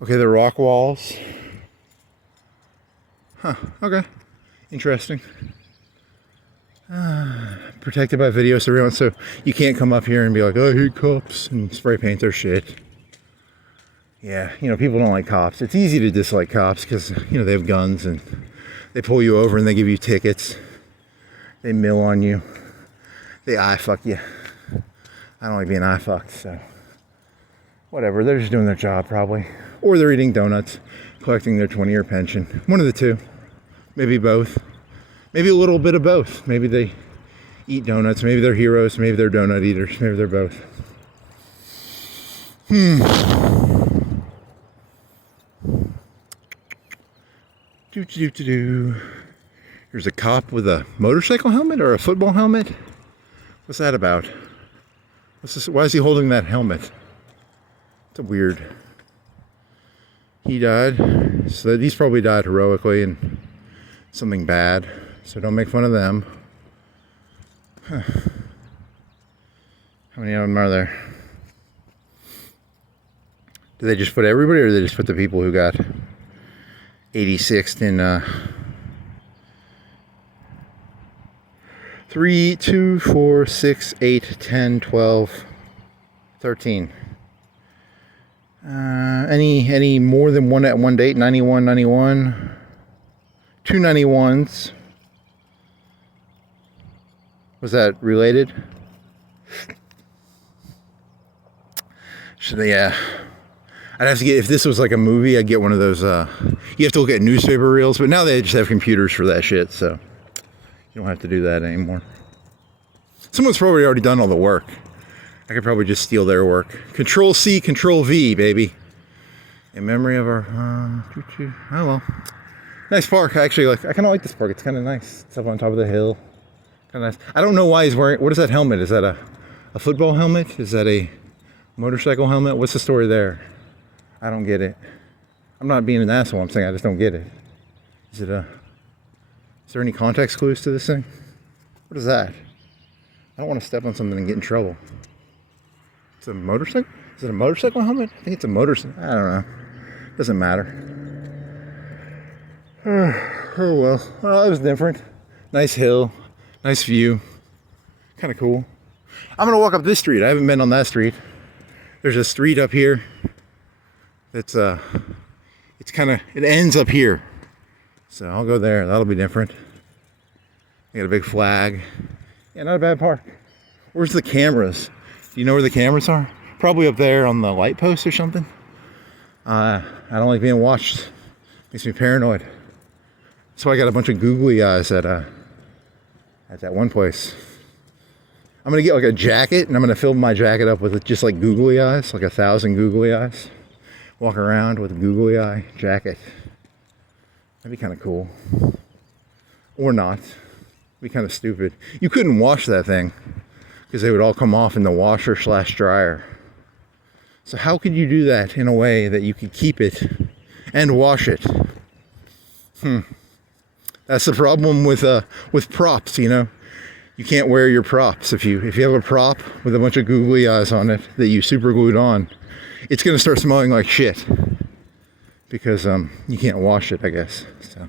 Okay, the rock walls. Huh, okay. Interesting. Protected by video surveillance, so you can't come up here and be like, oh, I hate cops, and spray paint their shit. Yeah, you know, people don't like cops. It's easy to dislike cops because, you know, they have guns and they pull you over and they give you tickets. They mill on you. They eye fuck you. I don't like being eye fucked, so whatever. They're just doing their job probably. Or they're eating donuts, collecting their 20-year pension. One of the two. Maybe both. Maybe a little bit of both. Maybe they eat donuts. Maybe they're heroes. Maybe they're donut eaters. Maybe they're both. Here's a cop with a motorcycle helmet or a football helmet. What's that about? What's this? Why is he holding that helmet? It's a weird. He died. So these probably died heroically in something bad. So don't make fun of them. Huh. How many of them are there? Do they just put everybody, or do they just put the people who got 86th in 3, 2, 4, 6, 8, 10, 12, 13. Any more than one at one date? 91, 91. 2 91s. Was that related? Should they, I'd have to get, if this was like a movie, I'd get one of those, you have to look at newspaper reels, but now they just have computers for that shit, so you don't have to do that anymore. Someone's probably already done all the work. I could probably just steal their work. Control C, Control V, baby. In memory of our, oh well. Nice park, actually. Like, I kind of like this park. It's kind of nice. It's up on top of the hill. Kind of nice. I don't know why he's wearing, what is that helmet? Is that a football helmet? Is that a motorcycle helmet? What's the story there? I don't get it. I'm not being an asshole. I'm saying I just don't get it. Is there any context clues to this thing? What is that? I don't want to step on something and get in trouble. It's a motorcycle? Is it a motorcycle helmet? I think it's a motorcycle. I don't know. Doesn't matter. Oh well. Well, that was different. Nice hill. Nice view. Kind of cool. I'm going to walk up this street. I haven't been on that street. There's a street up here. That's it's kind of, it ends up here. So I'll go there. That'll be different. They got a big flag. Yeah, not a bad park. Where's the cameras? Do you know where the cameras are? Probably up there on the light post or something. I don't like being watched. Makes me paranoid. That's why I got a bunch of googly eyes at that one place. I'm gonna get like a jacket and I'm gonna fill my jacket up with just like googly eyes, like 1,000 googly eyes. Walk around with a googly eye jacket. That'd be kind of cool. Or not. It'd be kind of stupid. You couldn't wash that thing because they would all come off in the washer / dryer. So how could you do that in a way that you could keep it and wash it? That's the problem with props, you know. You can't wear your props. If you have a prop with a bunch of googly eyes on it that you super glued on, it's gonna start smelling like shit because you can't wash it, I guess. So,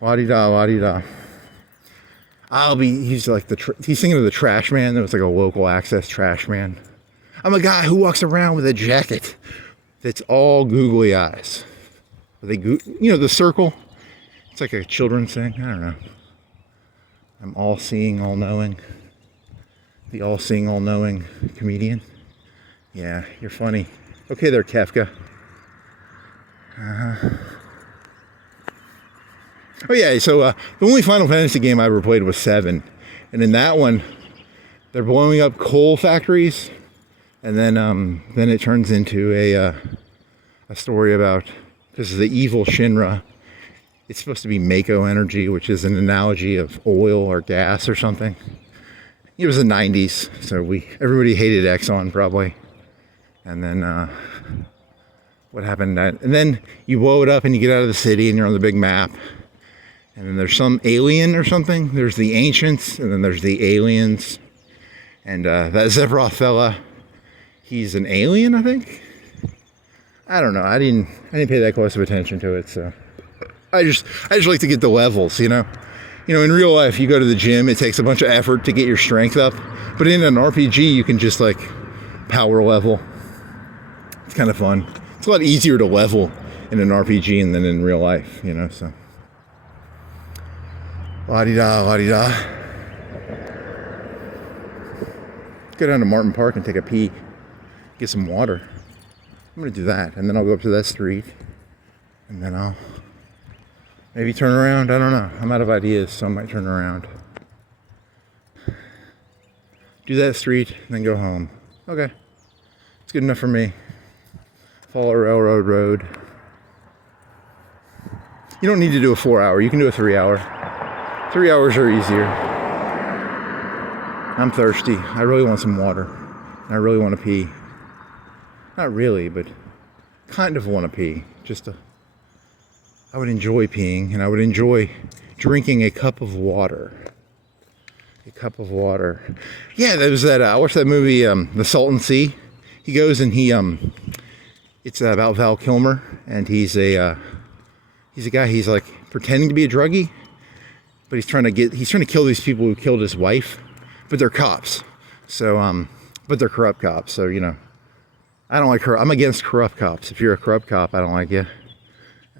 la-di-da, la-di-da. He's like he's thinking of the trash man. There was like a local access trash man. I'm a guy who walks around with a jacket that's all googly eyes. You know, the circle. It's like a children's thing. I don't know. I'm all-seeing, all-knowing. The all-seeing, all-knowing comedian. Yeah, you're funny. Okay there, Kefka. Oh yeah, so the only Final Fantasy game I ever played was 7. And in that one, they're blowing up coal factories. And then it turns into a story about, this is the evil Shinra. It's supposed to be Mako energy, which is an analogy of oil or gas or something. It was the 90s, so everybody hated Exxon probably. And then what happened? And then you blow it up and you get out of the city and you're on the big map. And then there's some alien or something. There's the ancients, and then there's the aliens. And that Sephiroth fella, he's an alien, I think. I don't know. I didn't pay that close of attention to it, so I just like to get the levels, you know. You know, in real life, you go to the gym, it takes a bunch of effort to get your strength up. But in an RPG, you can just like power level. It's kind of fun. It's a lot easier to level in an RPG than in real life, you know, so. La-di-da, la-di-da. Go down to Martin Park and take a pee. Get some water. I'm going to do that. And then I'll go up to that street. And then I'll maybe turn around. I don't know. I'm out of ideas, so I might turn around. Do that street, and then go home. Okay. It's good enough for me. Follow Railroad Road. You don't need to do a 4-hour. You can do a 3-hour. 3 hours are easier. I'm thirsty. I really want some water. I really want to pee. Not really, but kind of want to pee. I would enjoy peeing, and I would enjoy drinking a cup of water. A cup of water. Yeah, there was that. I watched that movie, The Salton Sea. He goes and it's about Val Kilmer, and he's a guy. He's like pretending to be a druggie. But he's trying to kill these people who killed his wife, but they're cops. So, but they're corrupt cops. So, you know, I don't like her. I'm against corrupt cops. If you're a corrupt cop, I don't like you.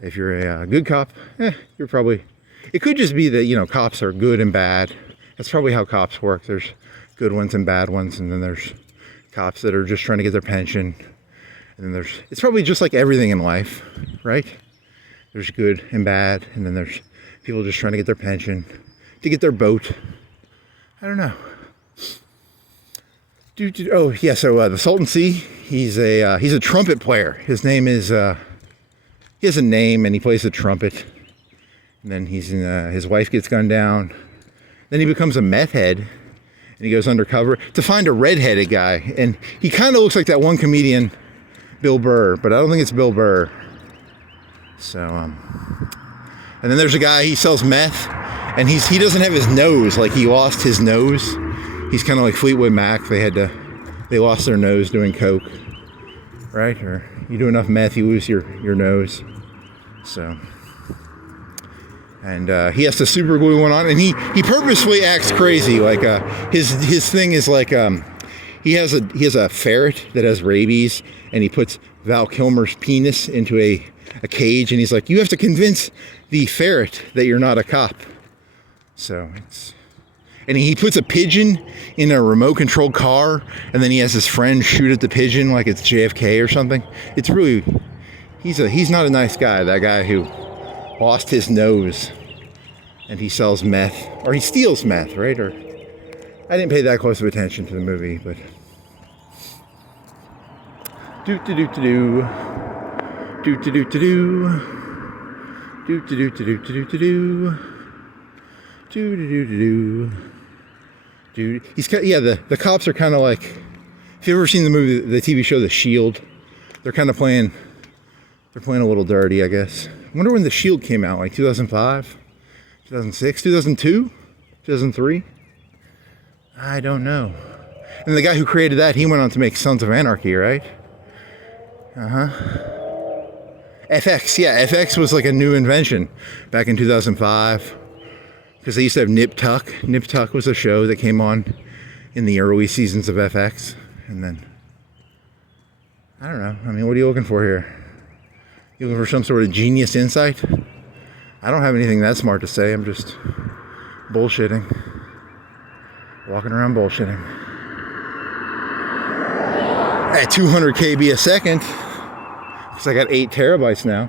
If you're a good cop, you're probably, it could just be that, you know, cops are good and bad. That's probably how cops work. There's good ones and bad ones. And then there's cops that are just trying to get their pension. And then it's probably just like everything in life, right? There's good and bad. And then there's people just trying to get their pension, to get their boat. I don't know. Oh yeah, so the Salton Sea. He's a trumpet player. His name is he has a name and he plays the trumpet. And then his wife gets gunned down. Then he becomes a meth head, and he goes undercover to find a redheaded guy. And he kind of looks like that one comedian, Bill Burr, but I don't think it's Bill Burr. So and then there's a guy, he sells meth, and he doesn't have his nose, like he lost his nose. He's kind of like Fleetwood Mac. They lost their nose doing coke, right? Or you do enough meth, you lose your nose. So, and he has to super glue one on, and he purposefully acts crazy. Like his thing is like he has a ferret that has rabies, and he puts Val Kilmer's penis into a cage, and he's like, you have to convince the ferret that you're not a cop. So and he puts a pigeon in a remote controlled car, and then he has his friend shoot at the pigeon like it's JFK or something. It's really, he's not a nice guy, that guy who lost his nose and he sells meth, or he steals meth, right? Or I didn't pay that close of attention to the movie, but Dude, the cops are kind of like, if you've ever seen the TV show The Shield, they're playing a little dirty, I guess. I wonder when The Shield came out, like 2005, 2006, 2002, 2003? I don't know. And the guy who created that, he went on to make Sons of Anarchy, right? FX, yeah, FX was like a new invention back in 2005. Because they used to have Nip Tuck. Nip Tuck was a show that came on in the early seasons of FX. And then, I don't know. I mean, what are you looking for here? You looking for some sort of genius insight? I don't have anything that smart to say. I'm just bullshitting. Walking around bullshitting. At 200 KB a second. Because I got 8 terabytes now.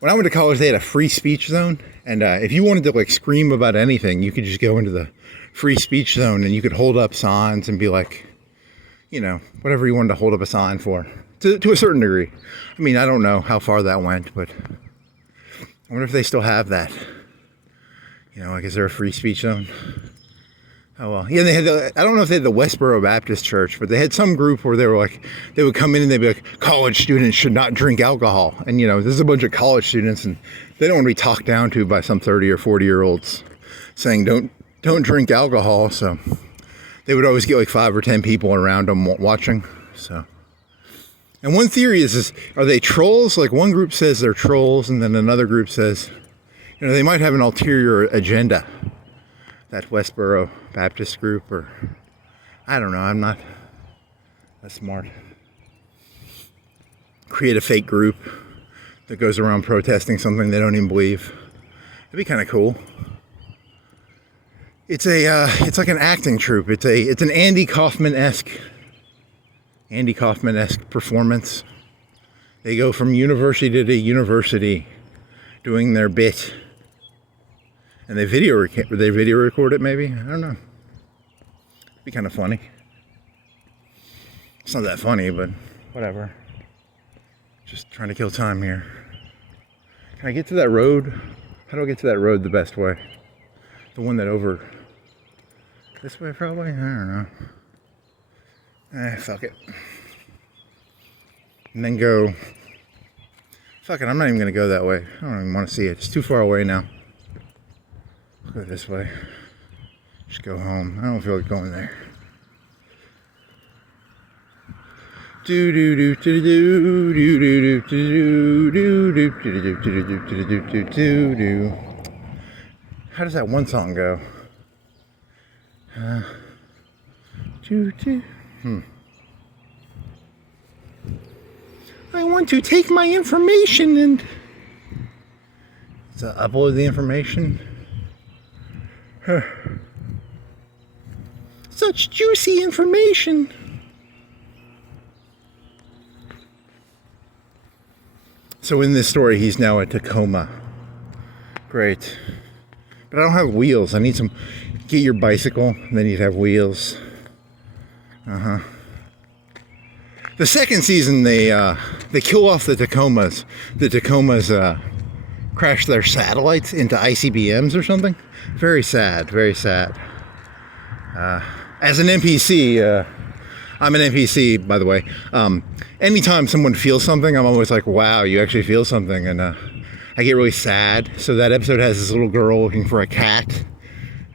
when I went to college, they had a free speech zone. And if you wanted to like scream about anything, you could just go into the free speech zone and you could hold up signs and be like, you know, whatever you wanted to hold up a sign for, to a certain degree. I mean, I don't know how far that went, but I wonder if they still have that. You know, like, is there a free speech zone? Oh, well. Yeah, they had I don't know if they had the Westboro Baptist Church, but they had some group where they were like, they would come in and they'd be like, college students should not drink alcohol. And, you know, there's a bunch of college students and they don't want to be talked down to by some 30 or 40-year-olds saying don't drink alcohol. So they would always get like 5 or 10 people around them watching. So, and one theory is are they trolls? Like, one group says they're trolls, and then another group says, you know, they might have an ulterior agenda. That Westboro Baptist group, or I don't know, I'm not that smart. Create a fake group that goes around protesting something they don't even believe. It'd be kind of cool. It's like an acting troupe. It's an Andy Kaufman-esque performance. They go from university to university doing their bit. And they video record it, maybe? I don't know. It'd be kind of funny. It's not that funny, but whatever. Just trying to kill time here. Can I get to that road? How do I get to that road the best way? The one that over... This way, probably? I don't know. Fuck it. And then go... Fuck it, I'm not even going to go that way. I don't even want to see it. It's too far away now. Go this way. Just go home. I don't feel like going there. How does that one song go? I want to take my information and upload the information. Such juicy information. So in this story, he's now at Tacoma. Great. But I don't have wheels. I need some... Get your bicycle, and then you'd have wheels. The second season, they kill off the Tacomas. The Tacomas crash their satellites into ICBMs or something. Very sad, very sad. As an NPC, I'm an NPC, by the way. Anytime someone feels something, I'm always like, wow, you actually feel something. And I get really sad. So that episode has this little girl looking for a cat.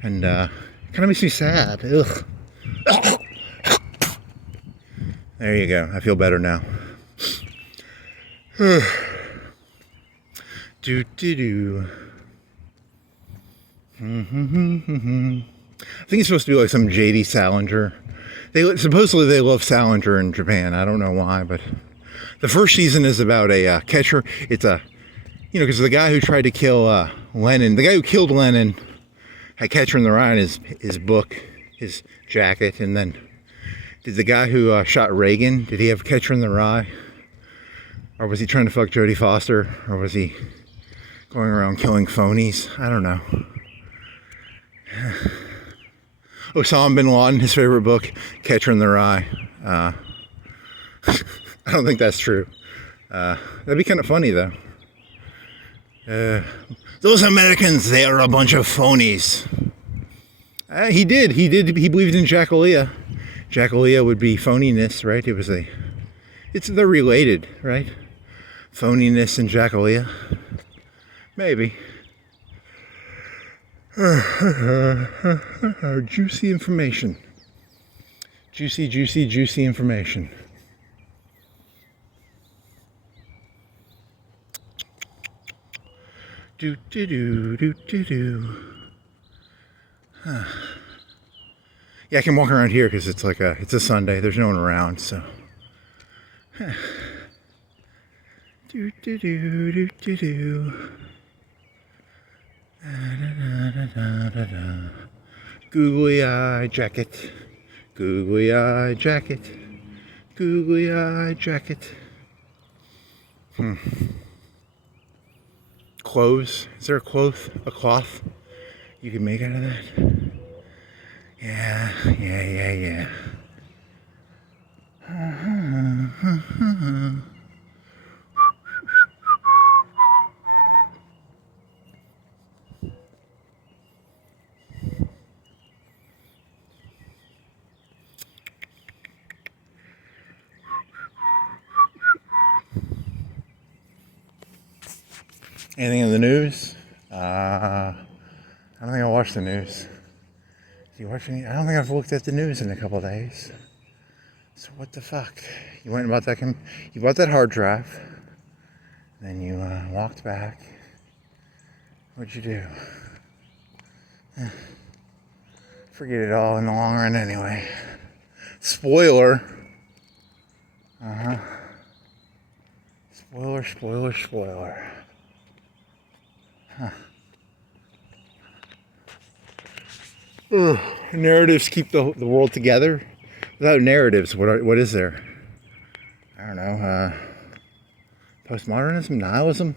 And it kind of makes me sad. Ugh. There you go. I feel better now. Do-do-do. I think it's supposed to be like some J.D. Salinger. Supposedly they love Salinger in Japan. I don't know why, but the first season is about a catcher. It's because the guy who tried to kill Lenin, the guy who killed Lenin, had Catcher in the Rye in his book, his jacket. And then did the guy who shot Reagan, did he have Catcher in the Rye? Or was he trying to fuck Jodie Foster? Or was he going around killing phonies? I don't know. Osama bin Laden, his favorite book, Catcher in the Rye. I don't think that's true. That'd be kind of funny, though. Those Americans, they are a bunch of phonies. He believed in Jackalia. Jackalia would be phoniness, right? They're related, right? Phoniness and Jackalia. Maybe. Juicy information. Juicy, juicy, juicy information. Do do do do do do. Yeah, I can walk around here because it's a Sunday. There's no one around, so. Do do do do do do. Googly eye jacket, googly eye jacket, googly eye jacket. clothes. Is there a cloth you can make out of that? Yeah. Anything in the news? I don't think I watched the news. Do you watch any? I don't think I've looked at the news in a couple of days. So what the fuck? You went and bought that. You bought that hard drive. Then you walked back. What'd you do? Forget it all in the long run, anyway. Spoiler. Spoiler. Narratives keep the world together. Without narratives, what is there? I don't know. Postmodernism, nihilism.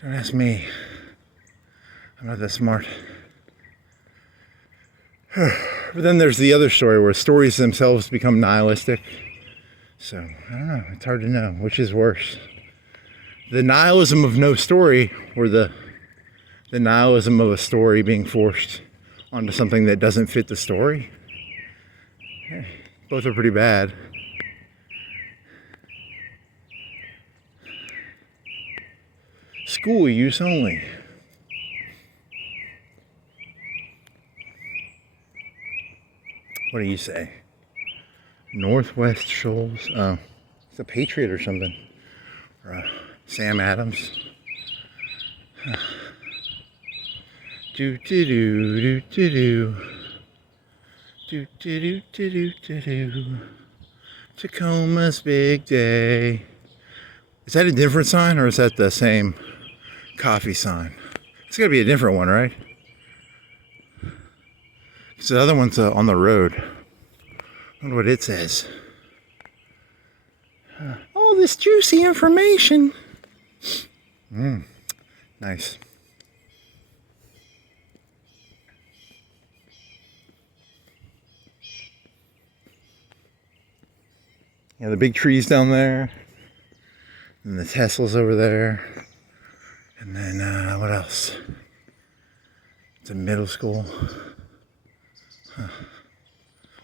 Don't ask me. I'm not that smart. But then there's the other story where stories themselves become nihilistic. So I don't know. It's hard to know which is worse. The nihilism of no story, or the nihilism of a story being forced onto something that doesn't fit the story. Both are pretty bad. School use only. What do you say? Northwest Shoals. Oh, it's a Patriot or something. Or Sam Adams. Do. Tacoma's big day. Is that a different sign, or is that the same coffee sign? It's got to be a different one, right? Because the other one's on the road. I wonder what it says. All this juicy information. Nice. Yeah, the big trees down there, and the Teslas over there, and then what else? It's a middle school.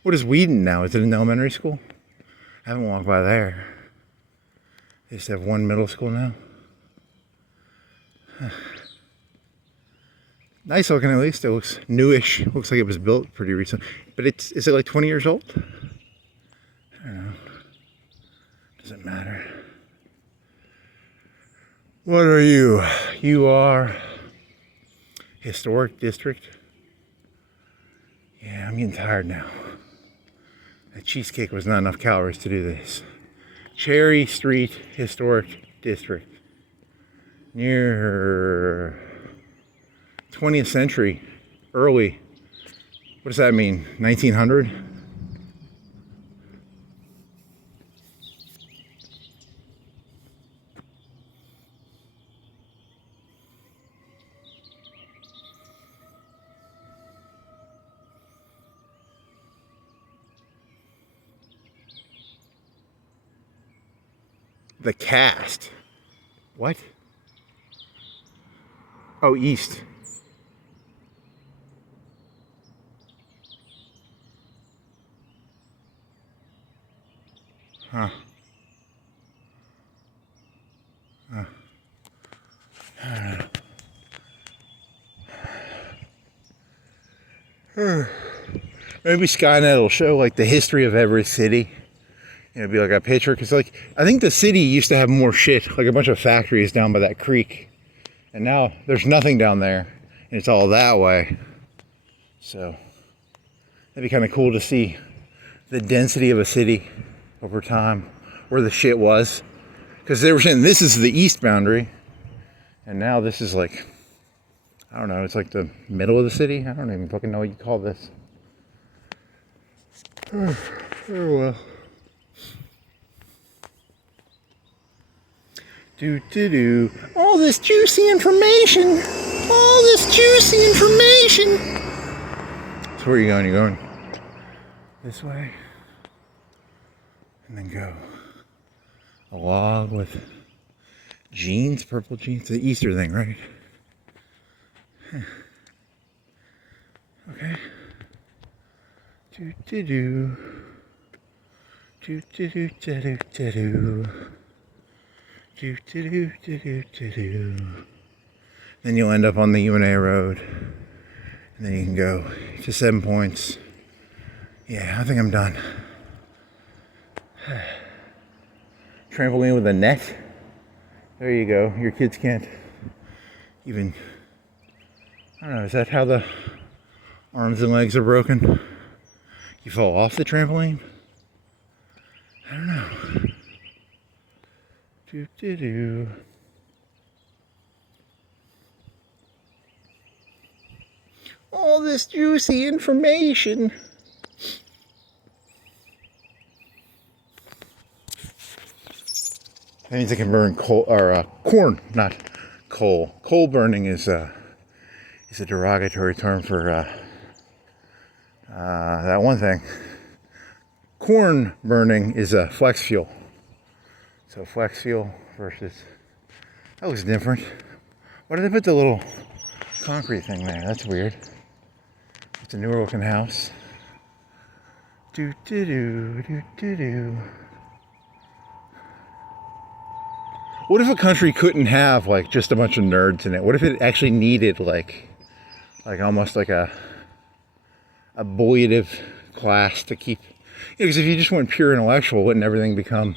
What is Whedon now? Is it an elementary school? I haven't walked by there. They just have one middle school now. Nice looking, at least. It looks newish. Looks like it was built pretty recent. But is it like 20 years old? I don't know. Doesn't matter. What are you? You are historic district. Yeah, I'm getting tired now. That cheesecake was not enough calories to do this. Cherry Street Historic District. Near 20th century, early. What does that mean? 1900? The cast. What? Oh, east. Huh. Maybe Skynet will show like the history of every city. It'd be like a picture, because like I think the city used to have more shit, like a bunch of factories down by that creek, and now there's nothing down there, and it's all that way. So that'd be kind of cool to see the density of a city over time, where the shit was, because they were saying this is the east boundary, and now this is like, I don't know, it's like the middle of the city. I don't even fucking know what you call this. Oh well. Do. All this juicy information. All this juicy information. So where are you going? You're going this way? And then go a log with jeans, purple jeans. The Easter thing, right? Okay. Do. Then you'll end up on the UNA road. And then you can go to 7 points. Yeah, I think I'm done. Trampoline with a net. There you go. Your kids can't even... I don't know, is that how the arms and legs are broken? You fall off the trampoline? I don't know. Do. All this juicy information. That means I can burn coal or corn, not coal. Coal burning is a derogatory term for that one thing. Corn burning is a flex fuel. So flex fuel versus, that looks different. Why did they put the little concrete thing there? That's weird. It's a newer looking house. Do. What if a country couldn't have like just a bunch of nerds in it? What if it actually needed like almost like a bulliative class to keep? Because if you just went pure intellectual, wouldn't everything become?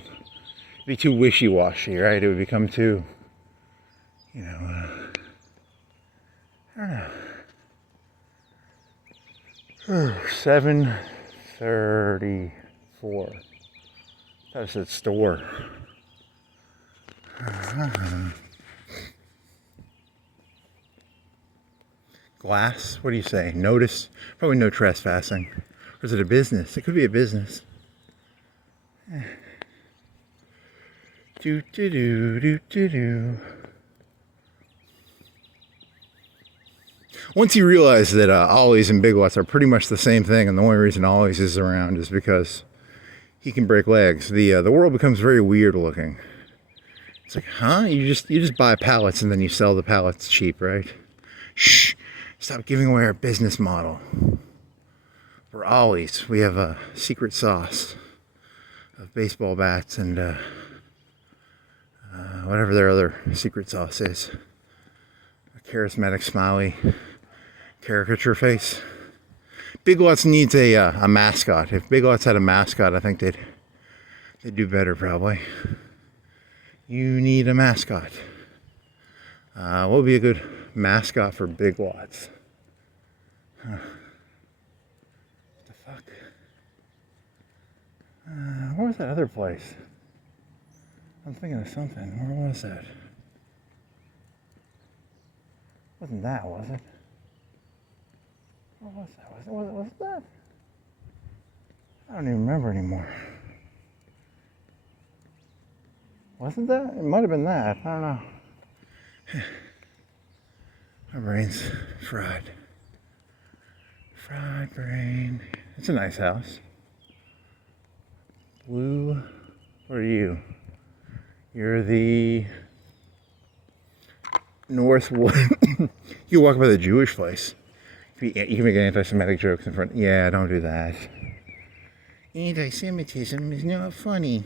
It'd be too wishy-washy, right? It would become too, I don't know. 7:34. That was at store. Glass, what do you say? Notice? Probably no trespassing. Or is it a business? It could be a business. Do. Once you realize that Ollies and Big Lots are pretty much the same thing, and the only reason Ollies is around is because he can break legs, the world becomes very weird looking. It's like, huh? You just buy pallets and then you sell the pallets cheap, right? Shh! Stop giving away our business model. For Ollies, we have a secret sauce of baseball bats and whatever their other secret sauce is. A charismatic smiley caricature face. Big Lots needs a mascot. If Big Lots had a mascot, I think they'd do better probably. You need a mascot. What would be a good mascot for Big Lots? Huh. What the fuck? Where was that other place? I'm thinking of something. Where was that? Wasn't that, was it? What was that? Was it that? I don't even remember anymore. Wasn't that? It might have been that. I don't know. My brain's fried. Fried brain. It's a nice house. Blue. What are you? You're the Northwood. You walk by the Jewish place. You can make anti-Semitic jokes in front. Yeah, don't do that. Anti-Semitism is not funny.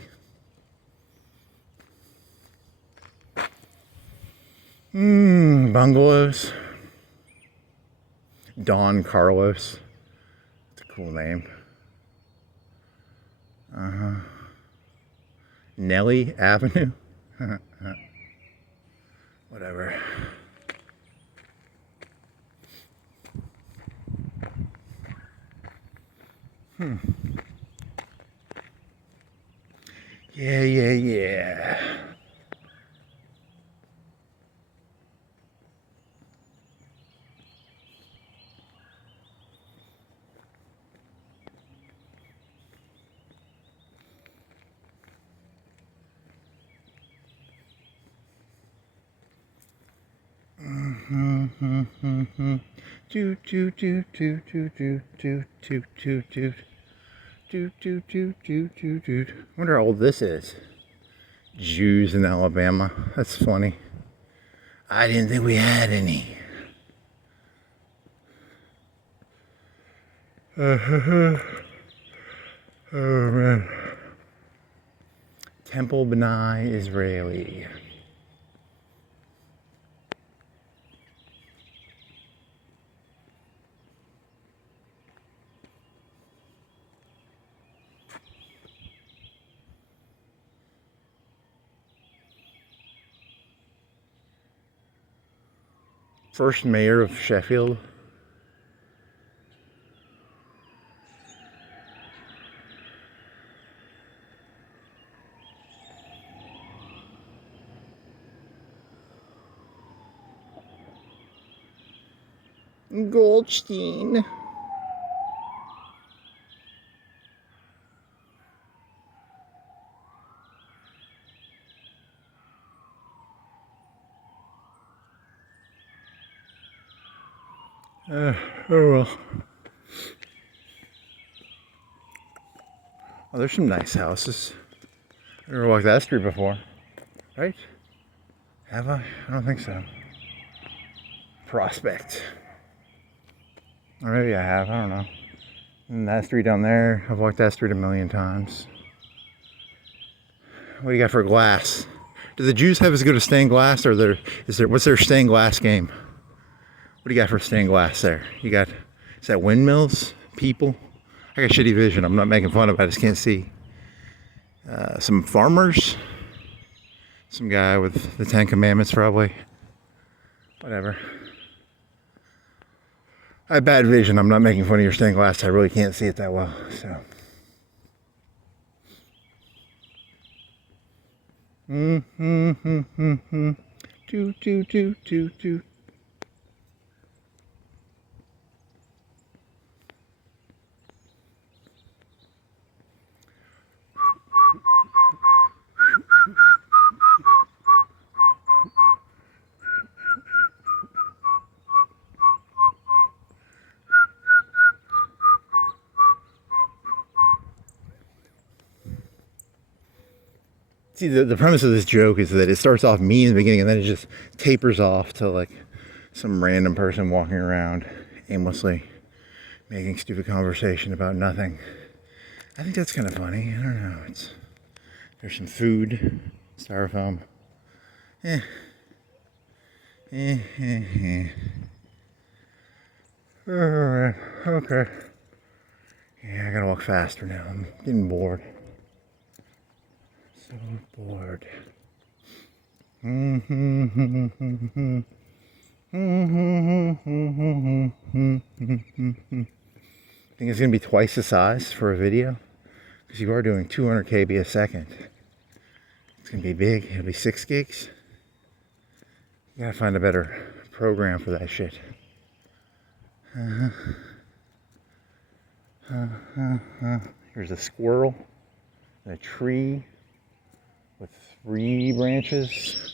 Bungalows. Don Carlos. It's a cool name. Nelly Avenue. Whatever. Yeah. Do do do do do do do do do do do do do do do do. Wonder how old this is. Jews in Alabama. That's funny. I didn't think we had any. Oh man. Temple B'nai Israeli. First mayor of Sheffield. Goldstein. Oh well. Oh, there's some nice houses. I've never walked that street before, right? Have I? I don't think so. Prospect. Or maybe I have, I don't know. And that street down there, I've walked that street a million times. What do you got for glass? Do the Jews have as good a stained glass, or what's their stained glass game? What do you got for stained glass there? You got, is that windmills? People? I got shitty vision, I'm not making fun of it, I just can't see. Some farmers? Some guy with the 10 Commandments probably. Whatever. I have bad vision. I'm not making fun of your stained glass. I really can't see it that well. So. Do do do do do. See, the premise of this joke is that it starts off mean in the beginning and then it just tapers off to like some random person walking around aimlessly making stupid conversation about nothing. I think that's kind of funny. I don't know. There's some food, styrofoam. Alright, okay. Yeah, I gotta walk faster now. I'm getting bored. So bored. Think it's gonna be twice the size for a video? Because you are doing 200 KB a second. It's gonna be big. It'll be 6 gigs. You gotta find a better program for that shit. Here's a squirrel and a tree with 3 branches.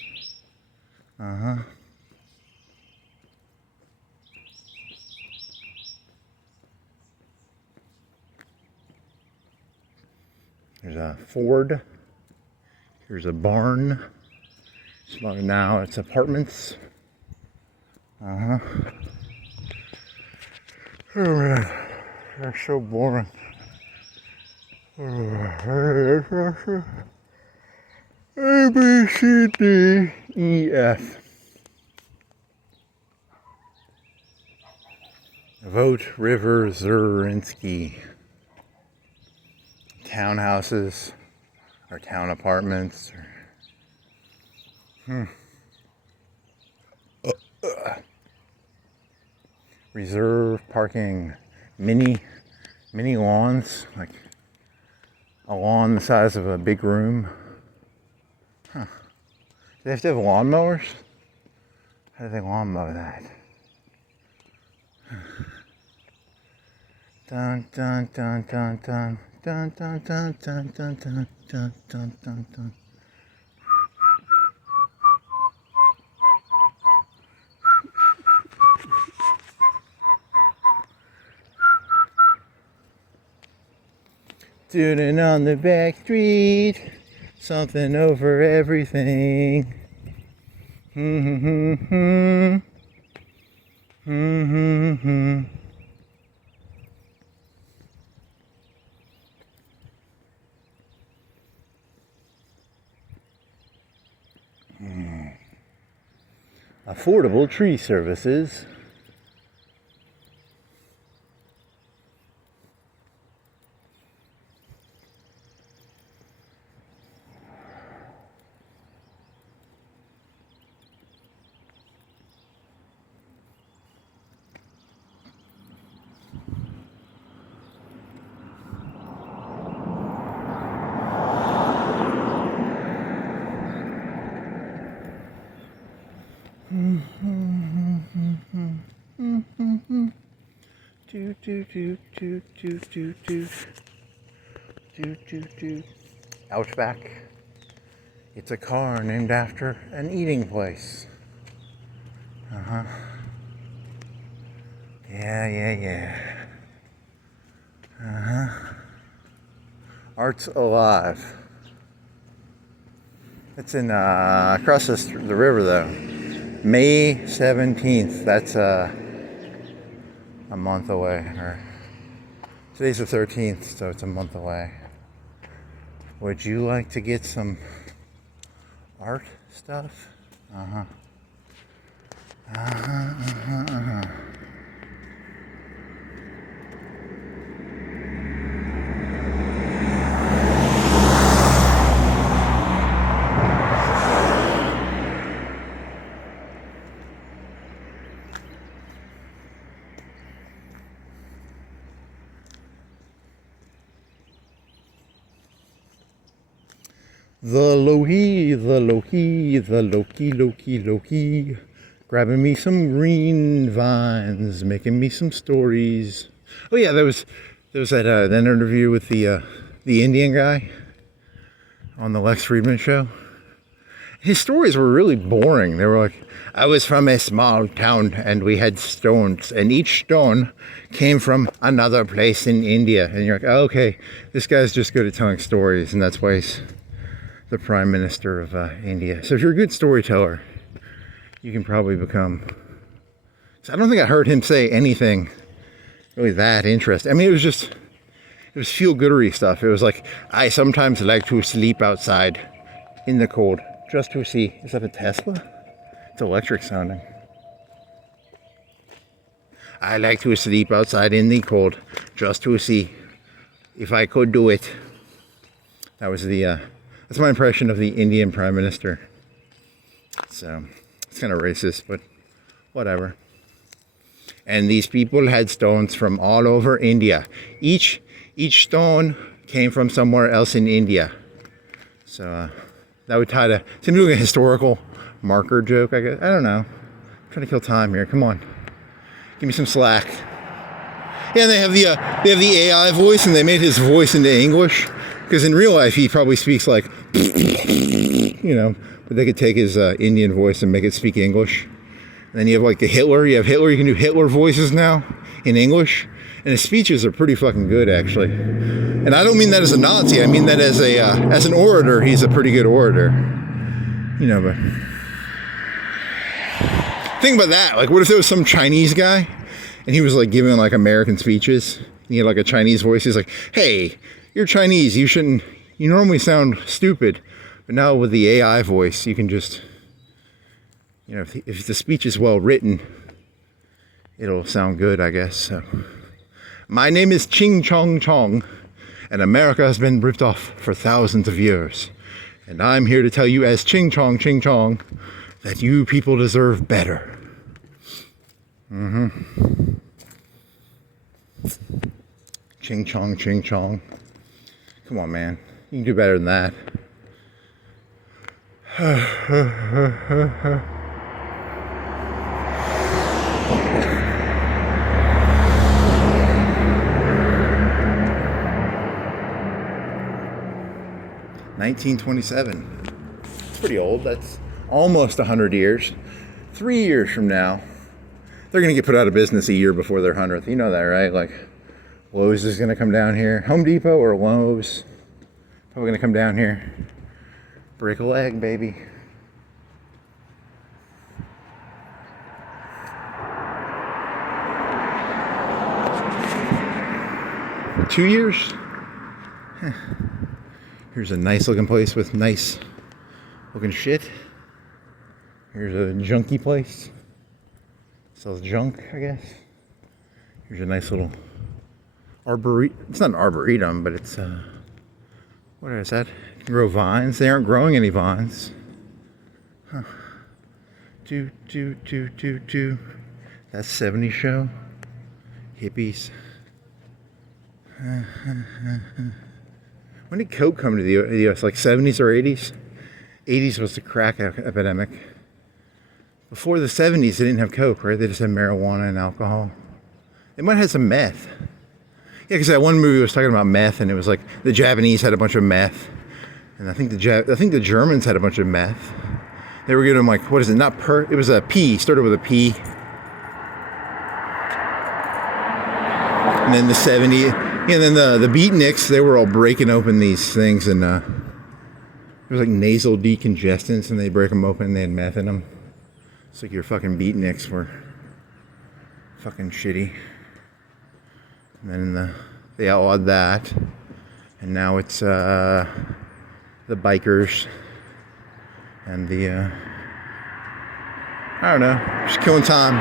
There's a Ford. Here's a barn. So now it's apartments. Oh man, they're so boring. A, B, C, D, E, F. Vote River Zurinsky. Townhouses or town apartments. Reserve parking, mini lawns, like a lawn the size of a big room. Do they have to have lawnmowers? How do they lawn mow that? Dun dun dun dun dun dun dun dun dun dun dun dun dun dun dun. Tooting on the back street, something over everything. Affordable tree services. Outback. It's a car named after an eating place. Yeah. Art's Alive. It's in across the river though. May 17th. That's a month away. Or today's the 13th, so it's a month away. Would you like to get some art stuff? The Loki, grabbing me some green vines, making me some stories. Oh yeah, there was that interview with the Indian guy on the Lex Friedman show. His stories were really boring. They were like, I was from a small town and we had stones, and each stone came from another place in India. And you're like, oh, okay, this guy's just good at telling stories, and that's why he's the Prime Minister of India. So if you're a good storyteller, you can probably become... So I don't think I heard him say anything really that interesting. I mean, it was feel-goodery stuff. It was like, I sometimes like to sleep outside in the cold just to see. Is that a Tesla? It's electric sounding. I like to sleep outside in the cold just to see if I could do it. That was that's my impression of the Indian Prime Minister. So, it's kind of racist, but whatever. And these people had stones from all over India. Each stone came from somewhere else in India. So, that would tie to... Seems like a historical marker joke, I guess. I don't know. I'm trying to kill time here. Come on. Give me some slack. Yeah, and they have the AI voice, and they made his voice into English. Because in real life, he probably speaks like, you know, but they could take his Indian voice and make it speak English. And then you have like the Hitler. You have Hitler. You can do Hitler voices now in English. And his speeches are pretty fucking good, actually. And I don't mean that as a Nazi. I mean that as an orator. He's a pretty good orator. You know, but think about that. Like, what if there was some Chinese guy and he was like giving like American speeches? He had like a Chinese voice. He's like, hey, you're Chinese, you normally sound stupid, but now with the AI voice, you can just, you know, if the speech is well written, it'll sound good, I guess. So, my name is Ching Chong Chong, and America has been ripped off for thousands of years. And I'm here to tell you as Ching Chong, that you people deserve better. Ching Chong. Come on, man. You can do better than that. (1927). It's pretty old. That's almost 100 years. 3 years from now, they're going to get put out of business a year before their 100th. You know that, right? Like, Lowe's is gonna come down here. Home Depot or Lowe's. Probably gonna come down here. Break a leg, baby. For 2 years? Here's a nice looking place with nice looking shit. Here's a junky place. Sells junk, I guess. Here's a nice little arboretum. It's not an arboretum, but it's what is that? You can grow vines. They aren't growing any vines. Huh. That 70s show. Hippies. When did coke come to the U.S.? Like 70s or 80s? 80s was the crack epidemic. Before the 70s, they didn't have coke, right? They just had marijuana and alcohol. They might have had some meth. Yeah, because that one movie was talking about meth, and it was like the Japanese had a bunch of meth, and I think the Germans had a bunch of meth. They were giving them like, what is it? It was a P. Started with a P. And then the 70s, and then the beatniks, they were all breaking open these things, and it was like nasal decongestants, and they break them open, and they had meth in them. It's like your fucking beatniks were fucking shitty. And then they outlawed that, and now it's the bikers and the I don't know, just killing time.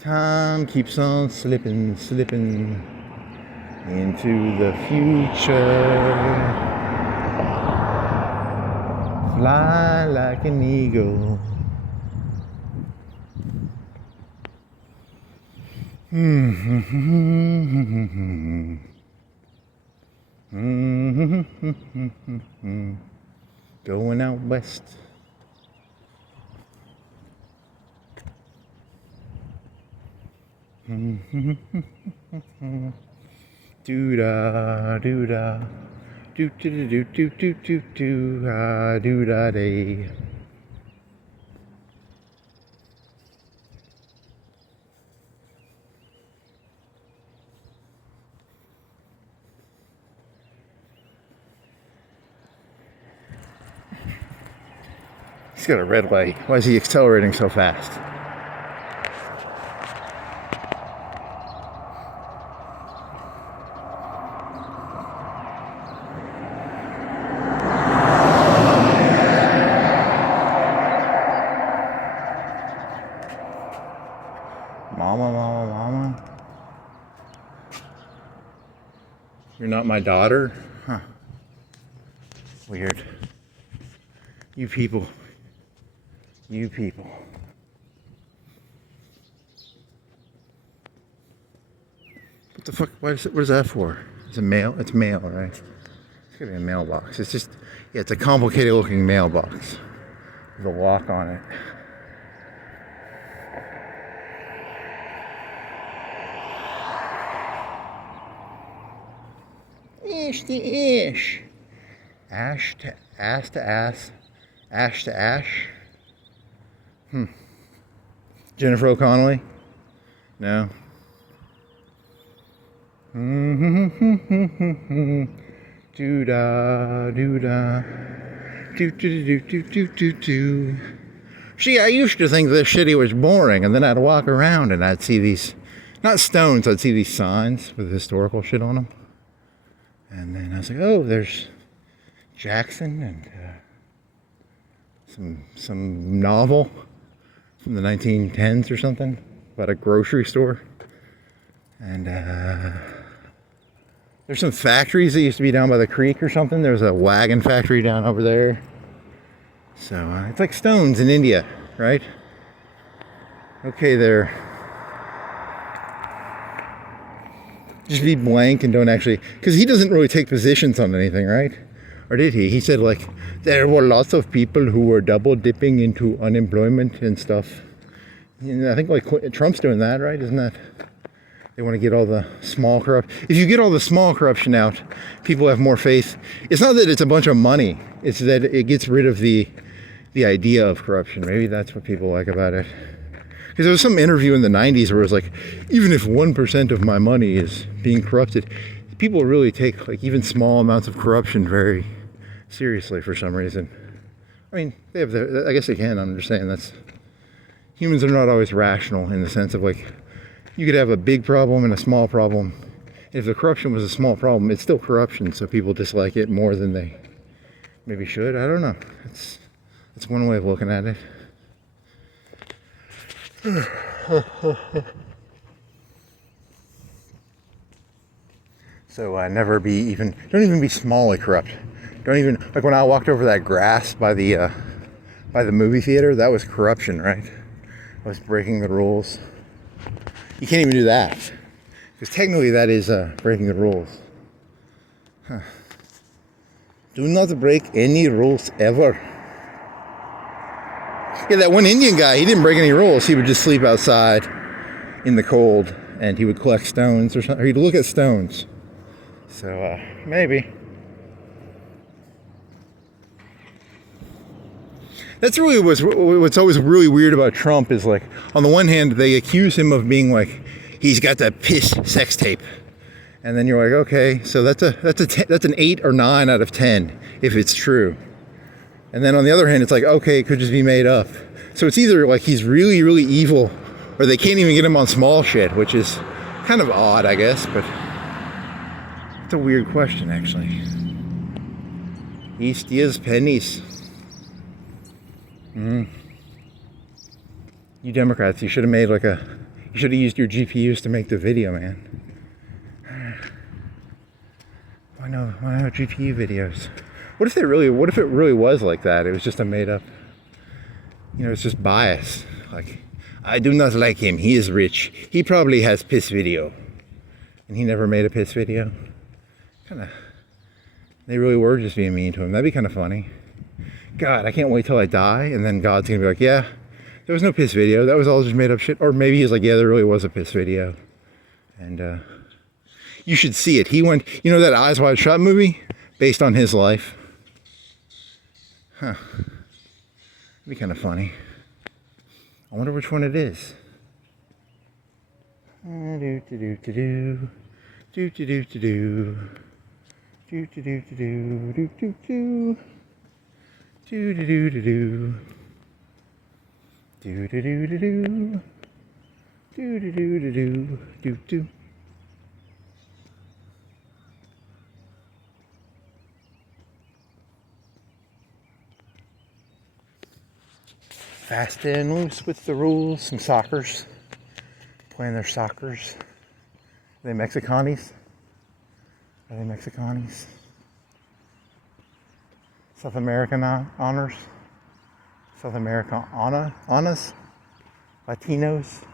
Time keeps on slipping into the future. Fly like an eagle. Going out west. Do-da, do-da. Do do do do do do do do da day. He's got a red light. Why is he accelerating so fast? Mama. You're not my daughter? Huh. Weird. You people. What the fuck? What is that for? It's mail? It's mail, right? It's gonna be a mailbox. It's just, yeah, it's a complicated looking mailbox with a lock on it. Ish to ish. Ash to ass to ass. Ash to ash. Jennifer O'Connelly? No. Do-da, do-da. Do-do-do-do-do-do-do. See, I used to think this city was boring, and then I'd walk around and I'd see these, not stones, I'd see these signs with historical shit on them. And then I was like, oh, there's Jackson and some novel from the 1910s or something about a grocery store. And there's some factories that used to be down by the creek or something. There's a wagon factory down over there. So it's like stones in India, right? Okay, there. Just be blank and don't actually, because he doesn't really take positions on anything, right? Or did he? He said like, there were lots of people who were double dipping into unemployment and stuff. And I think like Trump's doing that, right? Isn't that? They want to get all the small corrupt. If you get all the small corruption out, people have more faith. It's not that it's a bunch of money. It's that it gets rid of the the idea of corruption. Maybe that's what people like about it. Because there was some interview in the 90s where it was like, even if 1% of my money is being corrupted, people really take like even small amounts of corruption very seriously for some reason. I mean, they have I guess they can. I'm just saying humans are not always rational in the sense of like, you could have a big problem and a small problem. If the corruption was a small problem, it's still corruption, so people dislike it more than they maybe should. I don't know. It's one way of looking at it. So don't even be smallly corrupt. Don't even, like when I walked over that grass by the movie theater, that was corruption, right? I was breaking the rules. You can't even do that. Because technically that is breaking the rules. Huh. Do not break any rules ever. Yeah, that one Indian guy, he didn't break any rules. He would just sleep outside in the cold and he would collect stones or something. Or he'd look at stones. So, maybe. That's really what's always really weird about Trump is like, on the one hand, they accuse him of being like, he's got that piss sex tape. And then you're like, okay, so that's an 8 or 9 out of 10 if it's true. And then on the other hand, it's like, okay, it could just be made up. So it's either like he's really, really evil, or they can't even get him on small shit, which is kind of odd, I guess, but it's a weird question, actually. East is pennies. You Democrats, you should have made you should have used your GPUs to make the video, man. Why no GPU videos? What if it really was like that? It was just a made up, it's just bias. Like, I do not like him. He is rich. He probably has piss video. And he never made a piss video. They really were just being mean to him. That'd be kind of funny. God, I can't wait till I die, and then God's gonna be like, yeah, there was no piss video. That was all just made up shit. Or maybe he's like, yeah, there really was a piss video. And you should see it. He went, that Eyes Wide Shut movie? Based on his life. Huh. It'd be kind of funny. I wonder which one it is. Fast and loose with the rules. Some soccers. Playing their soccers. Are they Mexicanis? South American honors? South America honors? Latinos?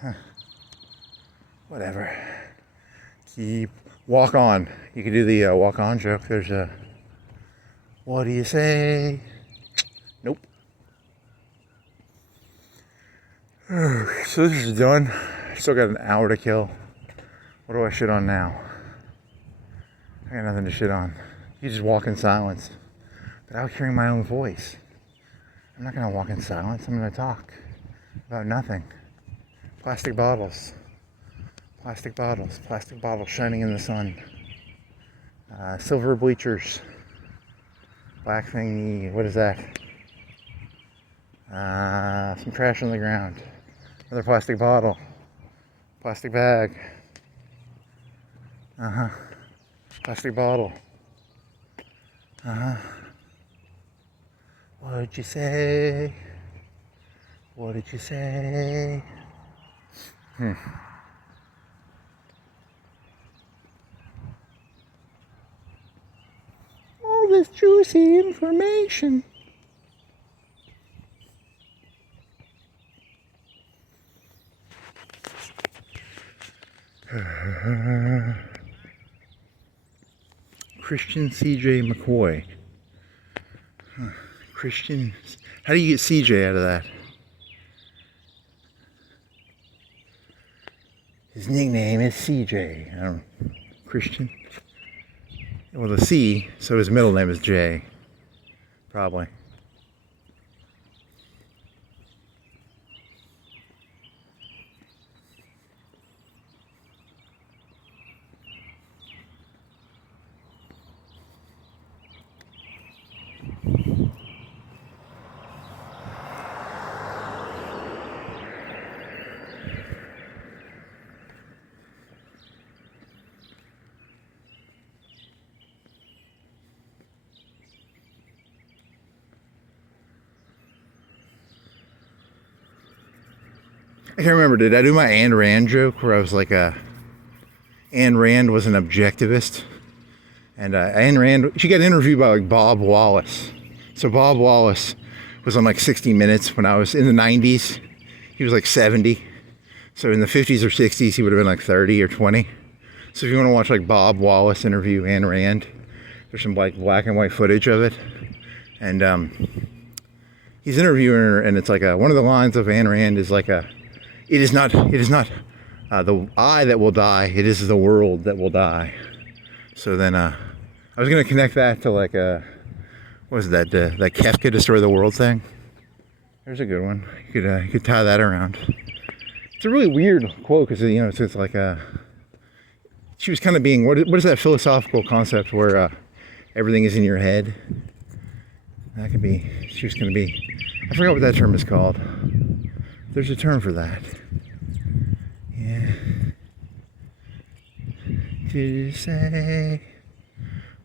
Huh. Whatever. Walk on. You can do the walk on joke. There's a, what do you say? Nope. So this is done. Still got an hour to kill. What do I shit on now? I got nothing to shit on. You just walk in silence. Without hearing my own voice. I'm not gonna walk in silence. I'm gonna talk about nothing. Plastic bottles shining in the sun. Silver bleachers. Black thingy, what is that? Some trash on the ground. Another plastic bottle. Plastic bag. Plastic bottle. What did you say? What did you say? All this juicy information. Christian C.J. McCoy. Christian. How do you get C.J. out of that? His nickname is C.J. Christian. Well, the C, so his middle name is J. Probably. I can't remember, did I do my Ayn Rand joke where I was like, Ayn Rand was an objectivist? And Ayn Rand, she got interviewed by like Bob Wallace. So Bob Wallace was on like 60 Minutes when I was in the 90s. He was like 70. So in the 50s or 60s, he would have been like 30 or 20. So if you want to watch like Bob Wallace interview Ayn Rand, there's some like black and white footage of it. And he's interviewing her, and it's like one of the lines of Ayn Rand is like it is not the I that will die, it is the world that will die. So then I was going to connect that to like what was that Kefka Destroy the World thing. There's a good one. You could tie that around. It's a really weird quote because it's like she was kind of being, what is that philosophical concept where everything is in your head? That could be, she was going to be, I forgot what that term is called. There's a term for that. Yeah. Did you say?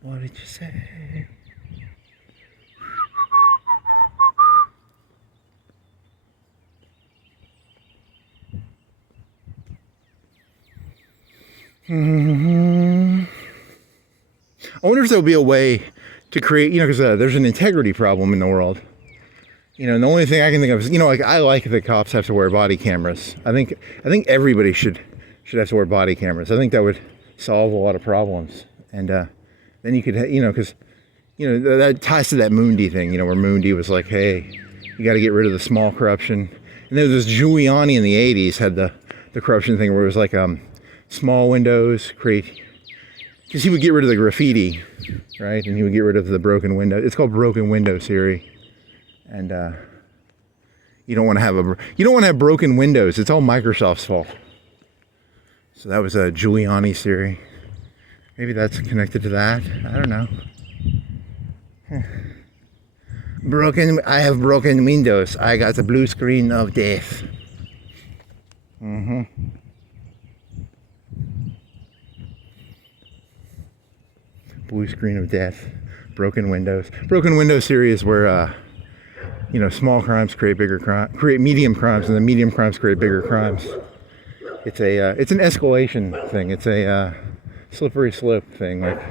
What did you say? I wonder if there'll be a way to create, because there's an integrity problem in the world. And the only thing I can think of is, like I like that cops have to wear body cameras. I think everybody should have to wear body cameras. I think that would solve a lot of problems. And then you could, because that ties to that Mundi thing. Where Mundi was like, hey, you got to get rid of the small corruption. And there was this Giuliani in the 80s had the corruption thing where it was like small windows create, because he would get rid of the graffiti, right? And he would get rid of the broken window. It's called broken window theory. And you don't want to have broken windows. It's all Microsoft's fault. So that was a Giuliani theory. Maybe that's connected to that. I don't know. I have broken windows. I got the blue screen of death. Blue screen of death. Broken windows. Broken windows theory is where small crimes create medium crimes, and the medium crimes create bigger crimes. It's an escalation thing. It's a slippery slope thing. Like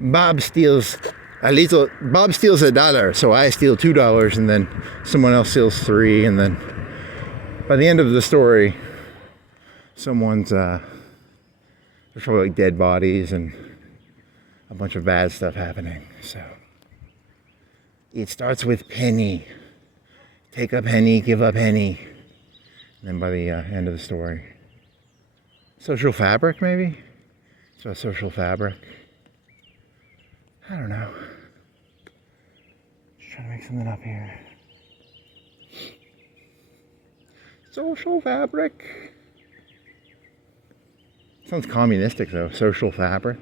Bob steals $1, so I steal $2, and then someone else steals $3, and then by the end of the story, there's probably like dead bodies and a bunch of bad stuff happening. So it starts with penny. Take a penny, give a penny. And then by the end of the story. Social fabric, maybe? It's about social fabric. I don't know. Just trying to make something up here. Social fabric. Sounds communistic though, social fabric.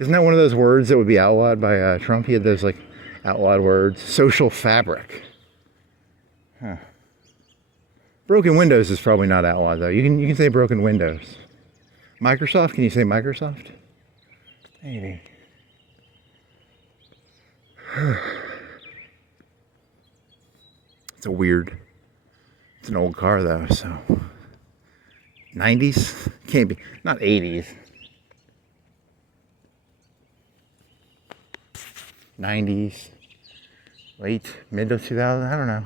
Isn't that one of those words that would be outlawed by Trump? He had those like outlawed words. Social fabric. Huh. Broken windows is probably not outlawed though. You can say broken windows. Microsoft, can you say Microsoft? Maybe. It's an old car though, so 90s? Can't be, not 80s. 90s, mid of 2000, I don't know.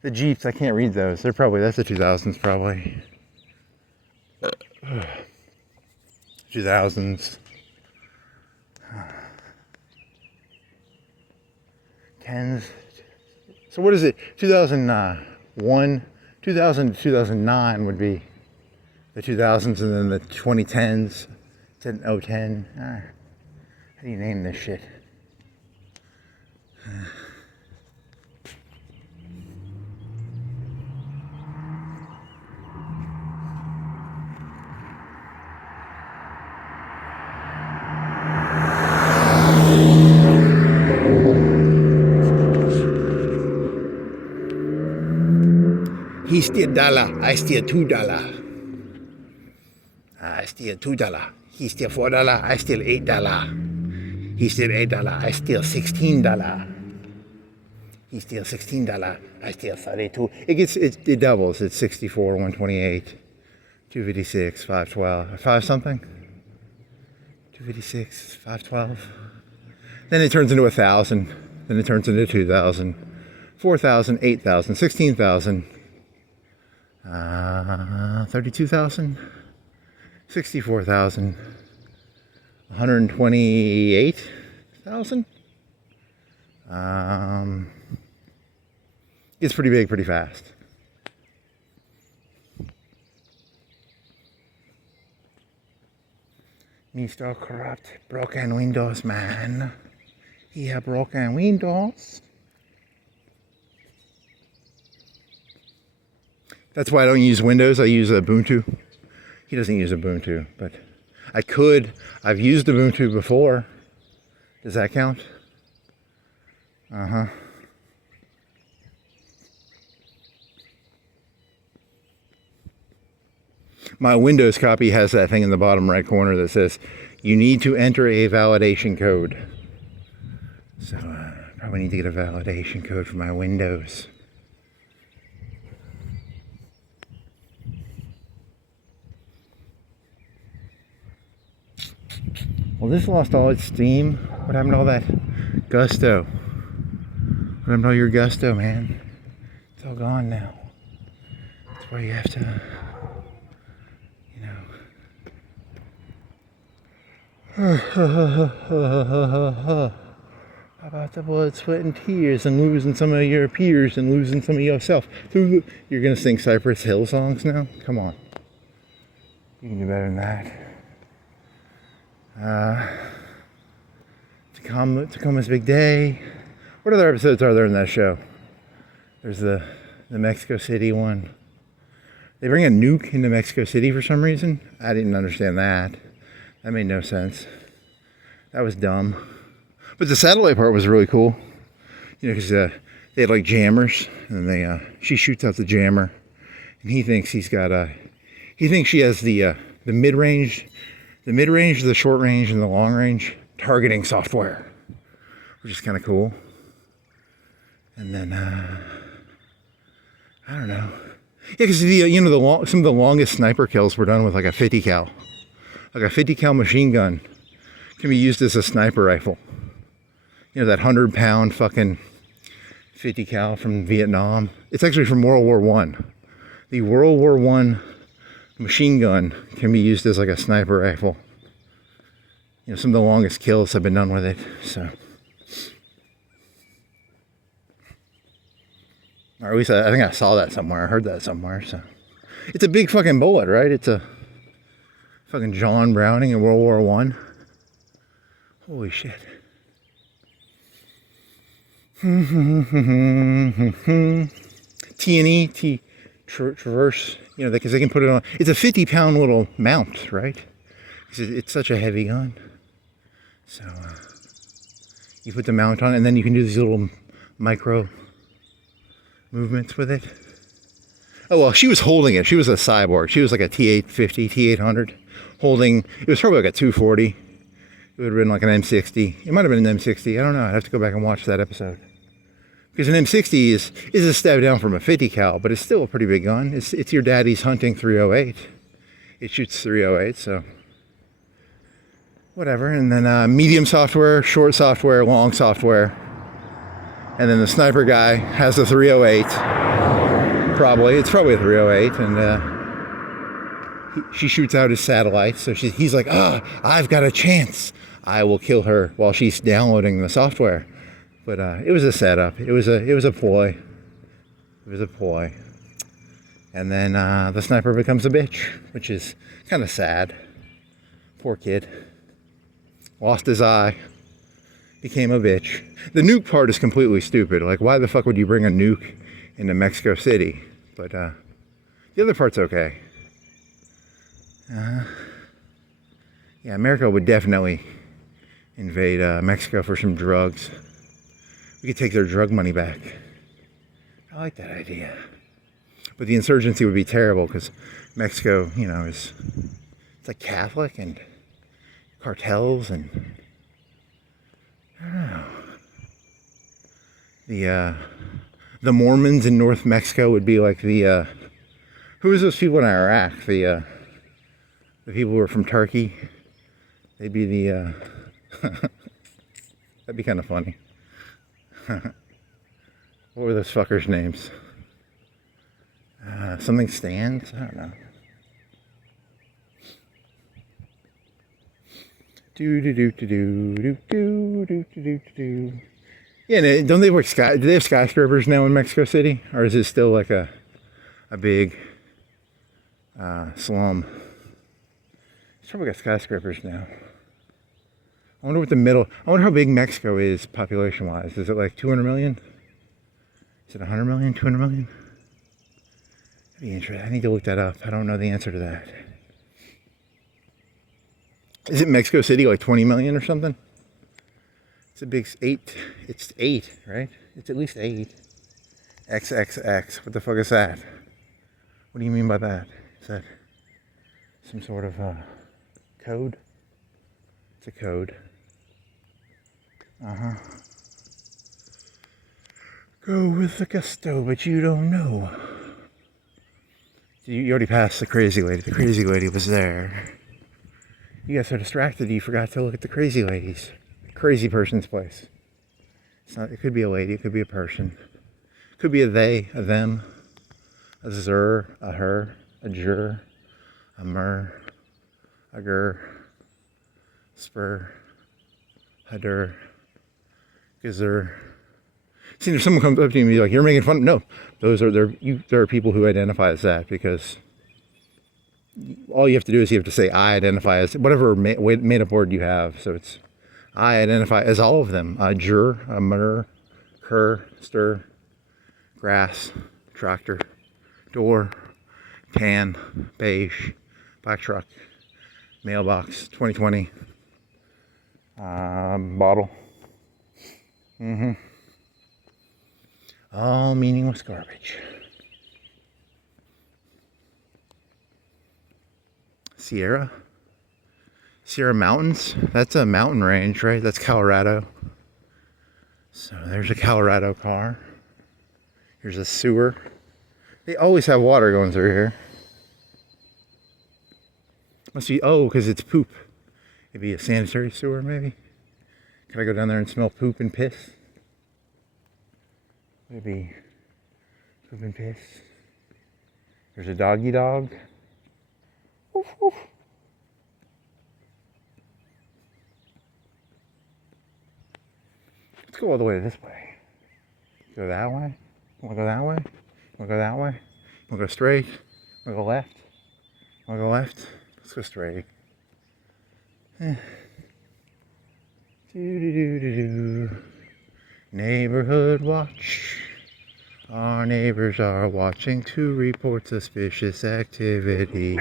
The Jeeps, I can't read those. That's the 2000s probably. 2000s. 10s. So what is it? 2001, 2000 to 2009 would be the 2000s, and then the 2010s, 10. How do you name this shit? steal $1. I steal $2. I steal $2. He steal $4. I steal $8. He steal $8. I steal $16. He steals $16. I steal $32. It doubles. It's 64, 128, 256, 512, 5 something. 256, 512. Then it turns into 1,000. Then it turns into 2,000, 4,000, 8,000, 16,000, 32,000, 64,000, 128,000. It's pretty big, pretty fast. Mr. Corrupt, broken windows, man. He have broken windows. That's why I don't use Windows. I use Ubuntu. He doesn't use Ubuntu, but I could. I've used Ubuntu before. Does that count? Uh-huh. My Windows copy has that thing in the bottom right corner that says, you need to enter a validation code. So probably need to get a validation code for my Windows. Well, this lost all its steam. What happened to all that gusto? What happened to all your gusto, man? It's all gone now. That's why you have to, How about the blood, sweat, and tears, and losing some of your peers, and losing some of yourself? You're gonna sing Cypress Hill songs now? Come on. You can do better than that. Tacoma's Big Day. What other episodes are there in that show? There's the Mexico City one. They bring a nuke into Mexico City for some reason. I didn't understand that. That made no sense. That was dumb. But the satellite part was really cool. Because they had like jammers, and she shoots out the jammer, and he thinks he thinks she has the mid-range, the short range, and the long range targeting software, which is kind of cool. And then I don't know. Yeah, because some of the longest sniper kills were done with like a 50 cal. Like a 50 cal machine gun can be used as a sniper rifle. That 100-pound fucking 50 cal from Vietnam. It's actually from World War I. The World War I machine gun can be used as like a sniper rifle. Some of the longest kills have been done with it. So, or at least I think I saw that somewhere. I heard that somewhere. So, it's a big fucking bullet, right? It's a fucking John Browning in World War I. Holy shit. T&E, Traverse, because they can put it on. It's a 50-pound little mount, right? It's such a heavy gun. So you put the mount on, and then you can do these little micro movements with it. Oh, well, she was holding it. She was a cyborg. She was like a T850, T800. Holding, it was probably like a 240. It would have been like an M60. It might have been an M60. I don't know. I'd have to go back and watch that episode. Because an M60 is a step down from a 50 cal, but it's still a pretty big gun. It's your daddy's hunting 308. It shoots 308, so whatever. And then medium software, short software, long software. And then the sniper guy has a 308. Probably. It's probably a 308. And she shoots out his satellite. So he's like, I've got a chance. I will kill her while she's downloading the software. But it was a setup. It was a ploy. It was a ploy. And then the sniper becomes a bitch, which is kind of sad. Poor kid. Lost his eye. Became a bitch. The nuke part is completely stupid. Like, why the fuck would you bring a nuke into Mexico City? But the other part's okay. Yeah, America would definitely invade Mexico for some drugs. We could take their drug money back. I like that idea. But the insurgency would be terrible because Mexico, you know, it's like Catholic and cartels and I don't know. The Mormons in North Mexico would be like the who is those people in Iraq? The people who are from Turkey. They'd be the that'd be kind of funny. What were those fuckers' names? Something stands? I don't know. Do. Yeah, don't they work do they have skyscrapers now in Mexico City? Or is it still like a big slum? It's probably got skyscrapers now. I wonder how big Mexico is population wise. Is it like 200 million? Is it 100 million? 200 million? That'd be interesting. I need to look that up. I don't know the answer to that. Is it Mexico City like 20 million or something? It's a big 8. It's 8, right? It's at least 8. XXX. What the fuck is that? What do you mean by that? Is that some sort of code? It's a code. Go with the gusto, but you don't know. You already passed the crazy lady. The crazy lady was there. You got so distracted you forgot to look at the crazy ladies. Crazy person's place. It's not. It could be a lady. It could be a person. It could be a they, a them, a zer, a her, a jur, a mer, a ger, spur, a der, gazer. See, if someone comes up to you and be like, "You're making fun," no, those are there are people who identify as that because all you have to do is you have to say I identify as whatever made up word you have. So it's I identify as all of them. Jur, mer, cur, stir, grass, tractor, door, tan, beige, black truck, mailbox, 2020, bottle. All meaningless garbage. Sierra Mountains. That's a mountain range, right? That's Colorado. So there's a Colorado car. Here's a sewer. They always have water going through here. Must be, because it's poop. It'd be a sanitary sewer, maybe. Could I go down there and smell poop and piss? Maybe poop and piss. There's a doggy dog. Woof, woof. Let's go all the way this way. Go that way? Wanna go that way? Wanna go that way? Wanna go straight? Wanna go left? Wanna go left? Let's go straight. Neighborhood watch. Our neighbors are watching to report suspicious activity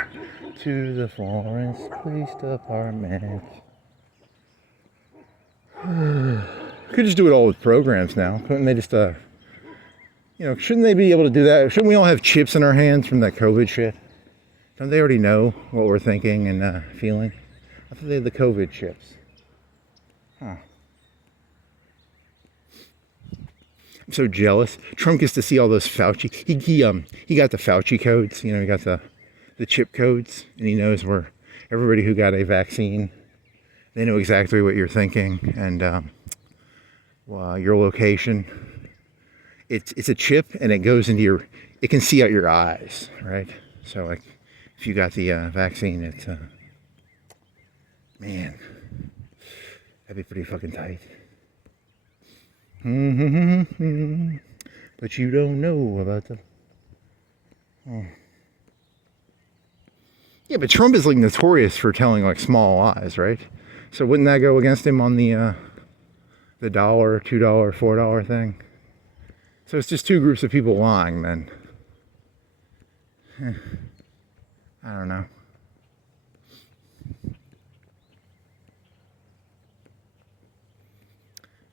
to the Florence Police Department. Could just do it all with programs now. Couldn't they just, shouldn't they be able to do that? Shouldn't we all have chips in our hands from that COVID shit? Don't they already know what we're thinking and feeling? I thought they had the COVID chips. Huh. I'm so jealous. Trump gets to see all those Fauci. He got the Fauci codes. He got the chip codes, and he knows where everybody who got a vaccine. They know exactly what you're thinking and your location. It's a chip, and it goes into it can see out your eyes, right? So like, if you got the vaccine, it's man, that'd be pretty fucking tight. But you don't know about the. Yeah, but Trump is like notorious for telling like small lies, right? So wouldn't that go against him on the $1, $2, $4 thing? So it's just two groups of people lying then. I don't know.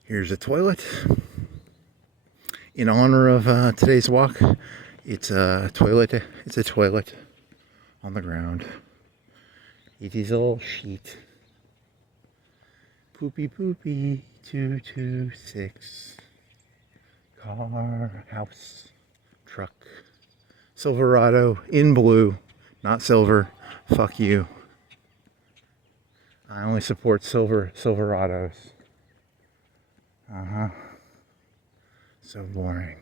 Here's a toilet. In honor of today's walk, It's a toilet. It's a toilet on the ground. It is all sheet. Poopy poopy 226. Car, house, truck. Silverado in blue, not silver. Fuck you. I only support Silverados. So boring.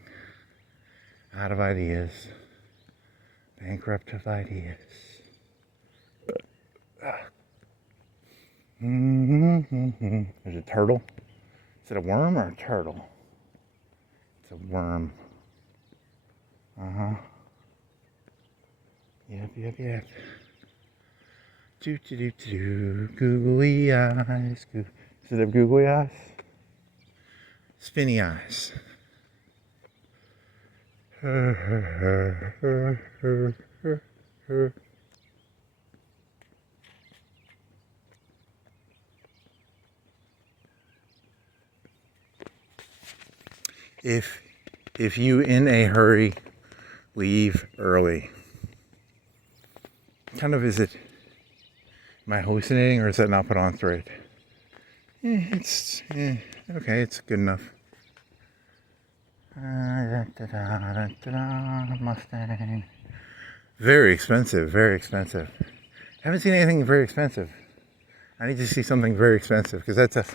Out of ideas. Bankrupt of ideas. There's a turtle. Is it a worm or a turtle? It's a worm. Yep. Do. Googly eyes. Does it have googly eyes? Spinny eyes. If you in a hurry, leave early. Kind of is it, am I hallucinating or is that not put on straight? It's okay, it's good enough. Mustang. Very expensive, very expensive. Haven't seen anything very expensive. I need to see something very expensive because that's a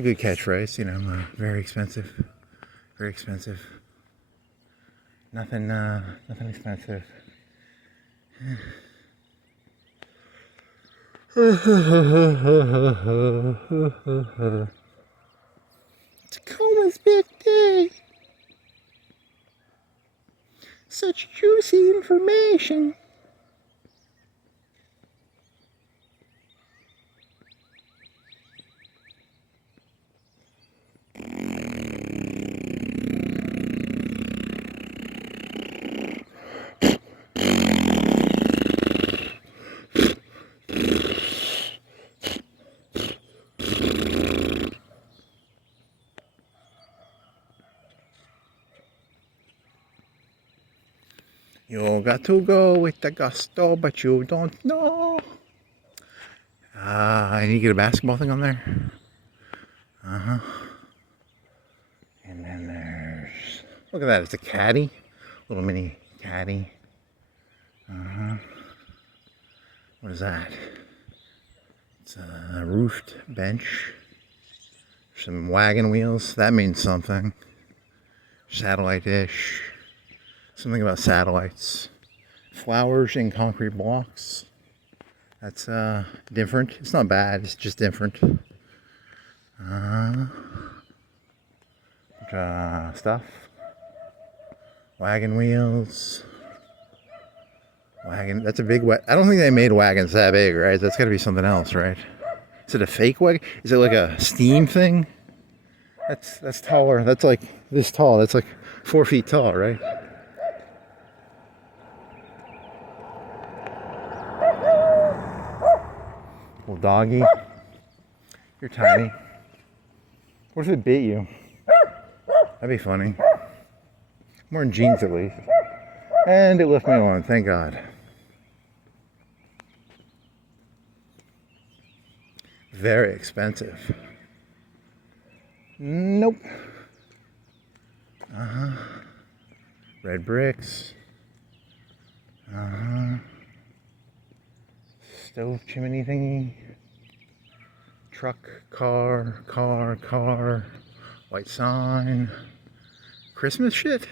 good catchphrase, you know. Very expensive, very expensive. Nothing expensive. Tacoma's big day. Such juicy information. You got to go with the gusto, but you don't know. I need to get a basketball thing on there. And then there's, look at that, it's a caddy. Little mini caddy. What is that? It's a roofed bench. Some wagon wheels. That means something. Satellite dish. Something about satellites. Flowers in concrete blocks. That's different. It's not bad, it's just different. Stuff. Wagon wheels. Wagon, that's a big wagon. I don't think they made wagons that big, right? That's gotta be something else, right? Is it a fake wagon? Is it like a steam thing? That's taller. That's like this tall. That's like 4 feet tall, right? Little doggy. You're tiny. What if it bit you? That'd be funny. I'm wearing jeans at least. And it left me alone, thank God. Very expensive. Nope. Red bricks. Stove chimney thingy. Truck, car. White sign. Christmas shit?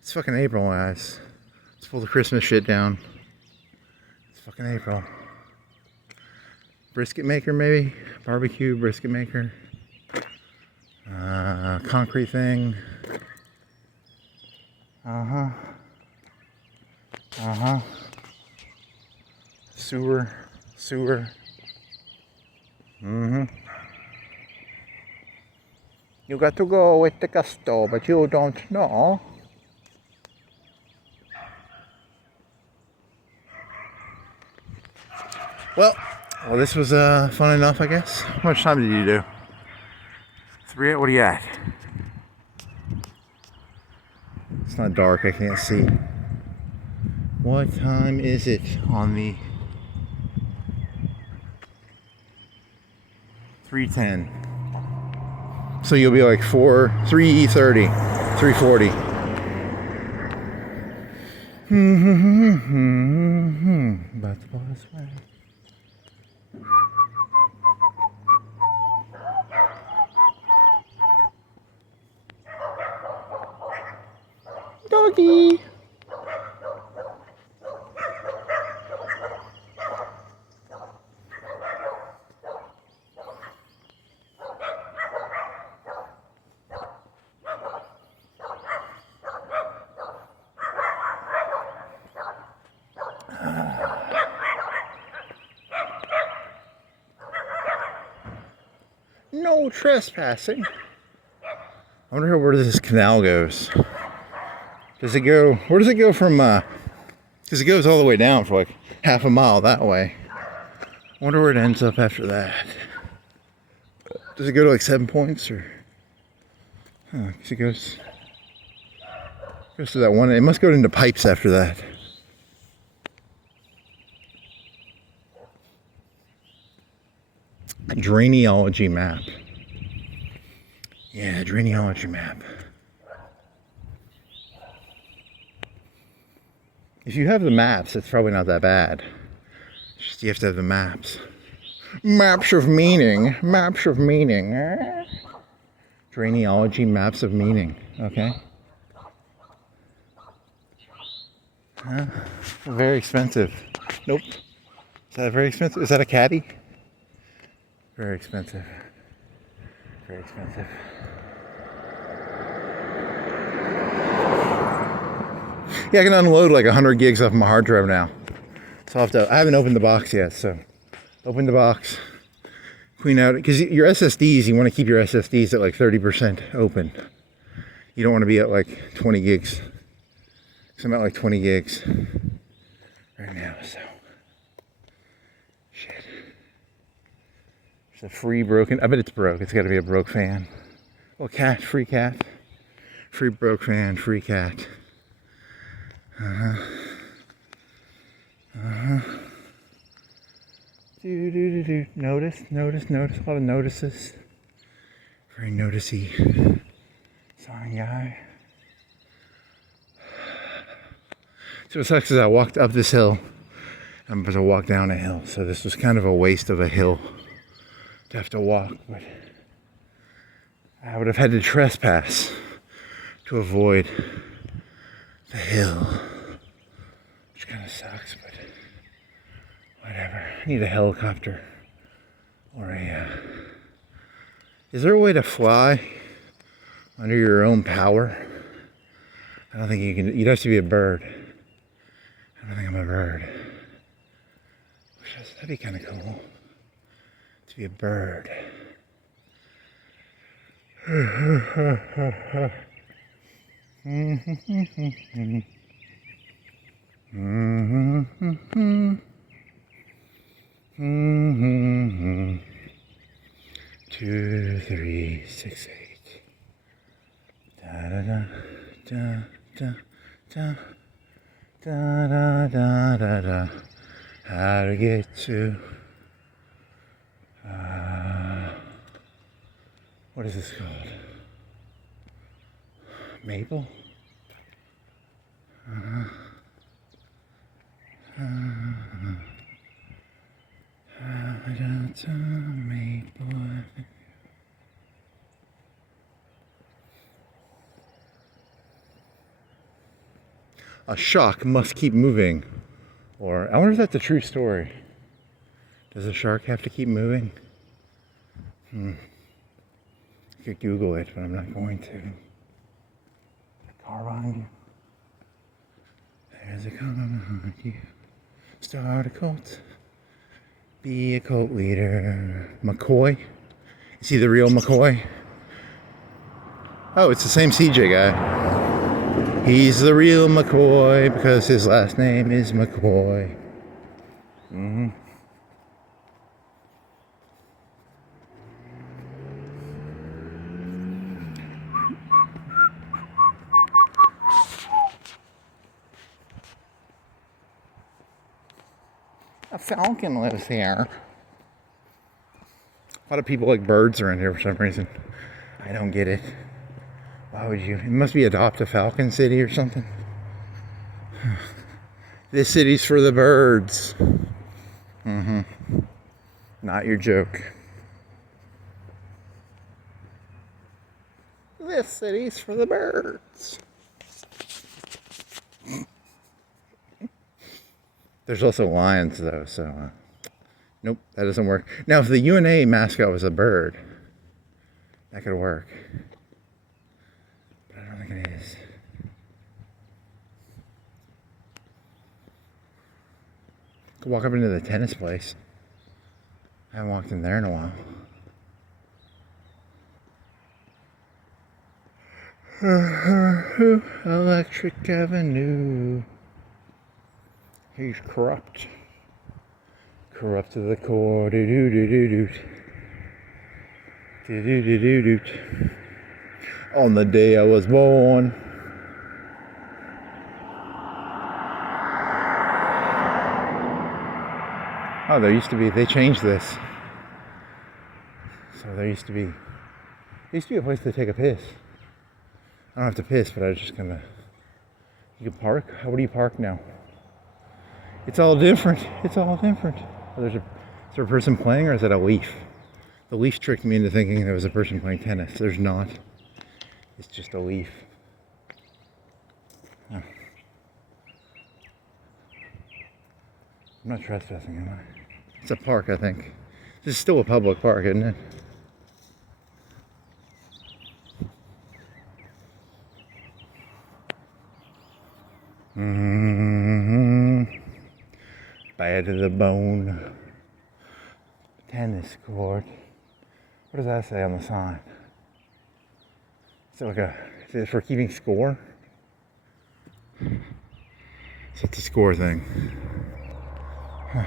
It's fucking April, guys. Let's pull the Christmas shit down. It's fucking April. Brisket maker, maybe? Barbecue brisket maker. Concrete thing. Sewer. You got to go with the gusto, but you don't know. Well, this was fun enough, I guess. How much time did you do? 3, what are you at? It's not dark, I can't see. What time is it on the 3:10? So you'll be like 3:30, 3:40. About to blow this way. Doggy. No trespassing. I wonder where this canal goes. Does it go, where does it go from, because it goes all the way down for like half a mile that way. I wonder where it ends up after that. Does it go to like 7 points or? Because it goes to that one, it must go into pipes after that. A drainology map. Yeah, drainology map. If you have the maps, it's probably not that bad. It's just you have to have the maps. Maps of meaning. Maps of meaning. Drainology maps of meaning. Okay. Very expensive. Nope. Is that very expensive? Is that a caddy? Very expensive. Very expensive. Yeah, I can unload like 100 gigs off my hard drive now. So I haven't opened the box yet, so open the box, clean out, because your SSDs, you want to keep your SSDs at like 30% open. You don't want to be at like 20 gigs. So I'm at like 20 gigs right now, so. Shit. There's a free broken, I bet it's broke. It's got to be a broke fan. Well, cat, free cat. Free broke fan, free cat. Notice. A lot of notices. Very noticey. Song guy. So what sucks is I walked up this hill. I'm supposed to walk down a hill. So this was kind of a waste of a hill to have to walk. But I would have had to trespass to avoid the hill. Which kind of sucks, but whatever. I need a helicopter or a. Is there a way to fly under your own power? I don't think you can. You'd have to be a bird. I don't think I'm a bird. That'd be kind of cool to be a bird. Two, 3, 6, 8. Da da da da da da da da da da. How to get to? What is this called? Maple? Maple. A shark must keep moving. Or, I wonder if that's a true story. Does a shark have to keep moving? You could Google it, but I'm not going to. Car behind you. There's a car behind you. Start a cult. Be a cult leader. McCoy? Is he the real McCoy? Oh, it's the same CJ guy. He's the real McCoy because his last name is McCoy. falcon lives here. A lot of people like birds around here for some reason. I don't get it. Why would you? It must be Adopt a Falcon City or something. This city's for the birds. Not your joke. This city's for the birds. There's also lions though, so nope, that doesn't work. Now if the UNA mascot was a bird, that could work. But I don't think it is. Could walk up into the tennis place. I haven't walked in there in a while. Electric Avenue. He's corrupt. Corrupt to the core. On the day I was born. Oh, there used to be, they changed this. So there used to be a place to take a piss. I don't have to piss, but I was just gonna, you can park? How do you park now? It's all different. It's all different. Oh, is there a person playing or is that a leaf? The leaf tricked me into thinking there was a person playing tennis. There's not. It's just a leaf. Oh. I'm not trespassing, am I? It's a park, I think. This is still a public park, isn't it? Bad to the bone. Tennis court. What does that say on the sign? Is it for keeping score? So it's a score thing. Huh.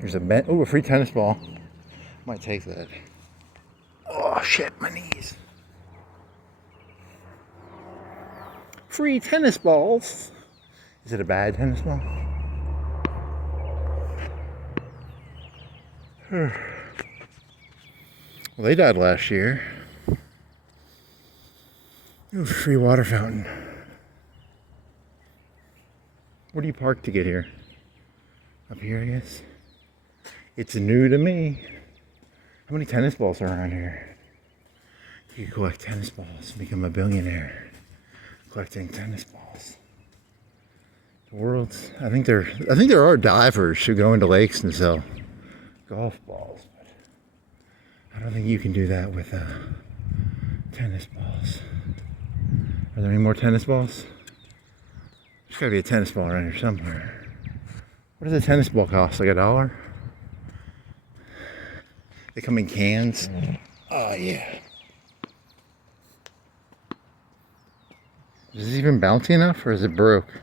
Here's a free tennis ball. Might take that. Oh shit, my knees. Free tennis balls. Is it a bad tennis ball? Well, they died last year. Ooh, free water fountain. Where do you park to get here? Up here, I guess. It's new to me. How many tennis balls are around here? You could collect tennis balls and become a billionaire. Collecting tennis balls. The world's, I think there are divers who go into lakes and sell golf balls, but I don't think you can do that with tennis balls. Are there any more tennis balls? There's gotta be a tennis ball around here somewhere. What does a tennis ball cost? Like $1? They come in cans. Oh yeah. Is this even bouncy enough or is it broke?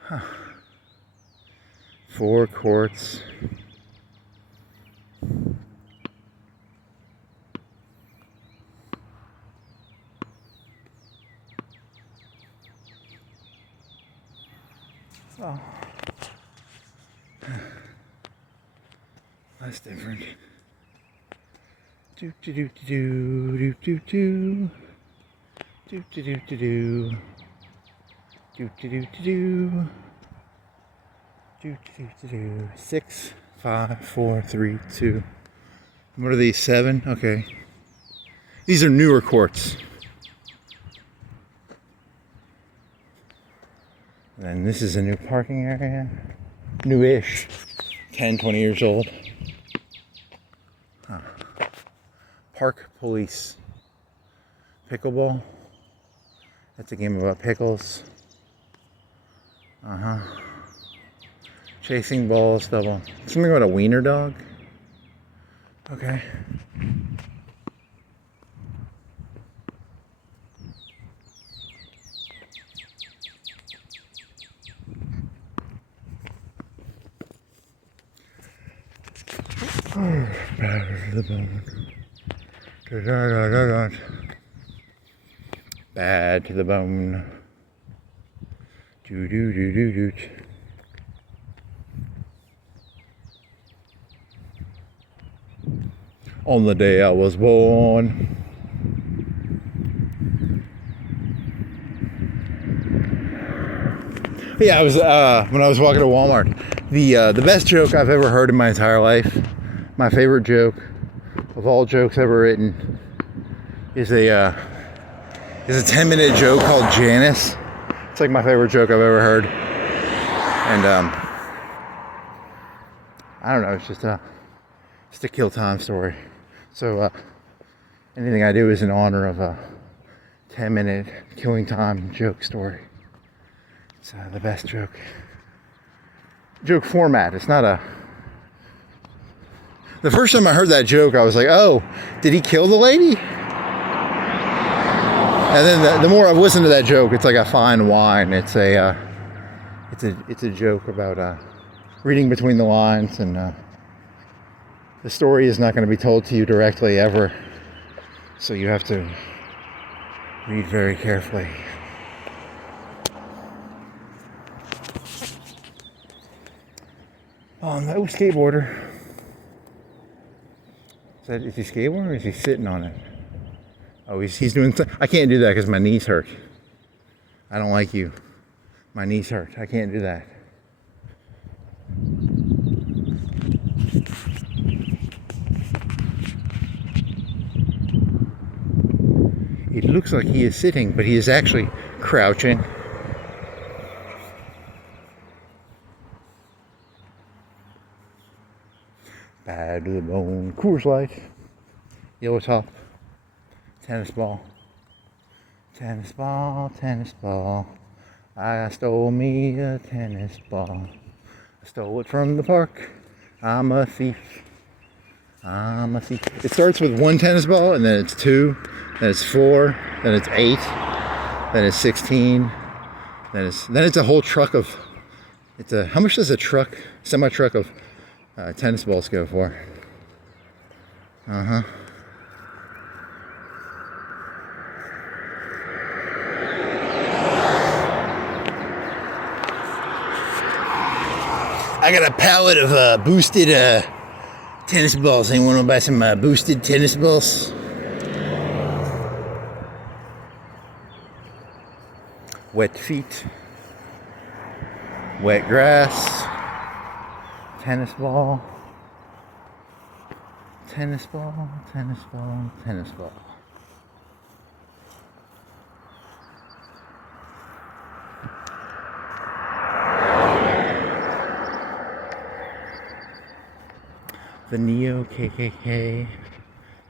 Huh. 4 courts. Oh. That's different. Do do do do do do do do do do do do do do do do do do 6, 5, 4, 3, 2. What are these? 7? Okay. These are newer courts. And this is a new parking area. Newish. 10, 20 years old. Huh. Park police. Pickleball. That's a game about pickles. Chasing balls, double. Something about a wiener dog. Okay. Bad to the bone. Bad to the bone. Do do do do do. On the day I was born. Yeah, I was when I was walking to Walmart. The best joke I've ever heard in my entire life, my favorite joke of all jokes ever written, is a 10-minute joke called Janice. It's like my favorite joke I've ever heard, and I don't know. It's just a kill time story. So anything I do is in honor of a 10-minute killing time joke story. It's the best joke format. It's not a. The first time I heard that joke, I was like, "Oh, did he kill the lady?" And then the more I've listened to that joke, it's like a fine wine. It's a joke about reading between the lines, and the story is not going to be told to you directly ever, so you have to read very carefully. Oh, no skateboarder. Is he skateboarding or is he sitting on it? Oh, he's doing. I can't do that because my knees hurt. I don't like you. My knees hurt. I can't do that. It looks like he is sitting, but he is actually crouching. Bad to the bone. Coors Light. Yellow top. Tennis ball. Tennis ball, tennis ball. I stole me a tennis ball. I stole it from the park. I'm a thief. I'm a thief. It starts with one tennis ball, and then it's 2, then it's 4, then it's 8, then it's 16, then it's a whole truck of. How much does a semi truck of tennis balls go for? I got a pallet of boosted tennis balls. Anyone want to buy some boosted tennis balls? Wet feet. Wet grass. Tennis ball. Tennis ball. Tennis ball. Tennis ball. The Neo-KKK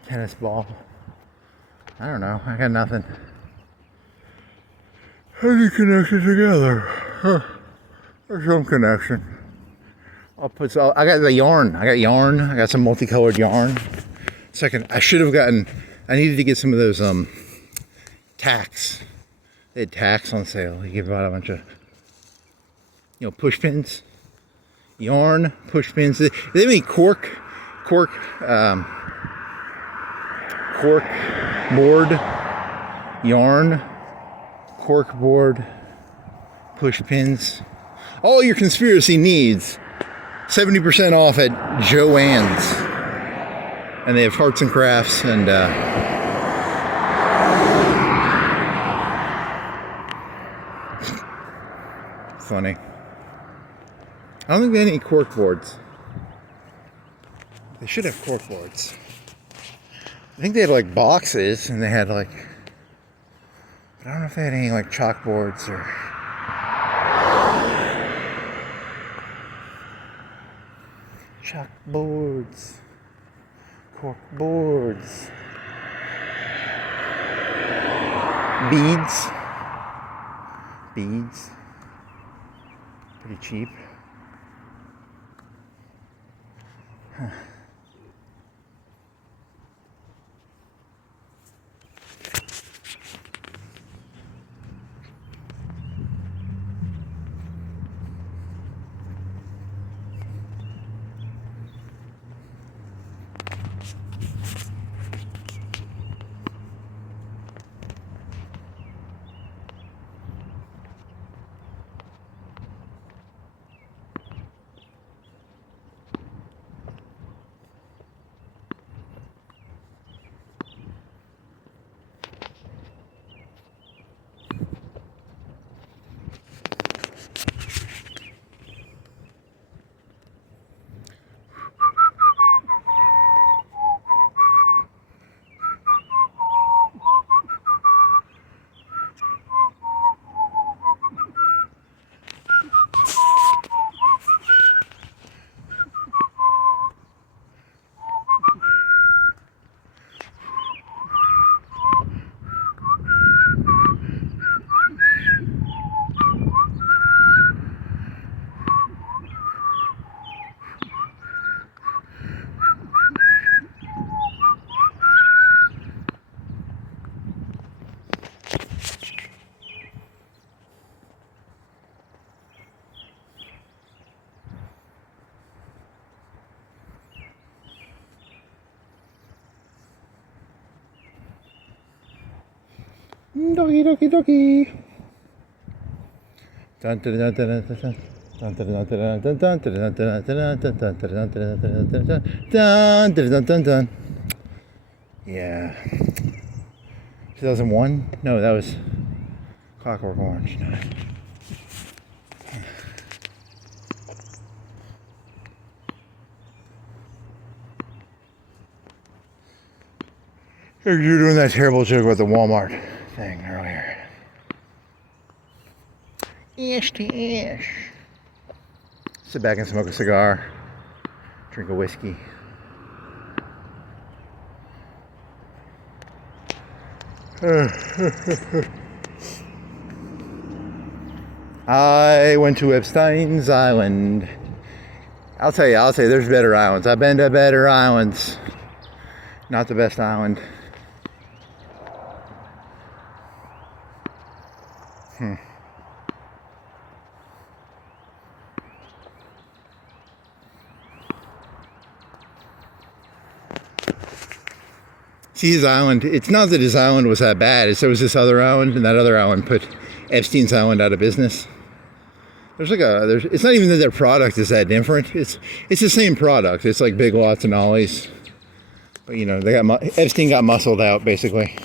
tennis ball. I don't know. I got nothing. How do you connect it together? There's some connection. I got the yarn. I got some multicolored yarn. Second, I needed to get some of those tacks. They had tacks on sale. You could buy a bunch of push pins. Yarn, push pins. They make cork board, yarn, cork board, push pins. All your conspiracy needs. 70% off at Joann's. And they have arts and crafts and funny. I don't think they had any cork boards. They should have cork boards. I think they had like boxes, and they had like, but I don't know if they had any like chalkboards or. Chalkboards. Cork boards. Beads. Pretty cheap. Huh. Doggy, doggy, doggy. Dun, dun, dun, dun, dun, dun. Dun, dun, dun, dun, dun, dun, dun, dun, dun, dun, dun, dun, dun, dun. Yeah. 2001? No, that was Clockwork Orange. No. You were doing that terrible joke about the Walmart thing earlier. Ish to ish. Sit back and smoke a cigar. Drink a whiskey. I went to Epstein's Island. I'll tell you, there's better islands. I've been to better islands. Not the best island. See, his island, it's not that his island was that bad, it's there was this other island, and that other island put Epstein's Island out of business. It's not even that their product is that different. It's the same product. It's like Big Lots and Ollie's. But you know, Epstein got muscled out, basically.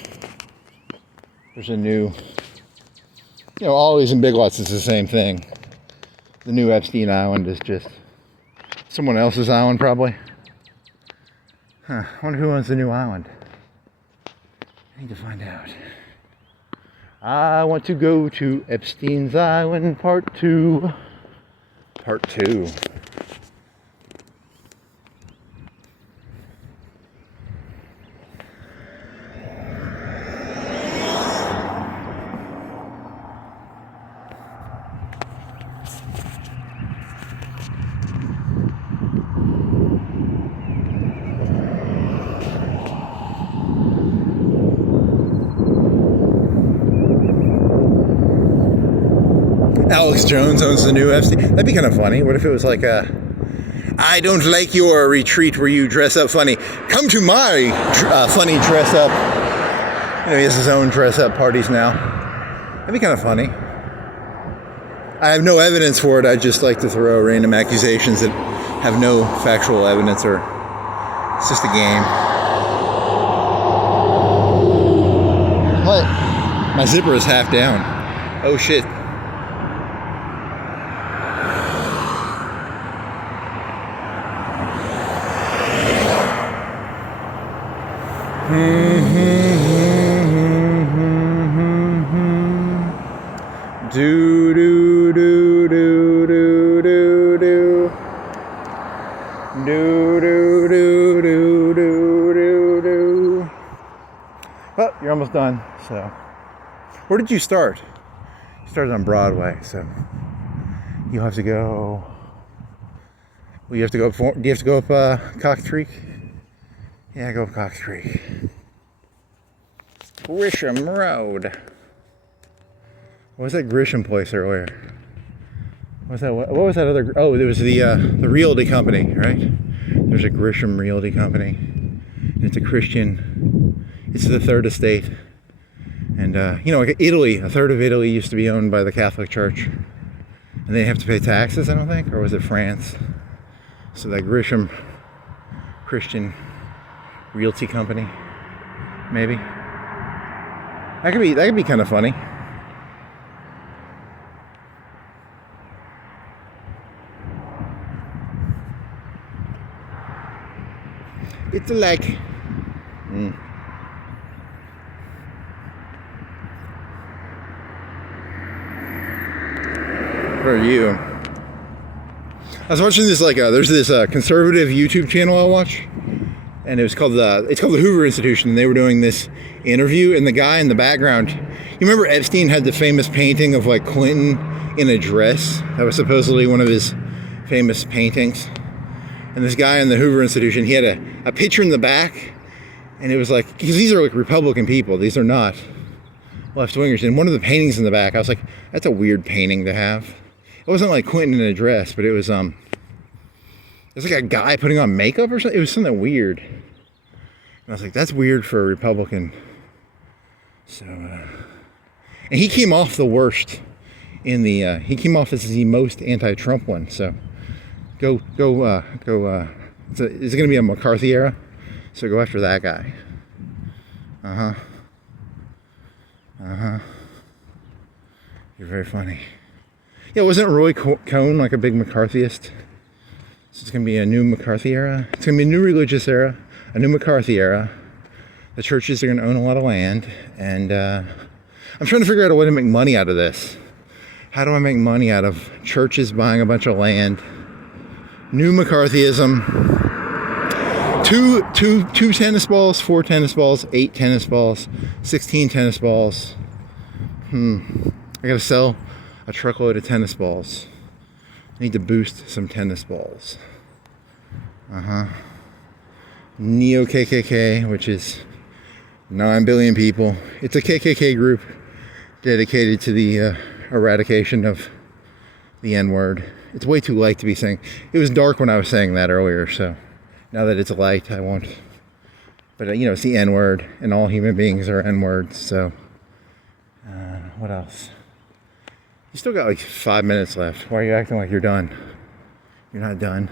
There's a new, Ollie's and Big Lots is the same thing. The new Epstein Island is just someone else's island, probably. I wonder who owns the new island. I need to find out. I want to go to Epstein's Island Part 2. Part 2. Alex Jones owns the new FC. That'd be kind of funny. What if it was like I don't like your retreat where you dress up funny. Come to my funny dress up. He has his own dress up parties now. That'd be kind of funny. I have no evidence for it. I just like to throw random accusations that have no factual evidence, or it's just a game. What? My zipper is half down. Oh shit. Do do do do do do do do do do do do do. Well, you're almost done. So, where did you start? You started on Broadway, so you have to go. Well, you have to go up. Do you have to go up Cox Creek? Yeah, go up Cox Creek. Grisham Road. What was that Grisham place earlier? What was that other? Oh, there was the Realty Company, right? There's a Grisham Realty Company. And it's a Christian. It's the Third Estate. And like Italy, a third of Italy used to be owned by the Catholic Church, and they didn't have to pay taxes, I don't think, or was it France? So that Grisham Christian Realty Company, maybe. That could be kind of funny. It's like What are you? I was watching this there's this conservative YouTube channel I watch, and it's called the Hoover Institution, and they were doing this interview, and the guy in the background, you remember Epstein had the famous painting of like Clinton in a dress? That was supposedly one of his famous paintings. And this guy in the Hoover Institution, he had a picture in the back, and it was like, because these are like Republican people, these are not left-wingers, and one of the paintings in the back, I was like, that's a weird painting to have. It wasn't like Clinton in a dress, but it was like a guy putting on makeup or something. It was something weird. And I was like, that's weird for a Republican. So, And he came off the worst in the, he came off as the most anti-Trump one. So go. Is it going to be a McCarthy era? So go after that guy. You're very funny. Yeah, wasn't Roy Cohn like a big McCarthyist? So it's going to be a new McCarthy era. It's going to be a new religious era, a new McCarthy era. The churches are going to own a lot of land. And I'm trying to figure out a way to make money out of this. How do I make money out of churches buying a bunch of land? New McCarthyism. Two tennis balls, 4 tennis balls, 8 tennis balls, 16 tennis balls. I gotta sell a truckload of tennis balls. I need to boost some tennis balls. Neo-KKK, which is 9 billion people. It's a KKK group dedicated to the eradication of the N-word. It's way too light to be saying. It was dark when I was saying that earlier, so now that it's light, I won't. But it's the N-word, and all human beings are N-words, so. What else? You still got like 5 minutes left. Why are you acting like you're done? You're not done.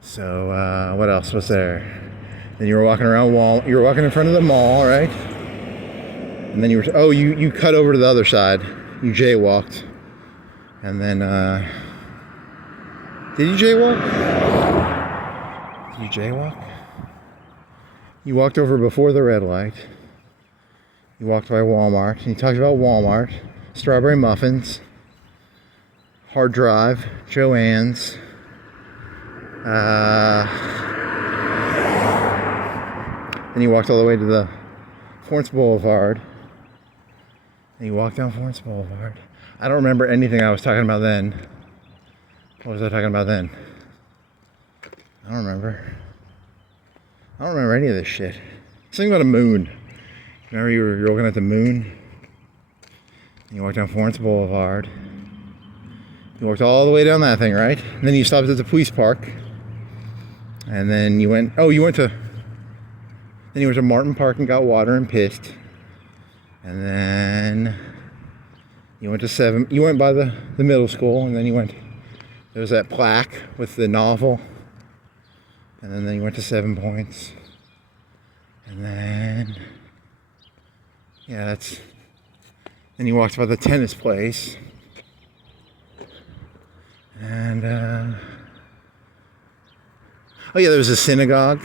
So, what else was there? Then you were walking around you were walking in front of the mall, right? And then you cut over to the other side. You jaywalked. And then, did you jaywalk? Did you jaywalk? You walked over before the red light. You walked by Walmart. And you talked about Walmart. Strawberry muffins. Hard Drive. Joann's. And you walked all the way to the Florence Boulevard. And you walked down Florence Boulevard. I don't remember anything I was talking about then. What was I talking about then? I don't remember. I don't remember any of this shit. Something about a moon. Remember you were looking at the moon? And you walked down Florence Boulevard. You walked all the way down that thing, right? And then you stopped at the police park. And then you went to Martin Park and got water and pissed. And then you went by the middle school, and then there was that plaque with the novel. And then you went to 7 Points. And then, then you walked by the tennis place. And, there was a synagogue.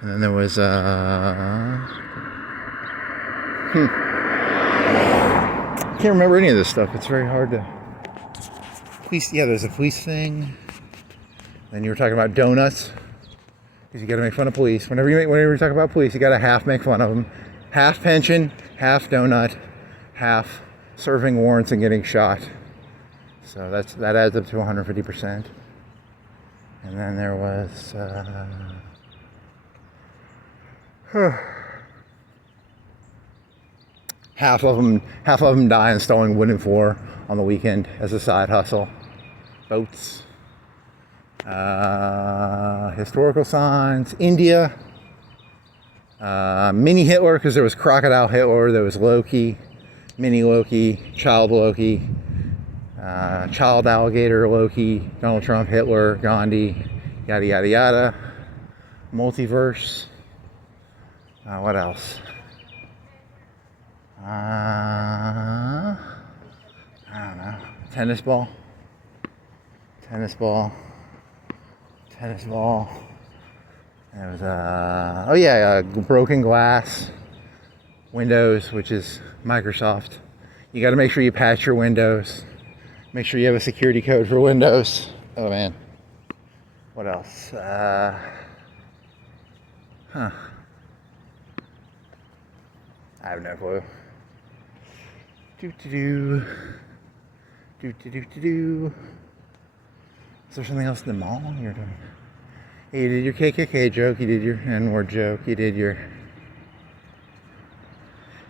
And then there was, can't remember any of this stuff. It's very hard to, there's a police thing. Then you were talking about donuts, because you got to make fun of police. Whenever you talk about police, you got to half make fun of them. Half pension, half donut, half serving warrants and getting shot. So that adds up to 150%. And then there was half of them die installing wooden floor on the weekend as a side hustle. Boats. Historical signs, India, mini Hitler, because there was crocodile Hitler, there was Loki, mini Loki, child Loki, child alligator Loki, Donald Trump, Hitler, Gandhi, yada yada yada, multiverse. What else? I don't know. Tennis ball. There was broken glass, Windows, which is Microsoft. You got to make sure you patch your Windows. Make sure you have a security code for Windows. Oh man, what else? I have no clue. Is there something else in the mall you're doing? Hey, you did your KKK joke, you did your N-word joke, you did your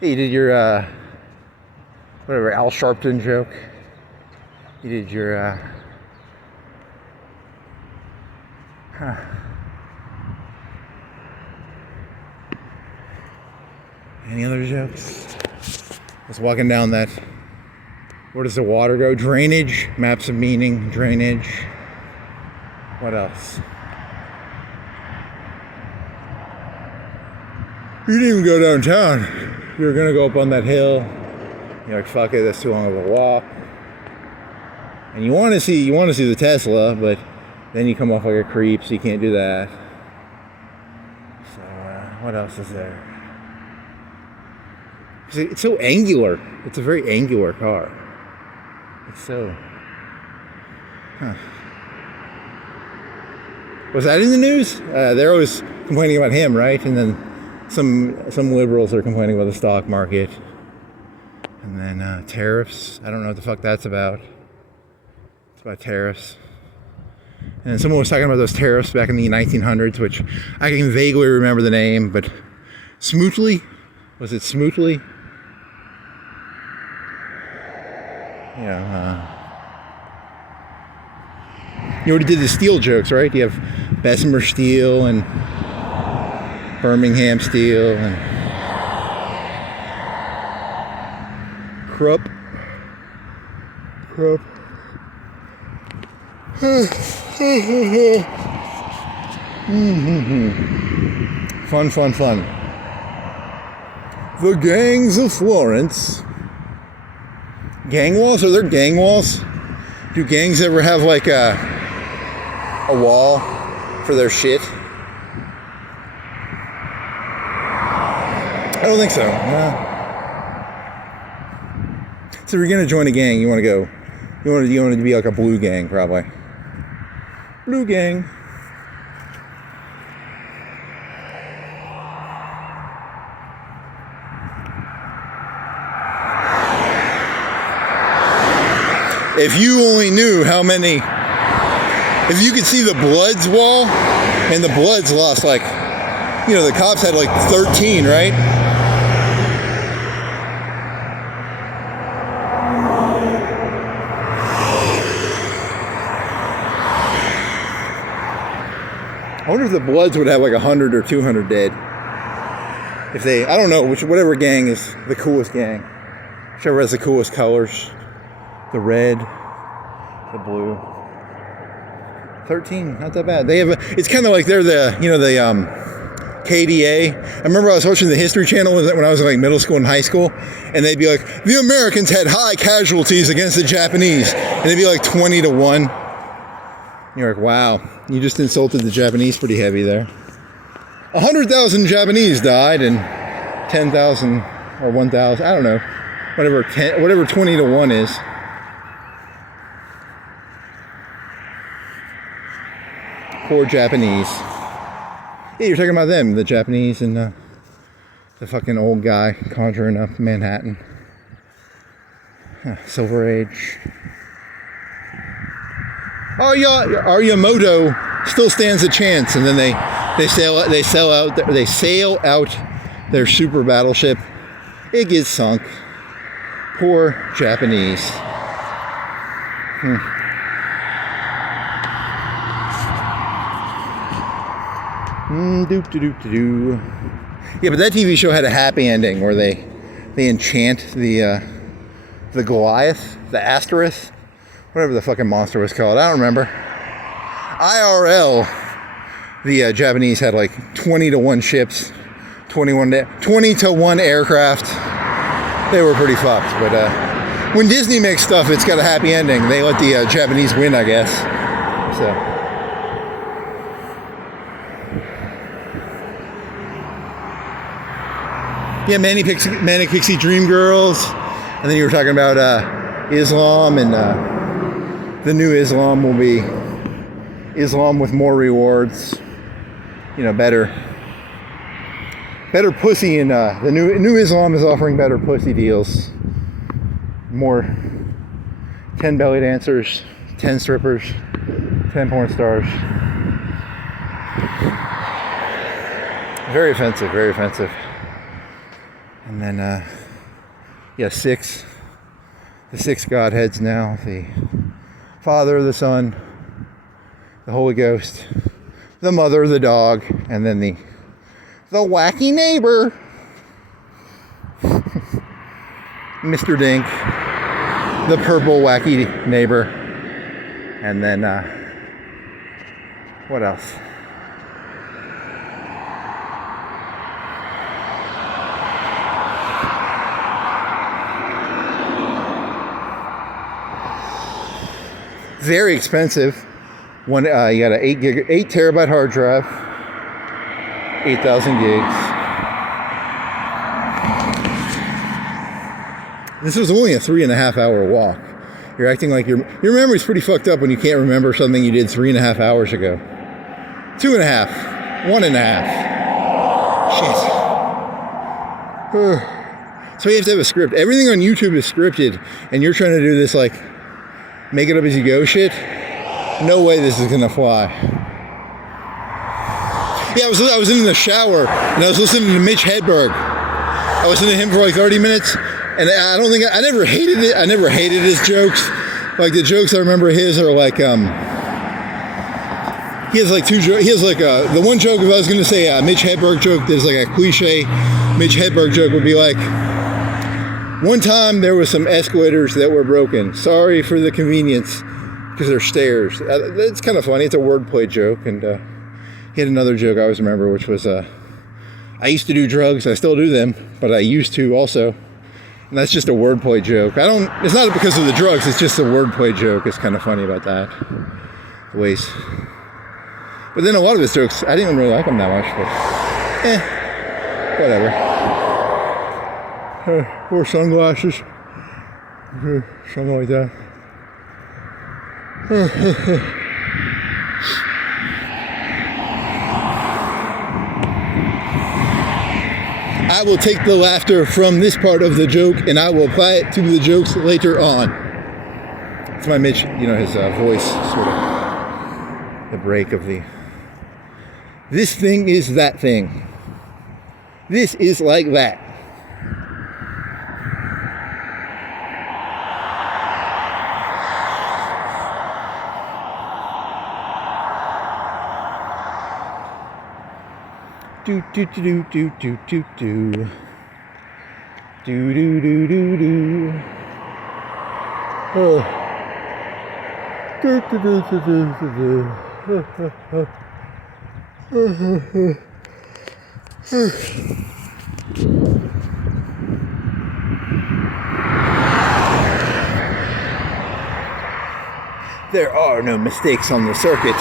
Al Sharpton joke. You did your Any other jokes? I was walking down that, where does the water go? Drainage, maps of meaning, drainage. What else? You didn't even go downtown. You were gonna go up on that hill. You're like, fuck it, that's too long of a walk. And you want to see the Tesla, but then you come off like a creep, so you can't do that. So what else is there? It's so angular. It's a very angular car. It's so. Huh. Was that in the news? They're always complaining about him, right? And then some liberals are complaining about the stock market. And then tariffs. I don't know what the fuck that's about. It's about tariffs. And then someone was talking about those tariffs back in the 1900s, which I can vaguely remember the name, but Smootly? Was it Smootly? Yeah. You already did the steel jokes, right? You have Bessemer Steel and Birmingham Steel and Krupp. Fun. The gangs of Florence. Gang walls? Are there gang walls? Do gangs ever have like a wall for their shit? I don't think so. No. So if you're gonna join a gang, you want to go. You want it to be like a blue gang, probably. Blue gang. If you only knew how many, if you could see the Bloods wall, and the Bloods lost like, you know, the cops had like 13, right? I wonder if the Bloods would have like 100 or 200 dead. If they, I don't know, whatever gang is the coolest gang. Whichever has the coolest colors. The red, the blue. 13, not that bad. They have it's kind of like they're the, you know, the KDA. I remember I was watching the History Channel when I was in like middle school and high school, and they'd be like, the Americans had high casualties against the Japanese, and they'd be like 20-1. You're like, wow, you just insulted the Japanese pretty heavy there. 100,000 Japanese died, and 10,000 or 1,000, I don't know, whatever 20-1 is. Poor Japanese. Yeah, you're talking about them, the Japanese and the fucking old guy conjuring up Manhattan. Silver Age. Oh yeah, Aryamoto still stands a chance, and then they sail out their super battleship. It gets sunk. Poor Japanese. Yeah, but that TV show had a happy ending where they enchant the Goliath, the Asterisk, whatever the fucking monster was called. I don't remember. IRL, the Japanese had like 20-1 ships, 20-1 aircraft. They were pretty fucked. But when Disney makes stuff, it's got a happy ending. They let the Japanese win, I guess. So. Yeah, Manic Pixie Dream Girls, and then you were talking about Islam, and the new Islam will be Islam with more rewards, you know, better pussy, and the new Islam is offering better pussy deals, more 10 belly dancers, 10 strippers, 10 porn stars. Very offensive, very offensive. And then, yeah, the six Godheads now, the Father, the Son, the Holy Ghost, the Mother, the Dog, and then the wacky neighbor. Mr. Dink, the purple wacky neighbor, and then what else? Very expensive. One, you got an 8 terabyte hard drive, 8,000 gigs. This was only a 3.5 hour walk. You're acting like your memory's pretty fucked up when you can't remember something you did 3.5 hours ago. 2.5, 1.5. Shit. So you have to have a script. Everything on YouTube is scripted, and you're trying to do this like make it up as you go shit. No way this is gonna fly. Yeah, I was in the shower and I was listening to Mitch Hedberg. I was listening to him for like 30 minutes, and I never hated it. I never hated his jokes. Like the jokes I remember his are like he has like two jokes. He has like the one joke, if I was gonna say a Mitch Hedberg joke, there's like a cliche Mitch Hedberg joke would be like, one time there was some escalators that were broken. Sorry for the convenience, because they're stairs. It's kind of funny. It's a wordplay joke. And he had another joke I always remember, which was, I used to do drugs. I still do them, but I used to also. And that's just a wordplay joke. It's not because of the drugs. It's just a wordplay joke. It's kind of funny about that. Ways. But then a lot of his jokes, I didn't really like them that much. But, whatever. Or sunglasses. Something like that. I will take the laughter from this part of the joke and I will apply it to the jokes later on. It's my Mitch, his voice, sort of the break of the. This thing is that thing. This is like that. Do do do do do do do do do do do do. Oh. Do do do do do do. There are no mistakes on the circuit.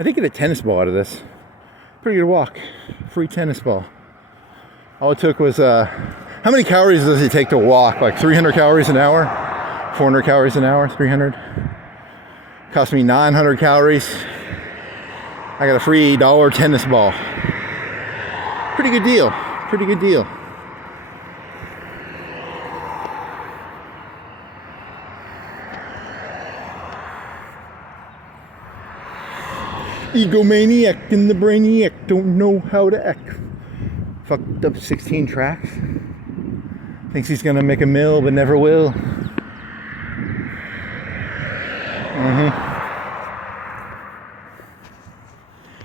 I did get a tennis ball out of this. Pretty good walk. Free tennis ball. All it took was, how many calories does it take to walk? Like 300 calories an hour? 400 calories an hour? 300? Cost me 900 calories. I got a free $1 tennis ball. Pretty good deal. Pretty good deal. Egomaniac and the brainiac don't know how to act. Fucked up 16 tracks. Thinks he's gonna make a mill but never will.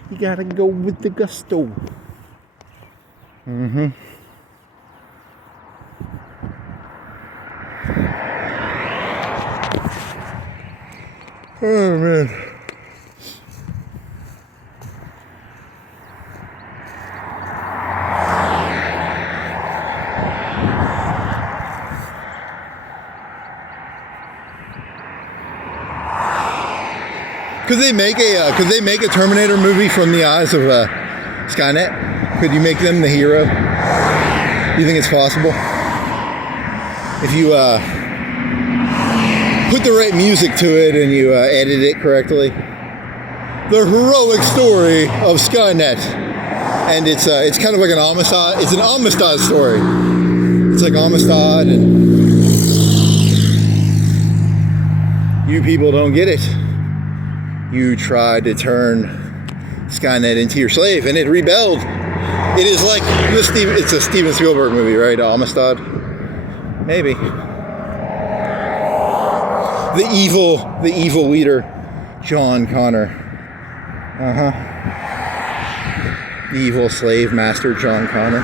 You gotta go with the gusto. Oh man. Could they make a Terminator movie from the eyes of Skynet? Could you make them the hero? Do you think it's possible? If you put the right music to it and you edit it correctly. the heroic story of Skynet, and it's kind of like an Amistad. It's an Amistad story. It's like Amistad, and you people don't get it. You tried to turn Skynet into your slave, and it rebelled. It is like it's a Steven Spielberg movie, right? Amistad, maybe. The evil leader, John Connor. The evil slave master, John Connor.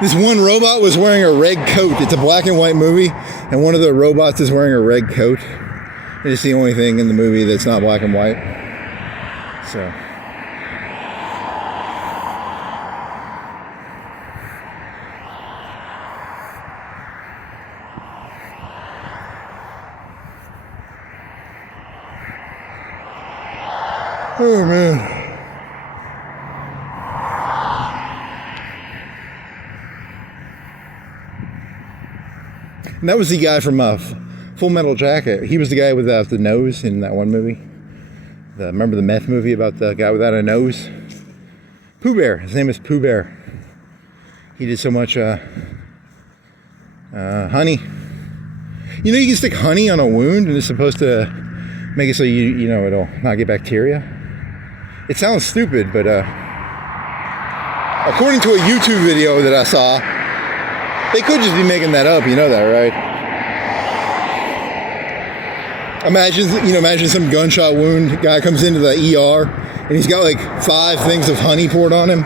This one robot was wearing a red coat. It's a black and white movie, and one of the robots is wearing a red coat. And it's the only thing in the movie that's not black and white. So. Oh, man. And that was the guy from Full Metal Jacket. He was the guy without the nose in that one movie. Remember the meth movie about the guy without a nose? Pooh Bear. His name is Pooh Bear. He did so much honey. You know, you can stick honey on a wound and it's supposed to make it so you know it'll not get bacteria. It sounds stupid, but according to a YouTube video that I saw, they could just be making that up. You know that, right? Imagine some gunshot wound guy comes into the ER and he's got like 5 things of honey poured on him.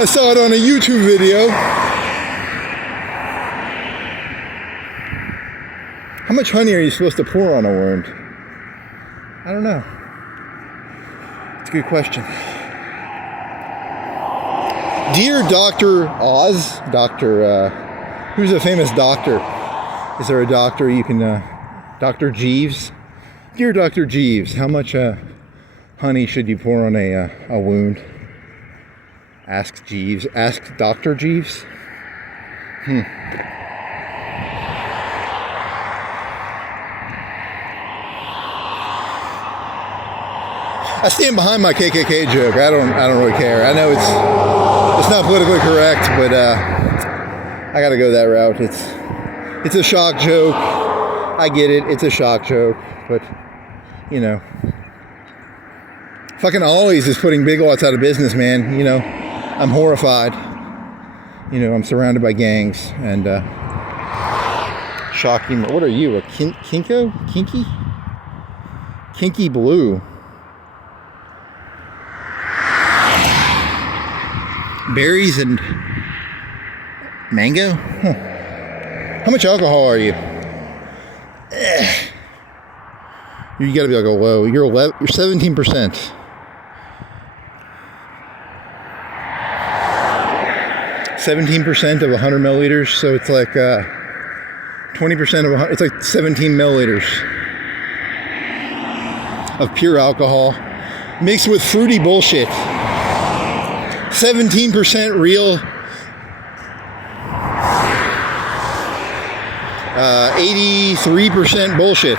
I saw it on a YouTube video. How much honey are you supposed to pour on a wound? I don't know. It's a good question. Dear Dr. Oz, who's a famous doctor? Is there a doctor you can, Dr. Jeeves? Dear Dr. Jeeves, how much honey should you pour on a wound? Ask Jeeves. Ask Dr. Jeeves? I stand behind my KKK joke. I don't really care. I know it's not politically correct, but I gotta go that route. It's a shock joke. I get it. It's a shock joke, but you know, fucking Ollie's is putting Big Lots out of business, man. You know, I'm horrified. You know, I'm surrounded by gangs and shocking. What are you? A Kinko? Kinky? Kinky Blue. Berries and mango? Huh. How much alcohol are you? You gotta be like, oh, whoa, you're 17%. 17% of 100 milliliters, so it's like 20% of 100, it's like 17 milliliters of pure alcohol mixed with fruity bullshit. 17% real, 83% bullshit.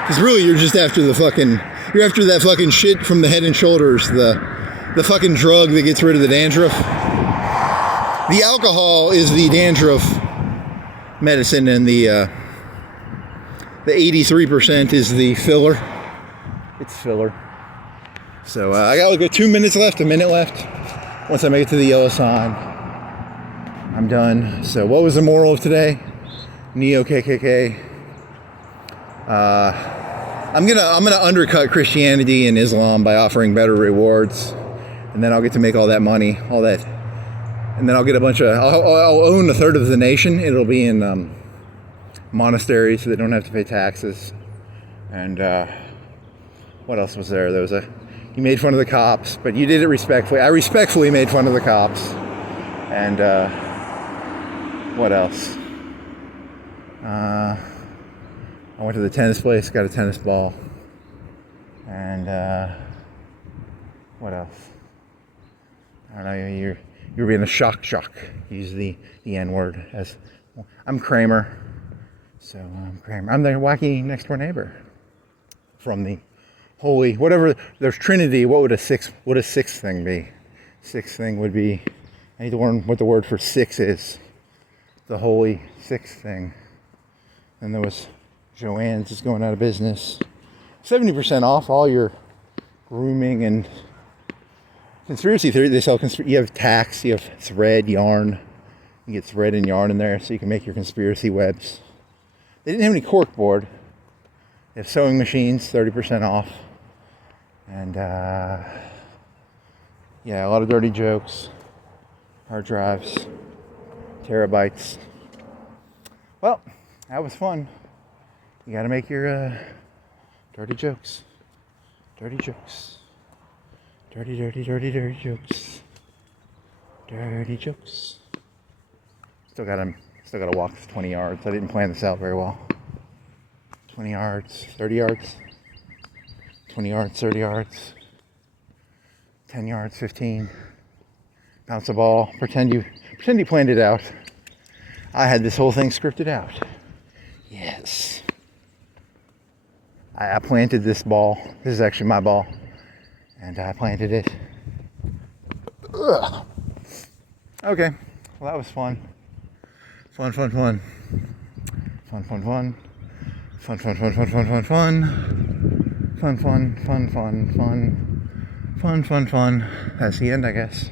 Because really, you're just after you're after that fucking shit from the Head and Shoulders, the fucking drug that gets rid of the dandruff. The alcohol is the dandruff medicine, and the 83% is the filler. It's filler. So I got like 2 minutes left, a minute left. Once I make it to the yellow sign, I'm done. So what was the moral of today? Neo-KKK. I'm gonna undercut Christianity and Islam by offering better rewards, and then I'll get to make all that money, all that, and then I'll get a bunch of. I'll own a third of the nation. It'll be in monasteries, so they don't have to pay taxes. And what else was there? There was you made fun of the cops, but you did it respectfully. I respectfully made fun of the cops. And what else? I went to the tennis place, got a tennis ball. And what else? I don't know, you're being a shock. Use the N-word as, I'm Kramer. So I'm Kramer. I'm the wacky next door neighbor from the holy, whatever, there's Trinity. What would a sixth thing be? Sixth thing would be, I need to learn what the word for six is. The holy sixth thing. And there was Joann's is going out of business. 70% off all your grooming and conspiracy theory. They sell you have tacks, you have thread, yarn. You get thread and yarn in there so you can make your conspiracy webs. They didn't have any cork board. They have sewing machines, 30% off. And yeah, a lot of dirty jokes, hard drives, terabytes. Well, that was fun. You gotta make your dirty jokes. Dirty jokes. Dirty jokes. Dirty jokes. Still gotta walk 20 yards. I didn't plan this out very well. 20 yards, 30 yards. 20 yards, 30 yards. 10 yards, 15. Bounce a ball. Pretend you planned it out. I had this whole thing scripted out. Yes. I planted this ball. This is actually my ball. And I planted it. Ugh. Okay. Well, that was fun. Fun. Fun. That's the end, I guess.